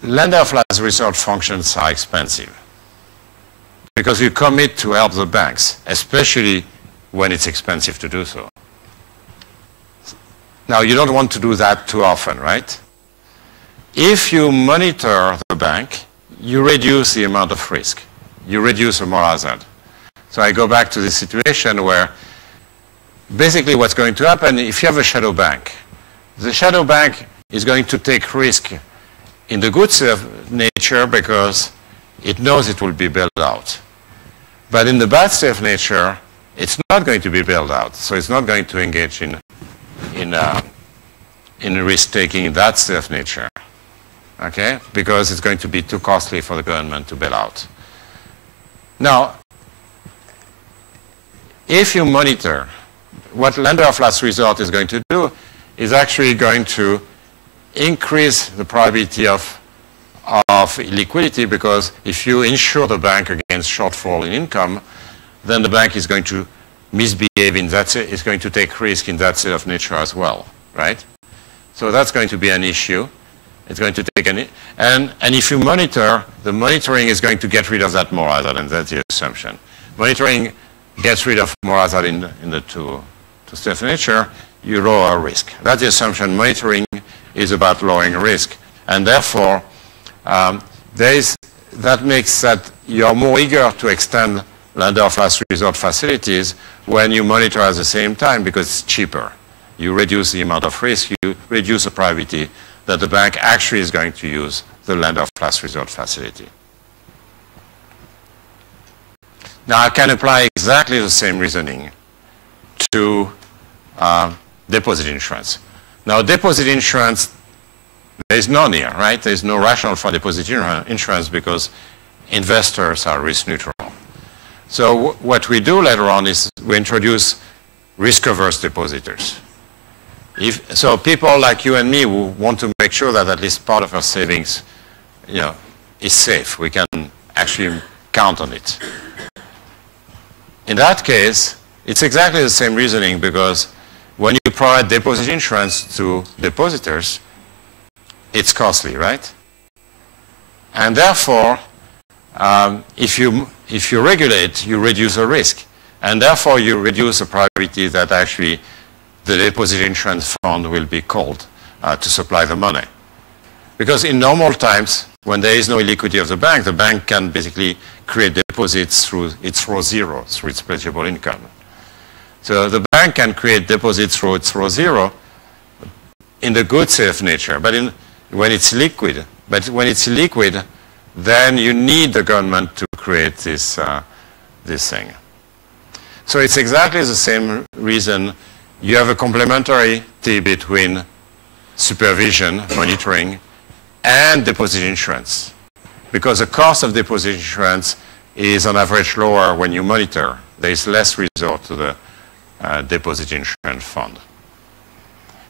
Lender of last resort functions are expensive because you commit to help the banks, especially when it's expensive to do so. Now, you don't want to do that too often, right? If you monitor the bank, you reduce the amount of risk. You reduce the moral hazard. So I go back to the situation where basically what's going to happen, if you have a shadow bank, the shadow bank is going to take risk in the good nature because it knows it will be bailed out. But in the bad state of nature, it's not going to be bailed out. So it's not going to engage in risk-taking in that state of nature, okay? Because it's going to be too costly for the government to bail out. Now, if you monitor, what lender of last resort is going to do is actually going to increase the probability of illiquidity, because if you insure the bank against shortfall in income, then the bank is going to misbehave in that, is going to take risk in that state of nature as well, right? So that's going to be an issue. It's going to take and if you monitor, the monitoring is going to get rid of that moral hazard, and that's the assumption. Monitoring gets rid of moral hazard in the two states of nature, you lower risk. That's the assumption. Monitoring is about lowering risk, and therefore that makes that you're more eager to extend lender of last resort facilities when you monitor at the same time because it's cheaper. You reduce the amount of risk, you reduce the probability that the bank actually is going to use the lender of last resort facility. Now I can apply exactly the same reasoning to deposit insurance. Now deposit insurance, there is none here, right? There is no rationale for deposit insurance because investors are risk neutral. So what we do later on is we introduce risk-averse depositors. So people like you and me who want to make sure that at least part of our savings, is safe. We can actually count on it. In that case, it's exactly the same reasoning, because when you provide deposit insurance to depositors, it's costly, right? And therefore, if you regulate, you reduce the risk. And therefore, you reduce the probability that actually the deposit insurance fund will be called to supply the money. Because in normal times, when there is no illiquidity of the bank can basically create deposits through its row zero, through its pledgeable income. So the bank can create deposits through its row zero in the good state of nature, but when it's liquid. But when it's liquid, then you need the government to create this thing. So it's exactly the same reason you have a complementarity between supervision, monitoring, and deposit insurance. because the cost of deposit insurance is on average lower when you monitor. There is less resort to the deposit insurance fund.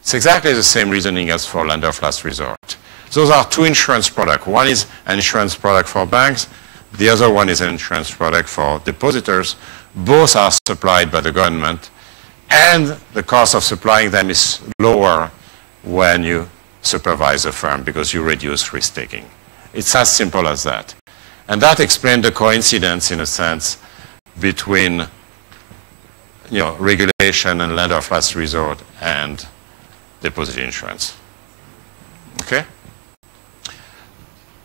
It's exactly the same reasoning as for lender of last resort. Those are two insurance products. One is an insurance product for banks. The other one is an insurance product for depositors. Both are supplied by the government, and the cost of supplying them is lower when you supervise a firm because you reduce risk-taking. It's as simple as that. And that explains the coincidence, in a sense, between regulation and lender of last resort and deposit insurance. Okay?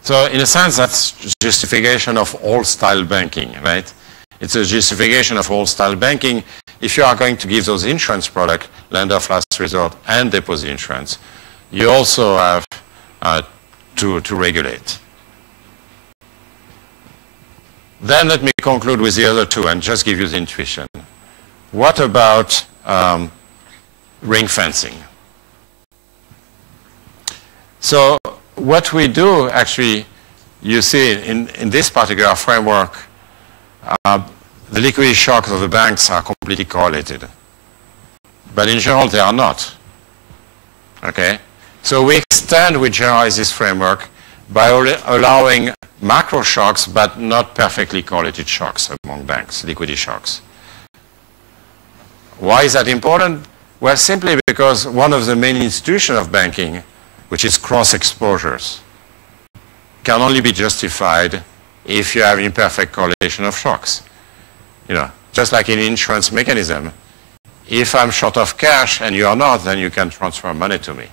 So in a sense, that's justification of old-style banking, right? It's a justification of old-style banking. If you are going to give those insurance products, lender of last resort and deposit insurance, you also have to regulate. Then let me conclude with the other two and just give you the intuition. What about ring fencing? So what we do, actually, you see in this particular framework, the liquidity shocks of the banks are completely correlated. But in general, they are not. Okay? So we generalize this framework by allowing macro shocks, but not perfectly correlated shocks among banks, liquidity shocks. Why is that important? Well, simply because one of the main institutions of banking, which is cross-exposures, can only be justified if you have imperfect correlation of shocks. Just like in insurance mechanism, if I'm short of cash and you are not, then you can transfer money to me.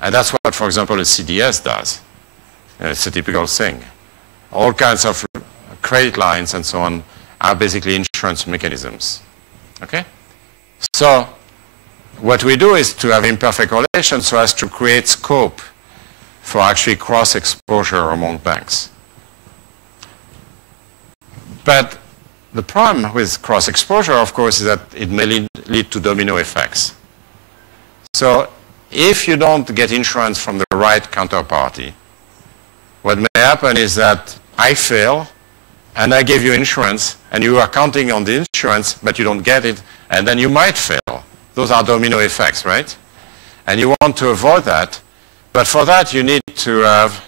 And that's what, for example, a CDS does. It's a typical thing. All kinds of credit lines and so on are basically insurance mechanisms. Okay? So what we do is to have imperfect correlation so as to create scope for actually cross-exposure among banks. But the problem with cross-exposure, of course, is that it may lead to domino effects. So if you don't get insurance from the right counterparty, what may happen is that I fail, and I give you insurance, and you are counting on the insurance, but you don't get it, and then you might fail. Those are domino effects, right? And you want to avoid that, but for that you need to have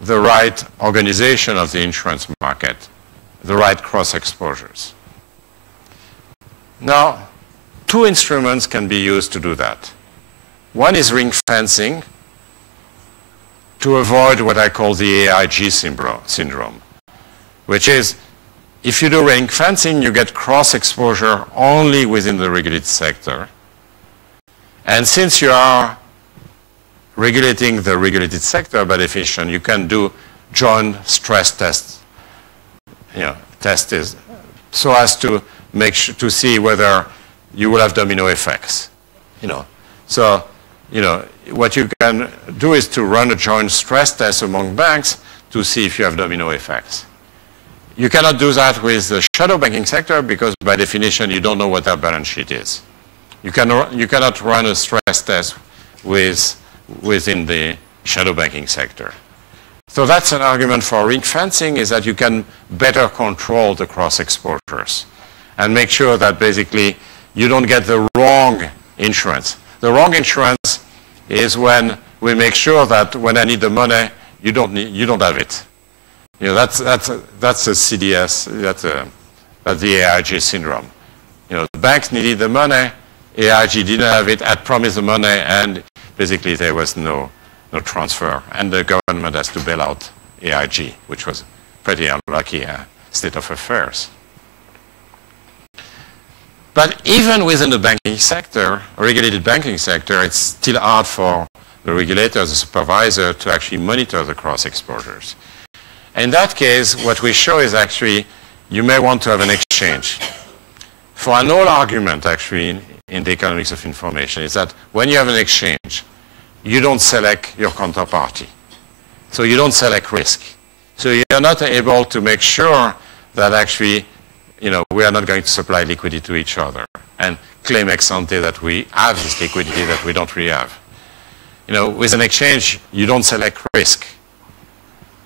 the right organization of the insurance market, the right cross-exposures. Now, two instruments can be used to do that. One is ring fencing to avoid what I call the AIG syndrome, which is if you do ring fencing, you get cross-exposure only within the regulated sector. And since you are regulating the regulated sector by definition, you can do joint stress tests, tests so as to to see whether you will have domino effects. So what you can do is to run a joint stress test among banks to see if you have domino effects. You cannot do that with the shadow banking sector because by definition you don't know what their balance sheet is. You cannot run a stress test within the shadow banking sector. So that's an argument for ring fencing, is that you can better control the cross exposures and make sure that basically you don't get the wrong insurance. The wrong insurance is when we make sure that when I need the money, you don't have it. That's a CDS, that's the AIG syndrome. The banks needed the money, AIG didn't have it, had promised the money, and basically there was no transfer, and the government has to bail out AIG, which was pretty unlucky state of affairs. But even within the banking sector, regulated banking sector, it's still hard for the regulator, the supervisor, to actually monitor the cross exposures. In that case, what we show is actually you may want to have an exchange. For an old argument, actually, in the economics of information, is that when you have an exchange, you don't select your counterparty. So you don't select risk. So you're not able to make sure that actually, we are not going to supply liquidity to each other and claim ex ante that we have this liquidity that we don't really have. With an exchange, you don't select risk.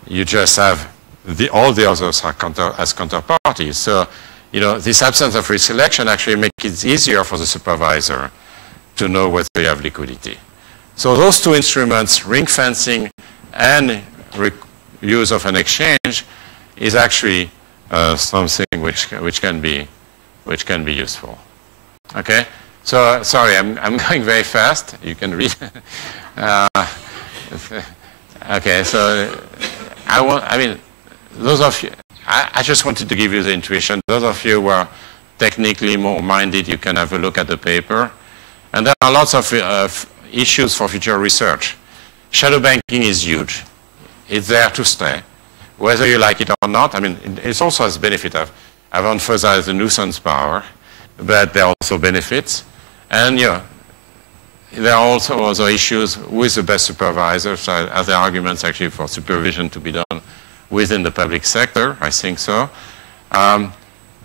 you just have all the others are as counterparties. So, this absence of risk selection actually makes it easier for the supervisor to know whether you have liquidity. So those two instruments, ring fencing and use of an exchange, is actually something which can be useful. Okay. So sorry, I'm going very fast. You can read. Okay. So those of you, I just wanted to give you the intuition. Those of you who are technically more minded, you can have a look at the paper. And there are lots of issues for future research. Shadow banking is huge. It's there to stay, whether you like it or not. It also has benefit. I've emphasized the nuisance power, but there are also benefits. And there are also other issues with the best supervisors. Are there arguments actually for supervision to be done within the public sector? I think so.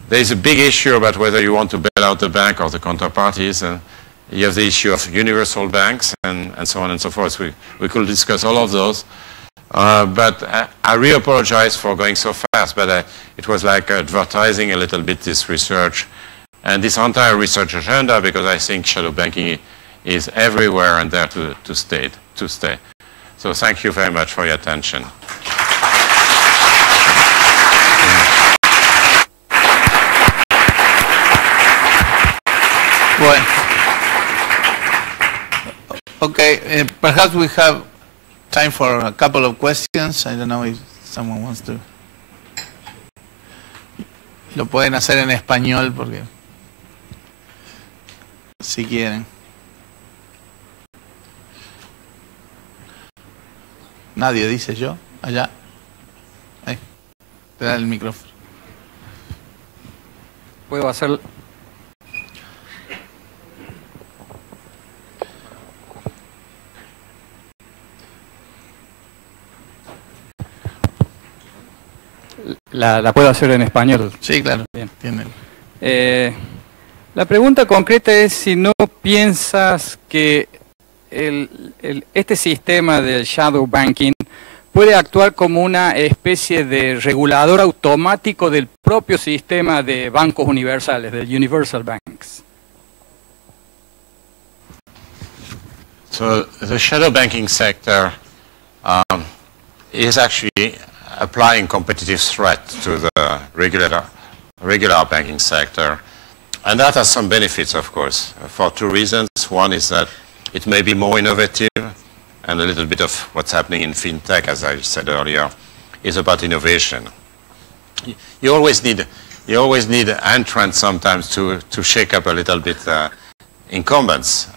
There's a big issue about whether you want to bail out the bank or the counterparties. You have the issue of universal banks and so on and so forth. We could discuss all of those. But I really apologize for going so fast, but it was like advertising a little bit this research and this entire research agenda, because I think shadow banking is everywhere and there to stay. So thank you very much for your attention. Well, okay, perhaps we have time for a couple of questions. I don't know if someone wants to. Lo pueden hacer en español porque si quieren. Nadie dice yo. Allá. Ahí. Te da el micrófono. Puedo hacer. La puedo hacer en español. Sí, claro. Bien. La pregunta concreta es si no piensas que este sistema del shadow banking puede actuar como una especie de regulador automático del propio sistema de bancos universales, del universal banks. So the shadow banking sector is actually applying competitive threat to the regular banking sector. And that has some benefits, of course, for two reasons. One is that it may be more innovative, and a little bit of what's happening in fintech, as I said earlier, is about innovation. You always need entrants sometimes to shake up a little bit incumbents.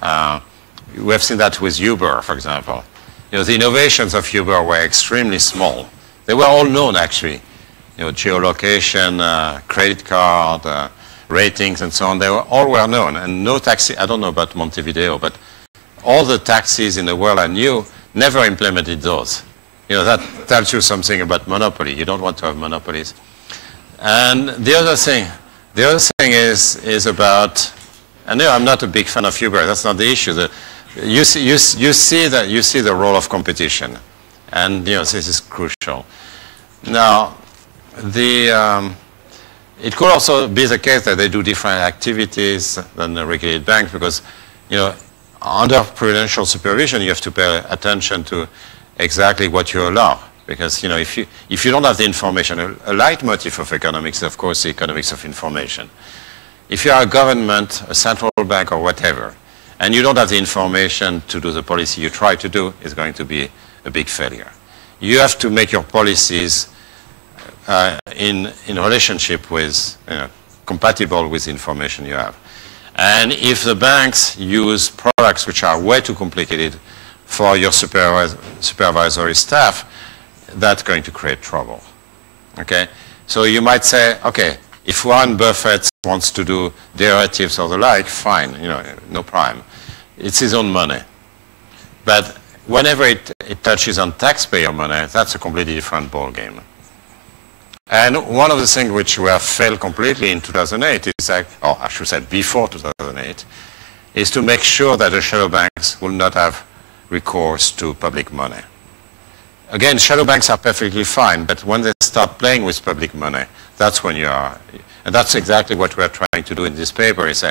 We have seen that with Uber, for example. The innovations of Uber were extremely small. They were all known, actually. Geolocation, credit card, ratings, and so on. They all were known. And no taxi, I don't know about Montevideo, but all the taxis in the world I knew never implemented those. That tells you something about monopoly. You don't want to have monopolies. And the other thing is about, and no, I'm not a big fan of Uber. That's not the issue. You see the role of competition. And this is crucial. Now, it could also be the case that they do different activities than the regulated banks, because under prudential supervision, you have to pay attention to exactly what you allow. Because if you don't have the information, a leitmotif of economics, of course, the economics of information. If you are a government, a central bank, or whatever, and you don't have the information to do the policy you try to do, it's going to be a big failure. You have to make your policies in relationship with, compatible with the information you have. And if the banks use products which are way too complicated for your supervisory staff, that's going to create trouble. Okay? So you might say, okay, if Warren Buffett wants to do derivatives or the like, fine, no problem. It's his own money. But whenever it touches on taxpayer money, that's a completely different ballgame. And one of the things which we have failed completely in 2008 is that, or I should say before 2008, is to make sure that the shadow banks will not have recourse to public money. again, shadow banks are perfectly fine, but when they start playing with public money, that's when you are, and that's exactly what we are trying to do in this paper, is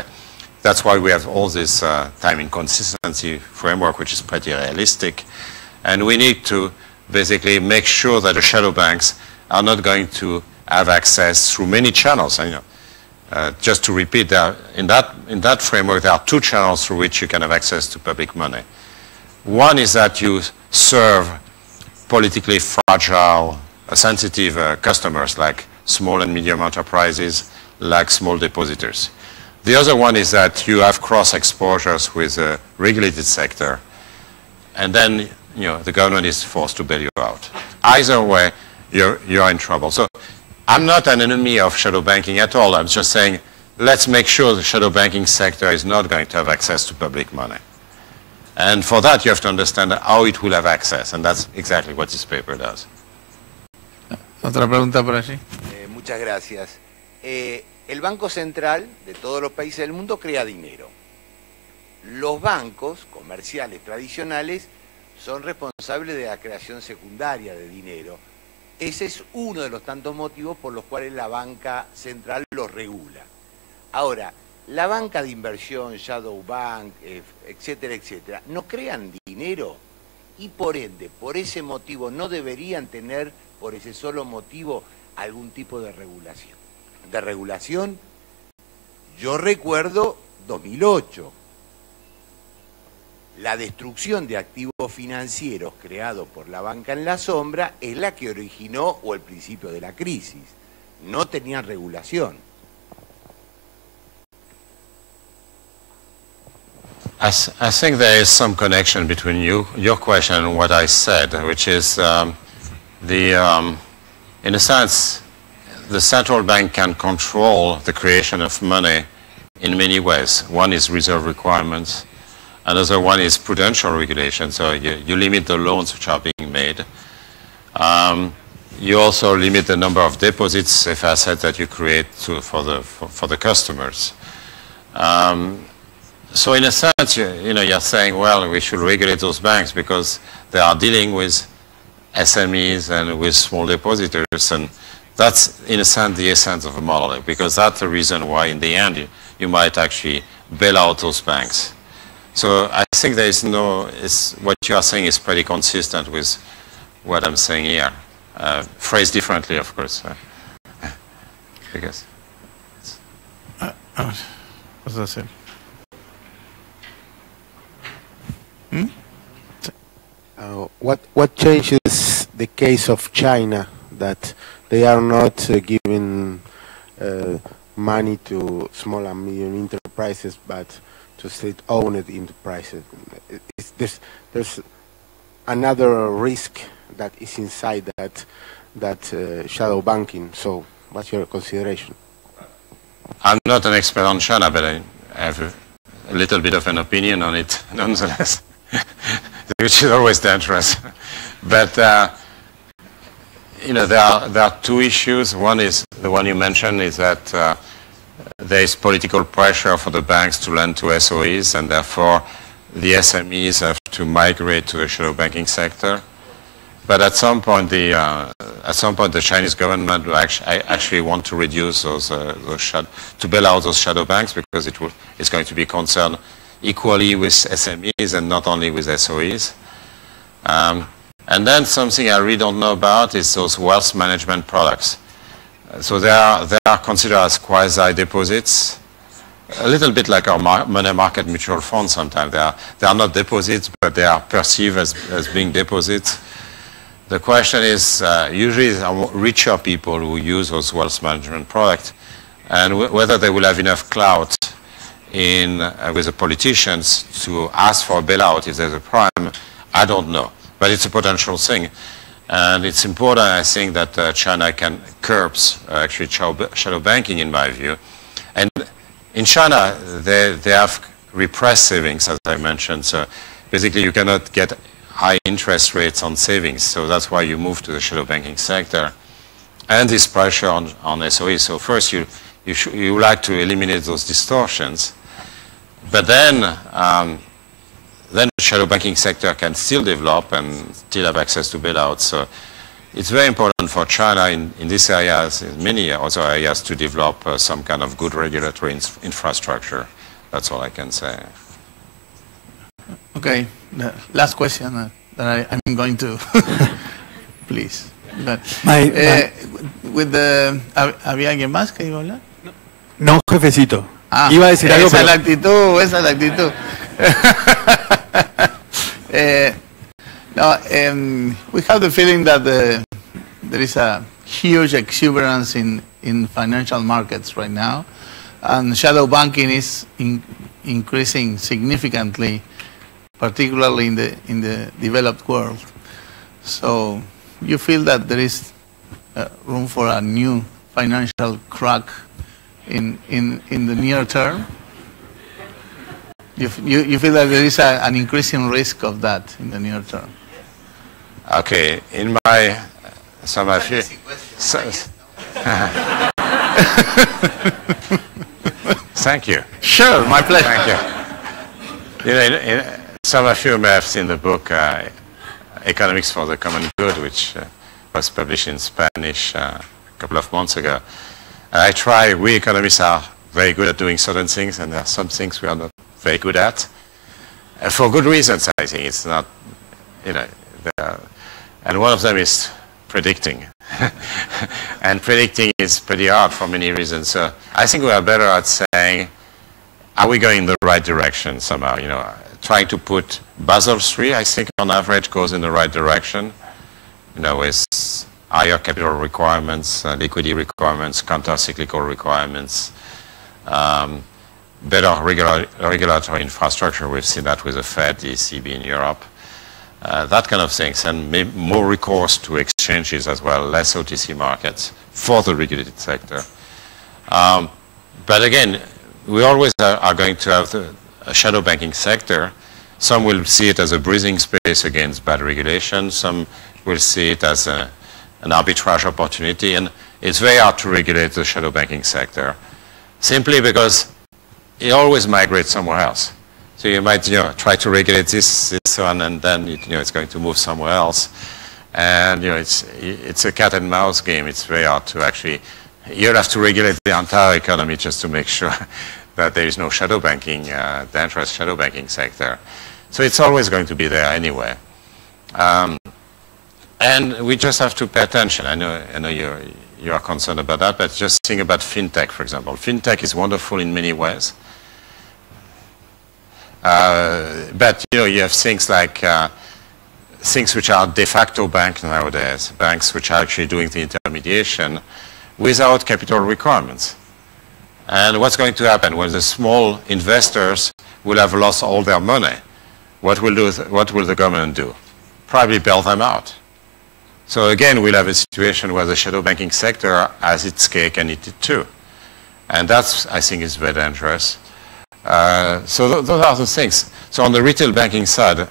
that's why we have all this timing consistency framework, which is pretty realistic. And we need to basically make sure that the shadow banks are not going to have access through many channels. And, just to repeat, in that framework, there are two channels through which you can have access to public money. One is that you serve politically fragile, sensitive customers like small and medium enterprises, like small depositors. The other one is that you have cross-exposures with a regulated sector, and then the government is forced to bail you out. Either way, you're in trouble. So I'm not an enemy of shadow banking at all. I'm just saying, let's make sure the shadow banking sector is not going to have access to public money. And for that, you have to understand how it will have access, and that's exactly what this paper does. Otra pregunta por allí. Muchas gracias. El Banco Central de todos los países del mundo crea dinero. Los bancos comerciales tradicionales son responsables de la creación secundaria de dinero. Ese es uno de los tantos motivos por los cuales la banca central los regula. Ahora, la banca de inversión, shadow bank, etcétera, etcétera, no crean dinero y por ende, por ese motivo, no deberían tener, por ese solo motivo, algún tipo de regulación. De regulación, yo recuerdo 2008. La destrucción de activos financieros creados por la banca en la sombra es la que originó o el principio de la crisis. No tenían regulación. I think there is some connection between your question and what I said, which is in a sense, the central bank can control the creation of money in many ways. One is reserve requirements. Another one is prudential regulation, so you limit the loans which are being made. You also limit the number of deposits, safe assets that you create for the customers. So in a sense, you're saying, well, we should regulate those banks because they are dealing with SMEs and with small depositors, and that's, in a sense, the essence of a model, because that's the reason why, in the end, you might actually bail out those banks. So I think there is what you are saying is pretty consistent with what I'm saying here, phrased differently, of course. Because What's that say? What changes the case of China that they are not giving money to small and medium enterprises, but to state-owned enterprises? There's another risk that is inside that shadow banking. So, what's your consideration? I'm not an expert on China, but I have a little bit of an opinion on it, nonetheless, which is always dangerous. But there are two issues. One is the one you mentioned, is that there is political pressure for the banks to lend to SOEs, and therefore the SMEs have to migrate to the shadow banking sector. But at some point, the Chinese government will actually want to reduce to bail out those shadow banks, because it's going to be concerned equally with SMEs and not only with SOEs. And then something I really don't know about is those wealth management products. So they are considered as quasi-deposits, a little bit like our money market mutual funds sometimes. They are not deposits, but they are perceived as being deposits. The question is, usually richer people who use those wealth management products, and whether they will have enough clout with the politicians to ask for a bailout if there's a crime, I don't know. But it's a potential thing. And it's important, I think, that China can curb actually shadow banking, in my view. And in China, they have repressed savings, as I mentioned. So basically, you cannot get high interest rates on savings. So that's why you move to the shadow banking sector. And this pressure on SOE. So first, you like to eliminate those distortions. But then shadow banking sector can still develop and still have access to bailouts. So it's very important for China in this areas, in many other areas, to develop some kind of good regulatory infrastructure. That's all I can say. Okay, the last question that I'm going to, please. ¿Había alguien más que iba a hablar? No, jefecito. Iba a decir algo, esa es la actitud, esa es la actitud. We have the feeling that there is a huge exuberance in financial markets right now, and shadow banking is increasing significantly, particularly in the developed world. So you feel that there is room for a new financial crack in the near term? You feel that there is an increasing risk of that in the near term? Okay, in my Thank you. Sure, my pleasure. Thank you. Some of you may have seen the book Economics for the Common Good, which was published in Spanish a couple of months ago. We economists are very good at doing certain things, and there are some things we are not very good at. For good reasons, I think. It's not, and one of them is predicting. And predicting is pretty hard for many reasons. So I think we are better at saying, are we going in the right direction somehow? Trying to put Basel III, I think on average goes in the right direction, with higher capital requirements, liquidity requirements, counter-cyclical requirements, better regulatory infrastructure. We've seen that with the Fed, the ECB in Europe, that kind of things, and more recourse to exchanges as well, less OTC markets for the regulated sector. But again, we always are going to have a shadow banking sector. Some will see it as a breathing space against bad regulation. Some will see it as an arbitrage opportunity. And it's very hard to regulate the shadow banking sector, simply because it always migrates somewhere else. So you might try to regulate this one, and then it's going to move somewhere else. And it's a cat and mouse game. It's very hard to actually. You'll have to regulate the entire economy just to make sure that there is no shadow banking, dangerous shadow banking sector. So it's always going to be there anyway. And we just have to pay attention. I know you are concerned about that, but just think about fintech, for example. Fintech is wonderful in many ways. But you have things like things which are de facto banks nowadays, banks which are actually doing the intermediation without capital requirements. And what's going to happen when the small investors will have lost all their money? What will the government do? Probably bail them out. So again, we'll have a situation where the shadow banking sector has its cake and eat it too. And that's, I think, is very dangerous. So those are the things. So on the retail banking side,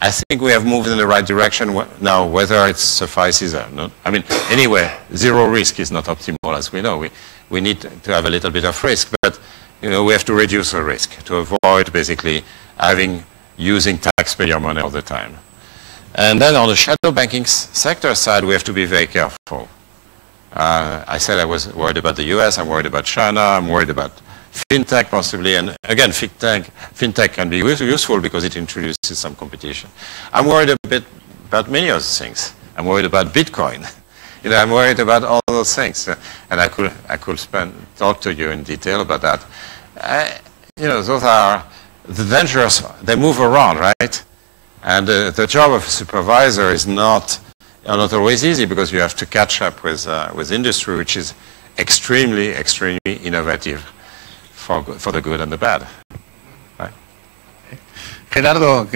I think we have moved in the right direction. Now, whether it suffices or not, I mean, anyway, zero risk is not optimal, as we know. We need to have a little bit of risk, but we have to reduce the risk to avoid basically using taxpayer money all the time. And then on the shadow banking sector side, we have to be very careful. I said I was worried about the US, I'm worried about China, I'm worried about fintech possibly, and again, fintech can be useful because it introduces some competition. I'm worried a bit about many other things. I'm worried about Bitcoin. I'm worried about all those things, and I could talk to you in detail about that. Those are the dangerous. They move around, right? And the job of a supervisor is not always easy, because you have to catch up with industry, which is extremely, extremely innovative for the good and the bad. Right? Gerardo,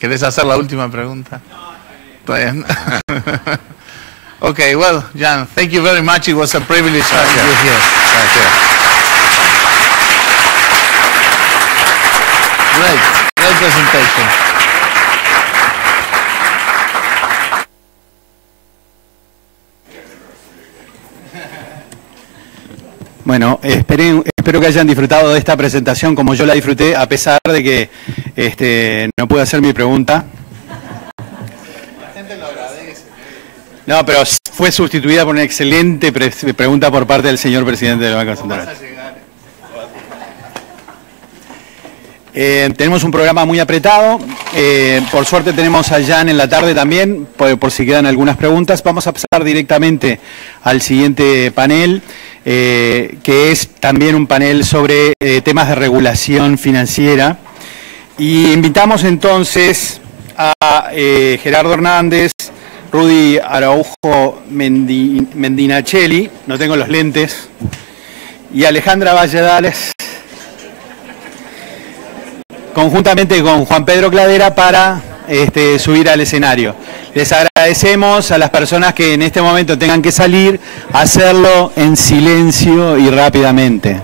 ¿querés hacer la última pregunta? Okay, well, Jan, thank you very much. It was a privilege having you here. Thank you. Great presentation. Bueno, espero espero que hayan disfrutado de esta presentación como yo la disfruté, a pesar de que no pude hacer mi pregunta. La gente lo agradece. No, pero fue sustituida por una excelente pregunta por parte del señor presidente del Banco Central. Tenemos un programa muy apretado. Por suerte tenemos a Jan en la tarde también, por si quedan algunas preguntas. Vamos a pasar directamente al siguiente panel, que es también un panel sobre temas de regulación financiera. Y invitamos entonces a Gerardo Hernández, Rudy Araujo Mendinachelli, no tengo los lentes, y Alejandra Valledales, conjuntamente con Juan Pedro Cladera, para subir al escenario. Les agradecemos a las personas que en este momento tengan que salir, hacerlo en silencio y rápidamente.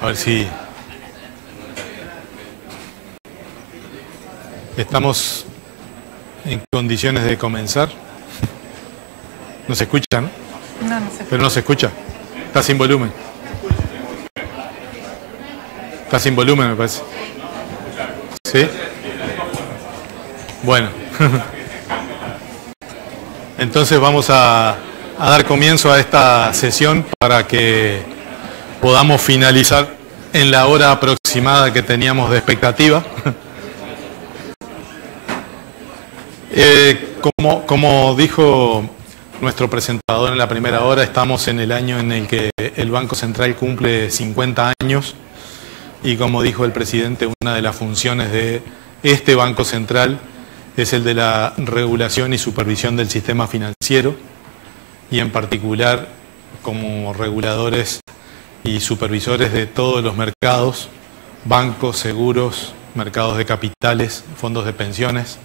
A ver si estamos en condiciones de comenzar. ¿No se escucha, no? No, no se escucha. Pero no se escucha. Está sin volumen. Está sin volumen, me parece. ¿Sí? Bueno. Entonces vamos a dar comienzo a esta sesión para que podamos finalizar en la hora aproximada que teníamos de expectativa. Como dijo nuestro presentador en la primera hora, estamos en el año en el que el Banco Central cumple 50 años y como dijo el presidente, una de las funciones de este Banco Central es el de la regulación y supervisión del sistema financiero y en particular como reguladores y supervisores de todos los mercados, bancos, seguros, mercados de capitales, fondos de pensiones,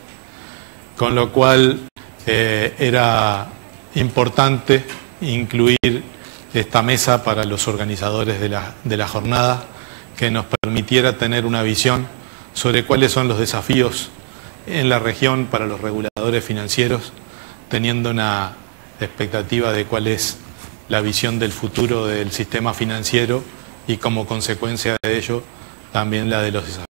con lo cual era importante incluir esta mesa para los organizadores de la jornada que nos permitiera tener una visión sobre cuáles son los desafíos en la región para los reguladores financieros, teniendo una expectativa de cuál es la visión del futuro del sistema financiero y como consecuencia de ello también la de los desafíos